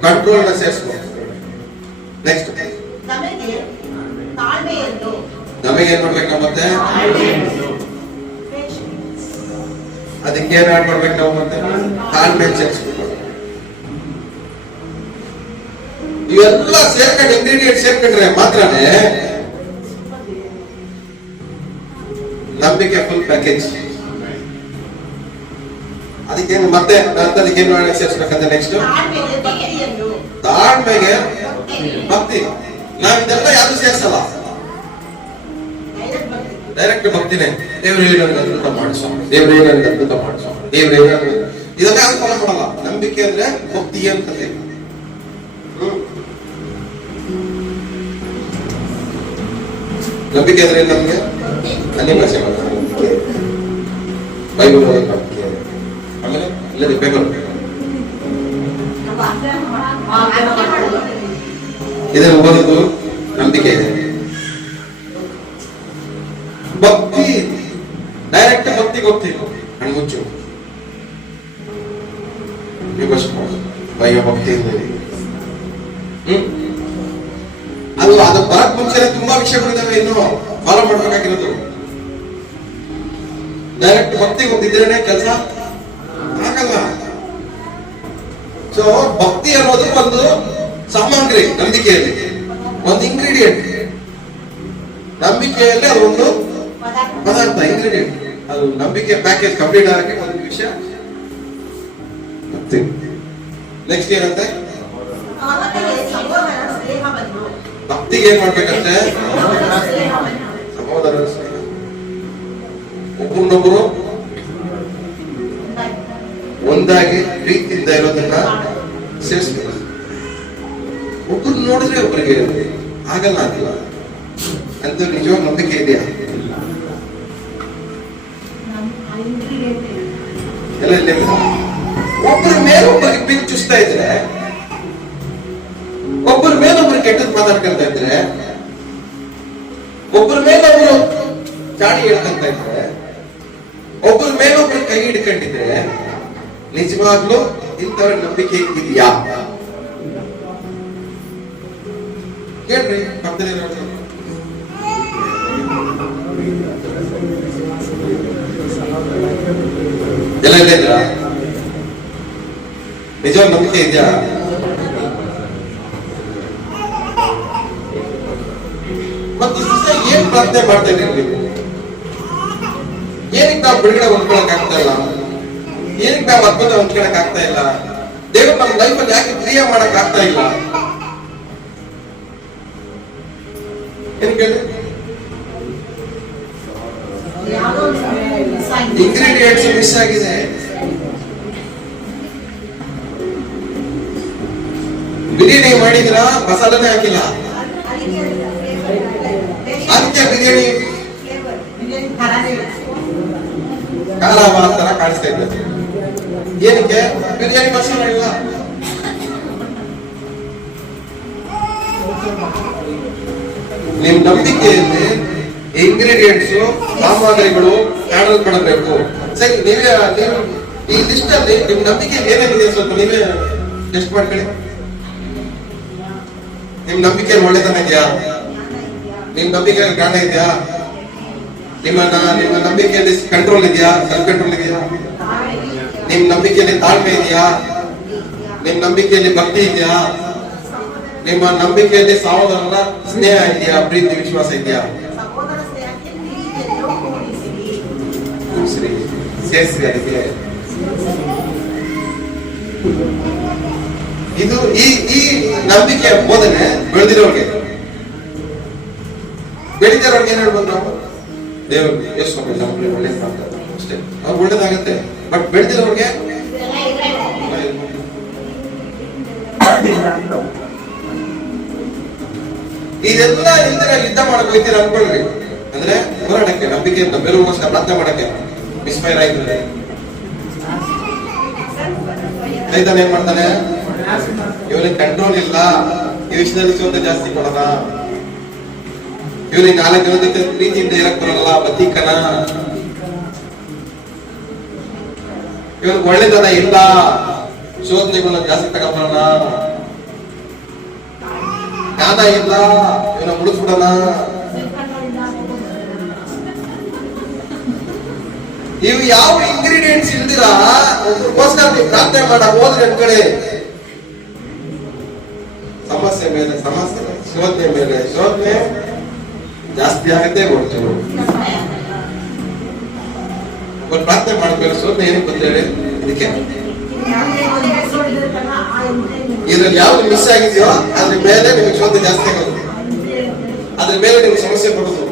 ಕಂಟ್ರೋಲ್ ನ ಸೇರಿಸ್ಬೇಕು. ನೆಕ್ಸ್ಟ್ ನಮಗೆ ಏನ್ ಮಾಡ್ಬೇಕು? ನಾವು ಮತ್ತೆ ಅದಕ್ಕೆ ಏನ್ ಆಡ್ ಮಾಡ್ಬೇಕು? ನಾವು ಮತ್ತೆ ತಾಳ್ಮೆ ಸೇರಿಸ್ಬೇಕು. ಇವೆಲ್ಲ ಸೇರ್ಕೊಂಡು ಇಂಗ್ರೀಡಿಯಂಟ್ ಸೇರ್ಕೊಂಡ್ರೆ ಮಾತ್ರನೇ ನಂಬಿಕೆ ಫುಲ್ ಪ್ಯಾಕೇಜ್. ಅದಕ್ಕೇನು ಮತ್ತೆ ಅದಕ್ಕೇನು ಸೇರಿಸ್ಬೇಕಂತ ನೆಕ್ಸ್ಟ್ ತಾಳ್ಮೆಗೆ ಭಕ್ತಿ. ನಾವ್ ಇದೆಲ್ಲ ಯಾರು ಸೇರ್ಸಲ್ಲ, ಡೈರೆಕ್ಟ್ ಭಕ್ತಿನೇ. ದೇವ್ರೇ ನನ್ಗೆ ಅದ್ಭುತ ಮಾಡಿಸೋ, ದೇವ್ರೇ ನನ್ಗೆ ಅದ್ಭುತ ಮಾಡಿಸೋ, ದೇವ್ರೇ ನನ್ಗೆ ಇದೆಲ್ಲ ಯಾರು ಫಾಲೋ ಮಾಡಲ್ಲ. ನಂಬಿಕೆ ಅಂದ್ರೆ ಭಕ್ತಿ ಅಂತದೆ. ನಂಬಿಕೆ ಅಂದ್ರೆ ನಮ್ಗೆ ಅನ್ಯ ಭಾಷೆ ಮಾತಾಡೋದು, ಬೈಬಲ್ ಓದೋದು ನಂಬಿಕೆ. ಆಮೇಲೆ ಇಲ್ಲದೆ ಪೇಪರ್ ಇದನ್ನು ಓದೋದು ನಂಬಿಕೆ ಇದೆ. ಭಕ್ತಿ ಡೈರೆಕ್ಟ್ ಭಕ್ತಿಗೆ ಹೋಗ್ತೀವಿ, ಕಣ್ಮುಚ್ಚು ಭಯ ಭಕ್ತಿ ಅದು ಬರಕ್ ಮುಂಚೆ ತುಂಬಾ ವಿಷಯಗಳಿದಾವೆ ಇನ್ನು ಫಾಲೋ ಮಾಡ್ಬೇಕಾಗಿರೋದು. ಡೈರೆಕ್ಟ್ ಭಕ್ತಿಗೆ ಹೋಗಿದ್ರೇನೆ ಕೆಲಸ ಆಗಲ್ಲ. ಸೊ ಭಕ್ತಿ ಅನ್ನೋದು ಒಂದು ಸಾಮಗ್ರಿ, ನಂಬಿಕೆಯಲ್ಲಿ ಒಂದು ಇಂಗ್ರೀಡಿಯೆಂಟ್. ನಂಬಿಕೆಯಲ್ಲಿ ಅದು ಒಂದು ಪದಾರ್ಥ, ಇಂಗ್ರೀಡಿಯೆಂಟ್. ಅದು ನಂಬಿಕೆ ಪ್ಯಾಕೇಜ್ ಕಂಪ್ಲೀಟ್ ಆಗಿ ಒಂದು ವಿಷಯ ಭಕ್ತಿ. ನೆಕ್ಸ್ಟ್ ಏನಂತೆ, ಭಕ್ತಿಗೆ ಏನ್ ಮಾಡ್ಬೇಕಂತೆ, ಸಹೋದರರ ಸ್ನೇಹ, ಒಬ್ಬರನ್ನೊಬ್ಬರು ಒಂದಾಗಿ ಪ್ರೀತಿಯಿಂದ ಇರೋದನ್ನ ಸೇರಿಸ್ಬೇಕು. ಒಬ್ರು ನೋಡಿದ್ರೆ ಒಬ್ಬರಿಗೆ ಆಗಲ್ಲ ಆಗಿಲ್ಲ ಅಂತ ನಿಜವಾಗ ನಂಬಿಕೆ ಇದೆಯಾ? ಎಲ್ಲ ಇಲ್ಲ. ಒಬ್ಬರ ಮೇಲೆ ಒಬ್ಬರಿಗೆ ಪಿಕ್ ಚುಸ್ತಾ ಇದ್ರೆ, ಒಬ್ಬರ ಮೇಲೆ ಒಬ್ರು ಕೆಟ್ಟದ್ ಮಾತಾಡ್ಕೊಂತ ಇದ್ರೆ, ಒಬ್ಬರ ಮೇಲೆ ಒಬ್ರು ಚಾಡಿ ಹೇಳ್ಕೊಂತ ಇದ್ರೆ, ಒಬ್ಬರ ಮೇಲೆ ಒಬ್ರು ಕೈ ಹಿಡ್ಕೊಂಡಿದ್ರೆ ನಿಜವಾಗ್ಲೂ ಇಂಥವ್ರ ನಂಬಿಕೆ ಇದೆಯಾ? ಹೇಳ್ರಿ ಪಕ್ಕದಲ್ಲಿ ಎಲ್ಲ ಇಲ್ಲ ಇದ್ರ ನಿಜವಾದ ನಂಬಿಕೆ ಇದೆಯಾ? ಮತ್ತೆ ಏನ್ ಪ್ರಾರ್ಥನೆ ಮಾಡ್ತಾ ಇದ್ದೀರಿ ನೀವು? ಏನಕ್ಕೆ ನಾವು ಬಿಡುಗಡೆ ಹೊಂದ್ಕೊಳಕ್ ಆಗ್ತಾ ಇಲ್ಲ? ಏನಕ್ಕೆ ನಾವು ಅದ್ಭುತ ಹೊಂದ್ಕೊಳಕ್ ಆಗ್ತಾ ಇಲ್ಲ? ದೇವರು ನಮ್ಮ ಲೈಫಲ್ಲಿ ಯಾಕೆ ಕ್ರಿಯೆ ಮಾಡಕ್ ಆಗ್ತಾ ಇಲ್ಲ? ಏನ್ ಕೇಳಿ, ಇಂಗ್ರೀಡಿಯೆಂಟ್ಸ್ ಮಿಸ್ ಆಗಿದೆ. ಬಿರಿಯಾನಿ ಮಾಡಿದ್ರ ಮಸಾಲನೇ ಹಾಕಿಲ್ಲ, ಅದಕ್ಕೆ ಬಿರಿಯಾನಿ ಕಾಲಾವ ತರ ಕಾಣಿಸ್ತಾ ಇದ್ದ. ಏನಕ್ಕೆ? ಬಿರಿಯಾನಿ ಮಸಾಲ ಇಲ್ಲ. ನಿಮ್ ನಂಬಿಕೆಯಲ್ಲಿ ಇಂಗ್ರೀಡಿಯೆಂಟ್ಸ್, ಸಾಮಗ್ರಿಗಳು ಹ್ಯಾಂಡಲ್ ಮಾಡಬೇಕು. ಸರಿ, ನೀವು ಈ ಲಿಸ್ಟ್ ಅಲ್ಲಿ ನಿಮ್ ನಂಬಿಕೆ ಏನೇನಿದೆ ಸ್ವಲ್ಪ ನೀವೇ ಟೆಸ್ಟ್ ಮಾಡ್ಕೊಳ್ಳಿ. ನಿಮ್ ನಂಬಿಕೆ ಒಳ್ಳೆತನ ಇದೆಯಾ? ನಿಮ್ ನಂಬಿಕೆ ಜ್ಞಾನ ಇದೆಯಾ? ನಿಮ್ಮ ನಂಬಿಕೆಯಲ್ಲಿ ಕಂಟ್ರೋಲ್ ಇದೆಯಾ? ಸೆಲ್ಫ್ ಕಂಟ್ರೋಲ್ ಇದೆಯಾ? ನಿಮ್ ನಂಬಿಕೆಯಲ್ಲಿ ತಾಳ್ಮೆ ಇದೆಯಾ? ನಿಮ್ ನಂಬಿಕೆಯಲ್ಲಿ ಭಕ್ತಿ ಇದೆಯಾ? ನಿಮ್ಮ ನಂಬಿಕೆಯಲ್ಲಿ ಸಹೋದರರ ಸ್ನೇಹ ಇದೆಯಾ? ಪ್ರೀತಿ ವಿಶ್ವಾಸ ಇದೆಯಾ? ಸೇರಿಸಿ ಅದಕ್ಕೆ. ಇದು ಈ ನಂಬಿಕೆಯ ಬೋಧನೆ ಬೆಳೆದಿರೋರಿಗೆ. ಬೆಳೆದಿರೋರ್ಗೆ ಏನ್ ಹೇಳ್ಬೋದು ನಾವು? ದೇವ್ರಿಗೆ ಎಷ್ಟು ಒಳ್ಳೇದು ಮಾಡ್ತಾರೆ ಅಷ್ಟೇ, ಅವ್ರು ಒಳ್ಳೇದಾಗತ್ತೆ. ಬಟ್ ಬೆಳೆದಿರೋರ್ಗೆ ಇದೆಲ್ಲ ಇಲ್ದಿರ ಯುದ್ಧ ಮಾಡಕ್ ಹೋಗ್ತೀರ ಅನ್ಕೊಳ್ರಿ. ಅಂದ್ರೆ ಹೋರಾಟಕ್ಕೆ, ನಂಬಿಕೆ ಅಂತ ಬೇರೆಗೋಸ್ಕರ ಪ್ರಾರ್ಥನೆ ಮಾಡಕ್ಕೆ ಮಿಸ್ಫೈರ್ ಆಯ್ತದೆ. ರೈತನ ಏನ್ ಮಾಡ್ತಾನೆ? ಇವನಿಗೆ ಕಂಟ್ರೋಲ್ ಇಲ್ಲ, ಈ ವಿಷಯದಲ್ಲಿ ಸೋತ ಜಾಸ್ತಿ ಕೊಡೋಣ, ಇವನಿಗೆ 4 ಜನದ ಜೊತೆ ಪ್ರೀತಿಯಿಂದ ಇರಕ್ ಬರಲ್ಲ, ಬತೀಕನ, ಇವನಿಗೆ ಒಳ್ಳೆತನ ಇಲ್ಲ, ಶೋಧನೆಗಳನ್ನ ಜಾಸ್ತಿ ತಗೊಂಡ್ಬರೋಣ, ಜ್ಞಾನ ಇಲ್ಲ, ಇವನ ಉಳಿಸ್ಬಿಡೋಣ. ಇವು ಯಾವ ಇಂಗ್ರೀಡಿಯೆಂಟ್ಸ್ ಇಲ್ದಿರ ಒಬ್ಬರಿಗೋಸ್ಕರ ನೀವು ಪ್ರಾರ್ಥನೆ ಮಾಡ ಹೋದ್ರೆ ಒಂದ್ ಕಡೆ ಸಮಸ್ಯೆ ಮೇಲೆ ಸಮಸ್ಯೆ, ಶೋಧನೆ ಮೇಲೆ ಶೋಧನೆ ಜಾಸ್ತಿ ಆಗುತ್ತೆ. ಕೊಡ್ತೀವಿ ಪ್ರಾರ್ಥನೆ ಮಾಡಬೇಕು. ಶೋಧನೆ ಏನಕ್ಕೆ ಗೊತ್ತೇಳಿ? ಇದಕ್ಕೆ ಇದ್ರಲ್ಲಿ ಯಾವ್ದು ಮಿಸ್ ಆಗಿದೆಯೋ ಅದ್ರ ಮೇಲೆ ನಿಮಗೆ ಶೋಧ ಜಾಸ್ತಿ ಆಗುತ್ತೆ, ಅದ್ರ ಮೇಲೆ ನಿಮ್ಗೆ ಸಮಸ್ಯೆ ಬರುದು.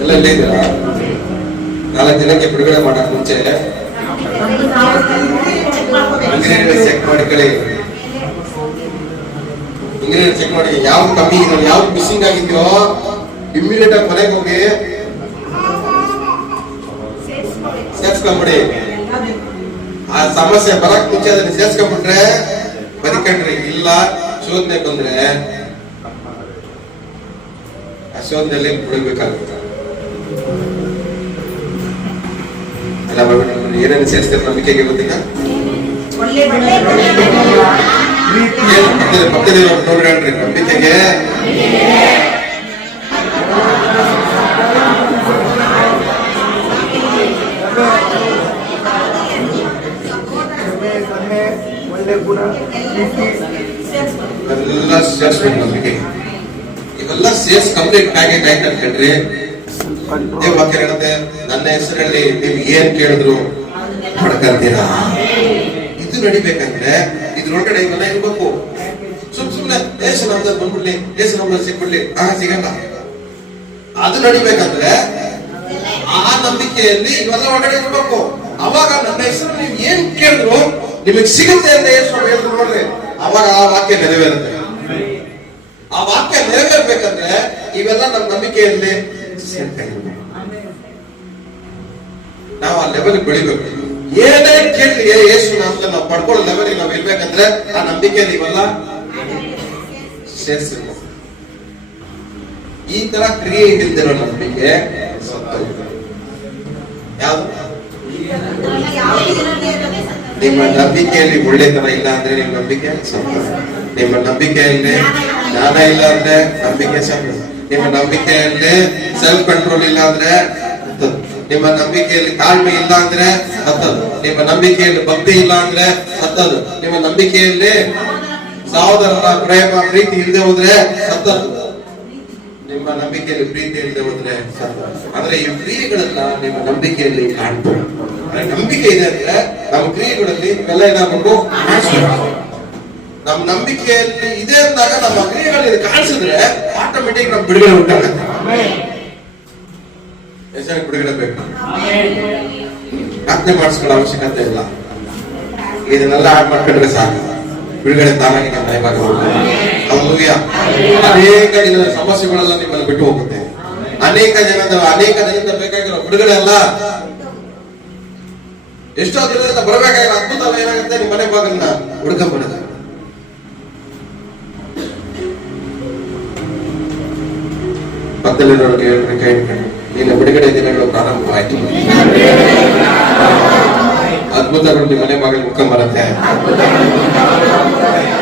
ಎಲ್ಲ ಇಲ್ಲಿದ್ದೀರಾ? 4 ದಿನಕ್ಕೆ ಬಿಡುಗಡೆ ಮಾಡಕ್ ಮುಂಚೆ ಇಂಗ್ರೀಡಿಯೆಂಟ್ ಚೆಕ್ ಮಾಡಿಕೊಳ್ಳಿ. ಇಂಗ್ರೀಡಿಯೆಂಟ್ ಚೆಕ್ ಮಾಡಿ ಯಾವ್ದು ಕಮ್ಮಿ ಇದೆಯೋ, ಯಾವ್ದು ಮಿಸ್ಸಿಂಗ್ ಆಗಿದೆಯೋ ಇಮ್ಮಿಡಿಯೇಟ್ ಆಗಿ ಮನೆಗೆ ಹೋಗಿ ಸೇರ್ಸ್ಕೊಂಡ್ಬಿಡಿ. ಆ ಸಮಸ್ಯೆ ಬರಕ್ ಮುಂಚೆ ಅದನ್ನ ಸೇರ್ಸ್ಕೊಂಡ್ಬಿಟ್ರೆ ಬದುಕಂಡ್ರಿ. ಇಲ್ಲ ಶೋಧನೆ ಬಂದ್ರೆ ಆ ಶೋಧನೆಯಲ್ಲಿ ಬಿಡಬೇಕಾಗುತ್ತೆ. ಎಲ್ಲ ಏನೇನು ಸೇರಿಸ್ತಾರೆ ನಂಬಿಕೆಗೆ ಗೊತ್ತಿಲ್ಲ. ಪಕ್ಕದಲ್ಲಿರೋ ನೋಡ್ರಿ ನಂಬಿಕೆಗೆ ಒಳ್ಳೆ ಗುಣ, ಪ್ರೀತಿ, ಎಲ್ಲ ಸೇರಿಸ್ಬೇಕು. ನಂಬಿಕೆ ಇವೆಲ್ಲ ಸೇರ್ಸ್ ಕಂಪ್ಲೀಟ್ ಪ್ಯಾಕೇಜ್ ಆಯ್ತು ಅನ್ಕೊಂಡ್ರಿ. ದೇವ್ ವಾಕ್ಯ ಹೇಳುತ್ತೆ, ನನ್ನ ಹೆಸರಲ್ಲಿ ನೀವು ಏನ್ ಕೇಳಿದ್ರು ಪಡ್ಕಂತೀರಾ. ಇದು ನಡಿಬೇಕಂದ್ರೆ ಇದ್ರೊಳಗಡೆ ಇವೆಲ್ಲ ಇರ್ಬೇಕು. ಸುಮ್ನೆ ಏಸು ನಮ್ದಲ್ಲಿ ಬಂದ್ಬಿಡ್ಲಿ, ಏಸು ನಮ್ದಲ್ಲಿ ಸಿಕ್ಬಿಡ್ಲಿ, ಸಿಗಲ್ಲ. ಅದು ನಡಿಬೇಕಂದ್ರೆ ಆ ನಂಬಿಕೆಯಲ್ಲಿ ಇವೆಲ್ಲ ಒಳಗಡೆ ಇರ್ಬೇಕು. ಅವಾಗ ನನ್ನ ಹೆಸರು ನೀವು ಏನ್ ಕೇಳಿದ್ರು ನಿಮಗೆ ಸಿಗುತ್ತೆ ಅಂತ ಏಸು ಹೇಳಿದ್ರು ನೋಡ್ರಿ, ಅವಾಗ ಆ ವಾಕ್ಯ ನೆರವೇರುತ್ತೆ. ಆ ವಾಕ್ಯ ನೆರವೇರ್ಬೇಕಂದ್ರೆ ಇವೆಲ್ಲ ನಮ್ಮ ನಂಬಿಕೆಯಲ್ಲಿ ನಾವು ಆ ಲೆವೆಲ್ ಬೆಳಿಬೇಕು. ಏನೇ ಕೇಳಿ ಯೇಸು ನಾಮದಲ್ಲಿ ನಾವು ಪಡ್ಕೊಳ್ಳೋ ಲೆವೆಲ್ ನಾವು ಇರ್ಬೇಕಂದ್ರೆ ಆ ನಂಬಿಕೆಯಲ್ಲಿ ಇವೆಲ್ಲ ಸೇರಿಸಿರ್ಬೇಕು. ಈ ತರ ಕ್ರಿಯೆ ಇಲ್ದಿರೋ ನಂಬಿಕೆ ಯಾವುದು? ನಿಮ್ಮ ನಂಬಿಕೆಯಲ್ಲಿ ಒಳ್ಳೆತನ ಇಲ್ಲ ಅಂದ್ರೆ ನಿಮ್ಮ ನಂಬಿಕೆ ಸತ್ತ. ನಿಮ್ಮ ನಂಬಿಕೆಯಲ್ಲಿ ಜ್ಞಾನ ಇಲ್ಲ ಅಂದ್ರೆ ನಂಬಿಕೆ ಸತ್ತ. ನಿಮ್ಮ ನಂಬಿಕೆಯಲ್ಲಿ ಸೆಲ್ಫ್ ಕಂಟ್ರೋಲ್ ಇಲ್ಲ ಅಂದ್ರೆ ನಿಮ್ಮ ನಂಬಿಕೆಯಲ್ಲಿ ತಾಳ್ಮೆ ಇಲ್ಲ ಅಂದ್ರೆ ಹತ್ತದು. ನಿಮ್ಮ ನಂಬಿಕೆಯಲ್ಲಿ ಭಕ್ತಿ ಇಲ್ಲ ಅಂದ್ರೆ ಹತ್ತದು. ನಿಮ್ಮ ನಂಬಿಕೆಯಲ್ಲಿ ಸಹೋದರರ ಪ್ರೇಮ ಪ್ರೀತಿ ಇಲ್ಲದೆ ಹೋದ್ರೆ ಹತ್ತದು. ನಿಮ್ಮ ನಂಬಿಕೆಯಲ್ಲಿ ಪ್ರೀತಿ ಇಲ್ಲದೆ ಹೋದ್ರೆ ಸತ್ತದು. ಅಂದ್ರೆ ಈ ಕ್ರಿಯೆಗಳೆಲ್ಲ ನಿಮ್ಮ ನಂಬಿಕೆಯಲ್ಲಿ ಕಾಣ್ತವೆ. ನಂಬಿಕೆ ಇದೆ ಅಂದ್ರೆ ನಮ್ಮ ಕ್ರಿಯೆಗಳಲ್ಲಿ ಇವೆಲ್ಲ ಏನಾಗಬೇಕು, ನಮ್ಮ ನಂಬಿಕೆಯಲ್ಲಿ ಇದೆ ಅಂದಾಗ ನಮ್ಮ ಕ್ರಿಯೆಗಳಲ್ಲಿ ಕಾಣಿಸಿದ್ರೆ ಆಟೋಮೆಟಿಕ್ ನಮ್ ಬಿಡುಗಡೆ ಉಂಟಾಗುತ್ತೆ. ಹೆಸರಿಗೆ ಬಿಡುಗಡೆ ಬೇಕು, ಪ್ರಾರ್ಥನೆ ಮಾಡಿಸ್ಕೊಳ್ಳೋ ಅವಶ್ಯಕತೆ ಇಲ್ಲ. ಇದನ್ನೆಲ್ಲ ಆಡ್ ಮಾಡ್ಕೊಂಡ್ರೆ ಸಾಕು, ಬಿಡುಗಡೆ ತಾನಾಗಿ ನಮ್ಮ ಮನೆಯಾಗ ಹೋಗುತ್ತೆ. ಹಲ್ಲೆಲೂಯಾ. ಅನೇಕ ದಿನದ ಸಮಸ್ಯೆಗಳೆಲ್ಲ ನಿಮ್ಮನ್ನು ಬಿಟ್ಟು ಹೋಗುತ್ತೆ. ಅನೇಕ ಜನದಿಂದ ಬೇಕಾಗಿರೋ ಬಿಡುಗಡೆ ಅಲ್ಲ, ಎಷ್ಟೋ ದಿನದಿಂದ ಬರಬೇಕಾಗಿರೋ ಅದ್ಭುತ ಏನಾಗುತ್ತೆ, ನಿಮ್ಮ ಮನೆ ಬಾಗಿಲನ್ನ ಹುಡ್ಕೊಂಡ್ಬಿಡುತ್ತೆ. ಪಕ್ಕದಲ್ಲಿರೋರಿಗೆ ಹೇಳ್ರಿ, ಕೈ ಹಿಡ್ಕೊಂಡು ನಿನ್ನ ಬಿಡುಗಡೆ ದಿನಗಳು ಪ್ರಾರಂಭವಾಯಿತು. ಅದ್ಭುತಗಳು ನಿಮ್ಮ ಮನೆ ಬಾಗಿಲು ಮುಖಂಡ್ ಬರುತ್ತೆ.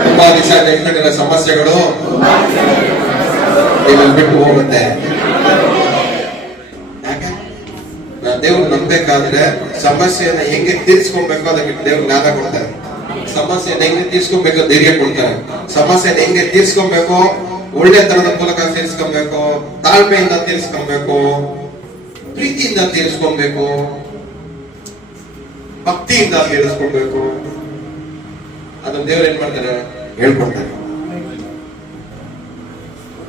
ತುಂಬಾ ದಿವಸ ಇಟ್ಕೊಂಡಿರೋ ಸಮಸ್ಯೆಗಳು ನಿಮ್ಮನ್ನು ಬಿಟ್ಟು ಹೋಗುತ್ತೆ. ಯಾಕೆ? ನಾ ದೇವ್ರು ನಂಬೇಕಾದ್ರೆ ಸಮಸ್ಯೆಯನ್ನ ಹೆಂಗೆ ತೀರ್ಸ್ಕೊಬೇಕು ಅದಕ್ಕೆ ದೇವ್ರು ಜ್ಞಾನ ಕೊಡ್ತಾರೆ. ಸಮಸ್ಯೆನ ಹೆಂಗೆ ತೀರ್ಸ್ಕೊಬೇಕು ಧೈರ್ಯ ಕೊಡ್ತಾರೆ. ಸಮಸ್ಯೆನ ಹೆಂಗೆ ತೀರ್ಸ್ಕೊಬೇಕು ಒಳ್ಳೆ ತರದ ಮೂಲಕ ತೀರ್ಸ್ಕೊಬೇಕು, ತಾಳ್ಮೆಯಿಂದ ತೀರ್ಸ್ಕೊಬೇಕು, ಪ್ರೀತಿಯಿಂದ ತೀರಿಸ್ಕೊಬೇಕು, ಭಕ್ತಿಯಿಂದ ತೀರಿಸ್ಕೊಬೇಕು. ಅದನ್ನ ದೇವ್ರು ಏನ್ ಮಾಡ್ತಾರೆ, ಹೇಳ್ಕೊಡ್ತಾರೆ.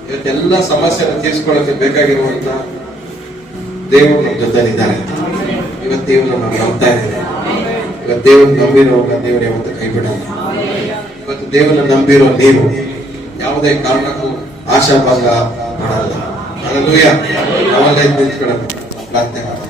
ಇವತ್ತೆಲ್ಲ ಸಮಸ್ಯೆನ ತೀರ್ಸ್ಕೊಳ್ಳೋಕೆ ಬೇಕಾಗಿರುವಂತ ದೇವರು ನಮ್ಮ ಜೊತೆಲಿದ್ದಾರೆ. ಇವತ್ತು ದೇವ್ರು ನಾವು ನಂಬ್ತಾ ಇದ್ದೇವೆ. ಇವತ್ತು ದೇವ್ರು ನಂಬಿರೋ ದೇವ್ರು ಯಾವತ್ತು ಕೈ ಬಿಡಲ್ಲ. ಇವತ್ತು ದೇವ್ರನ್ನ ನಂಬಿರೋ ನೀವು ಯಾವುದೇ ಕಾರಣಕ್ಕೂ ಆಶಾಭಂಗ ಮಾಡಲ್ಲ. ಹಲ್ಲೆಲೂಯಾ. ನಾವೆಲ್ಲ ನಿಂತ್ಕೊಳ್ಳೋಣ, ಪ್ರಾರ್ಥನೆ ಮಾಡೋಣ.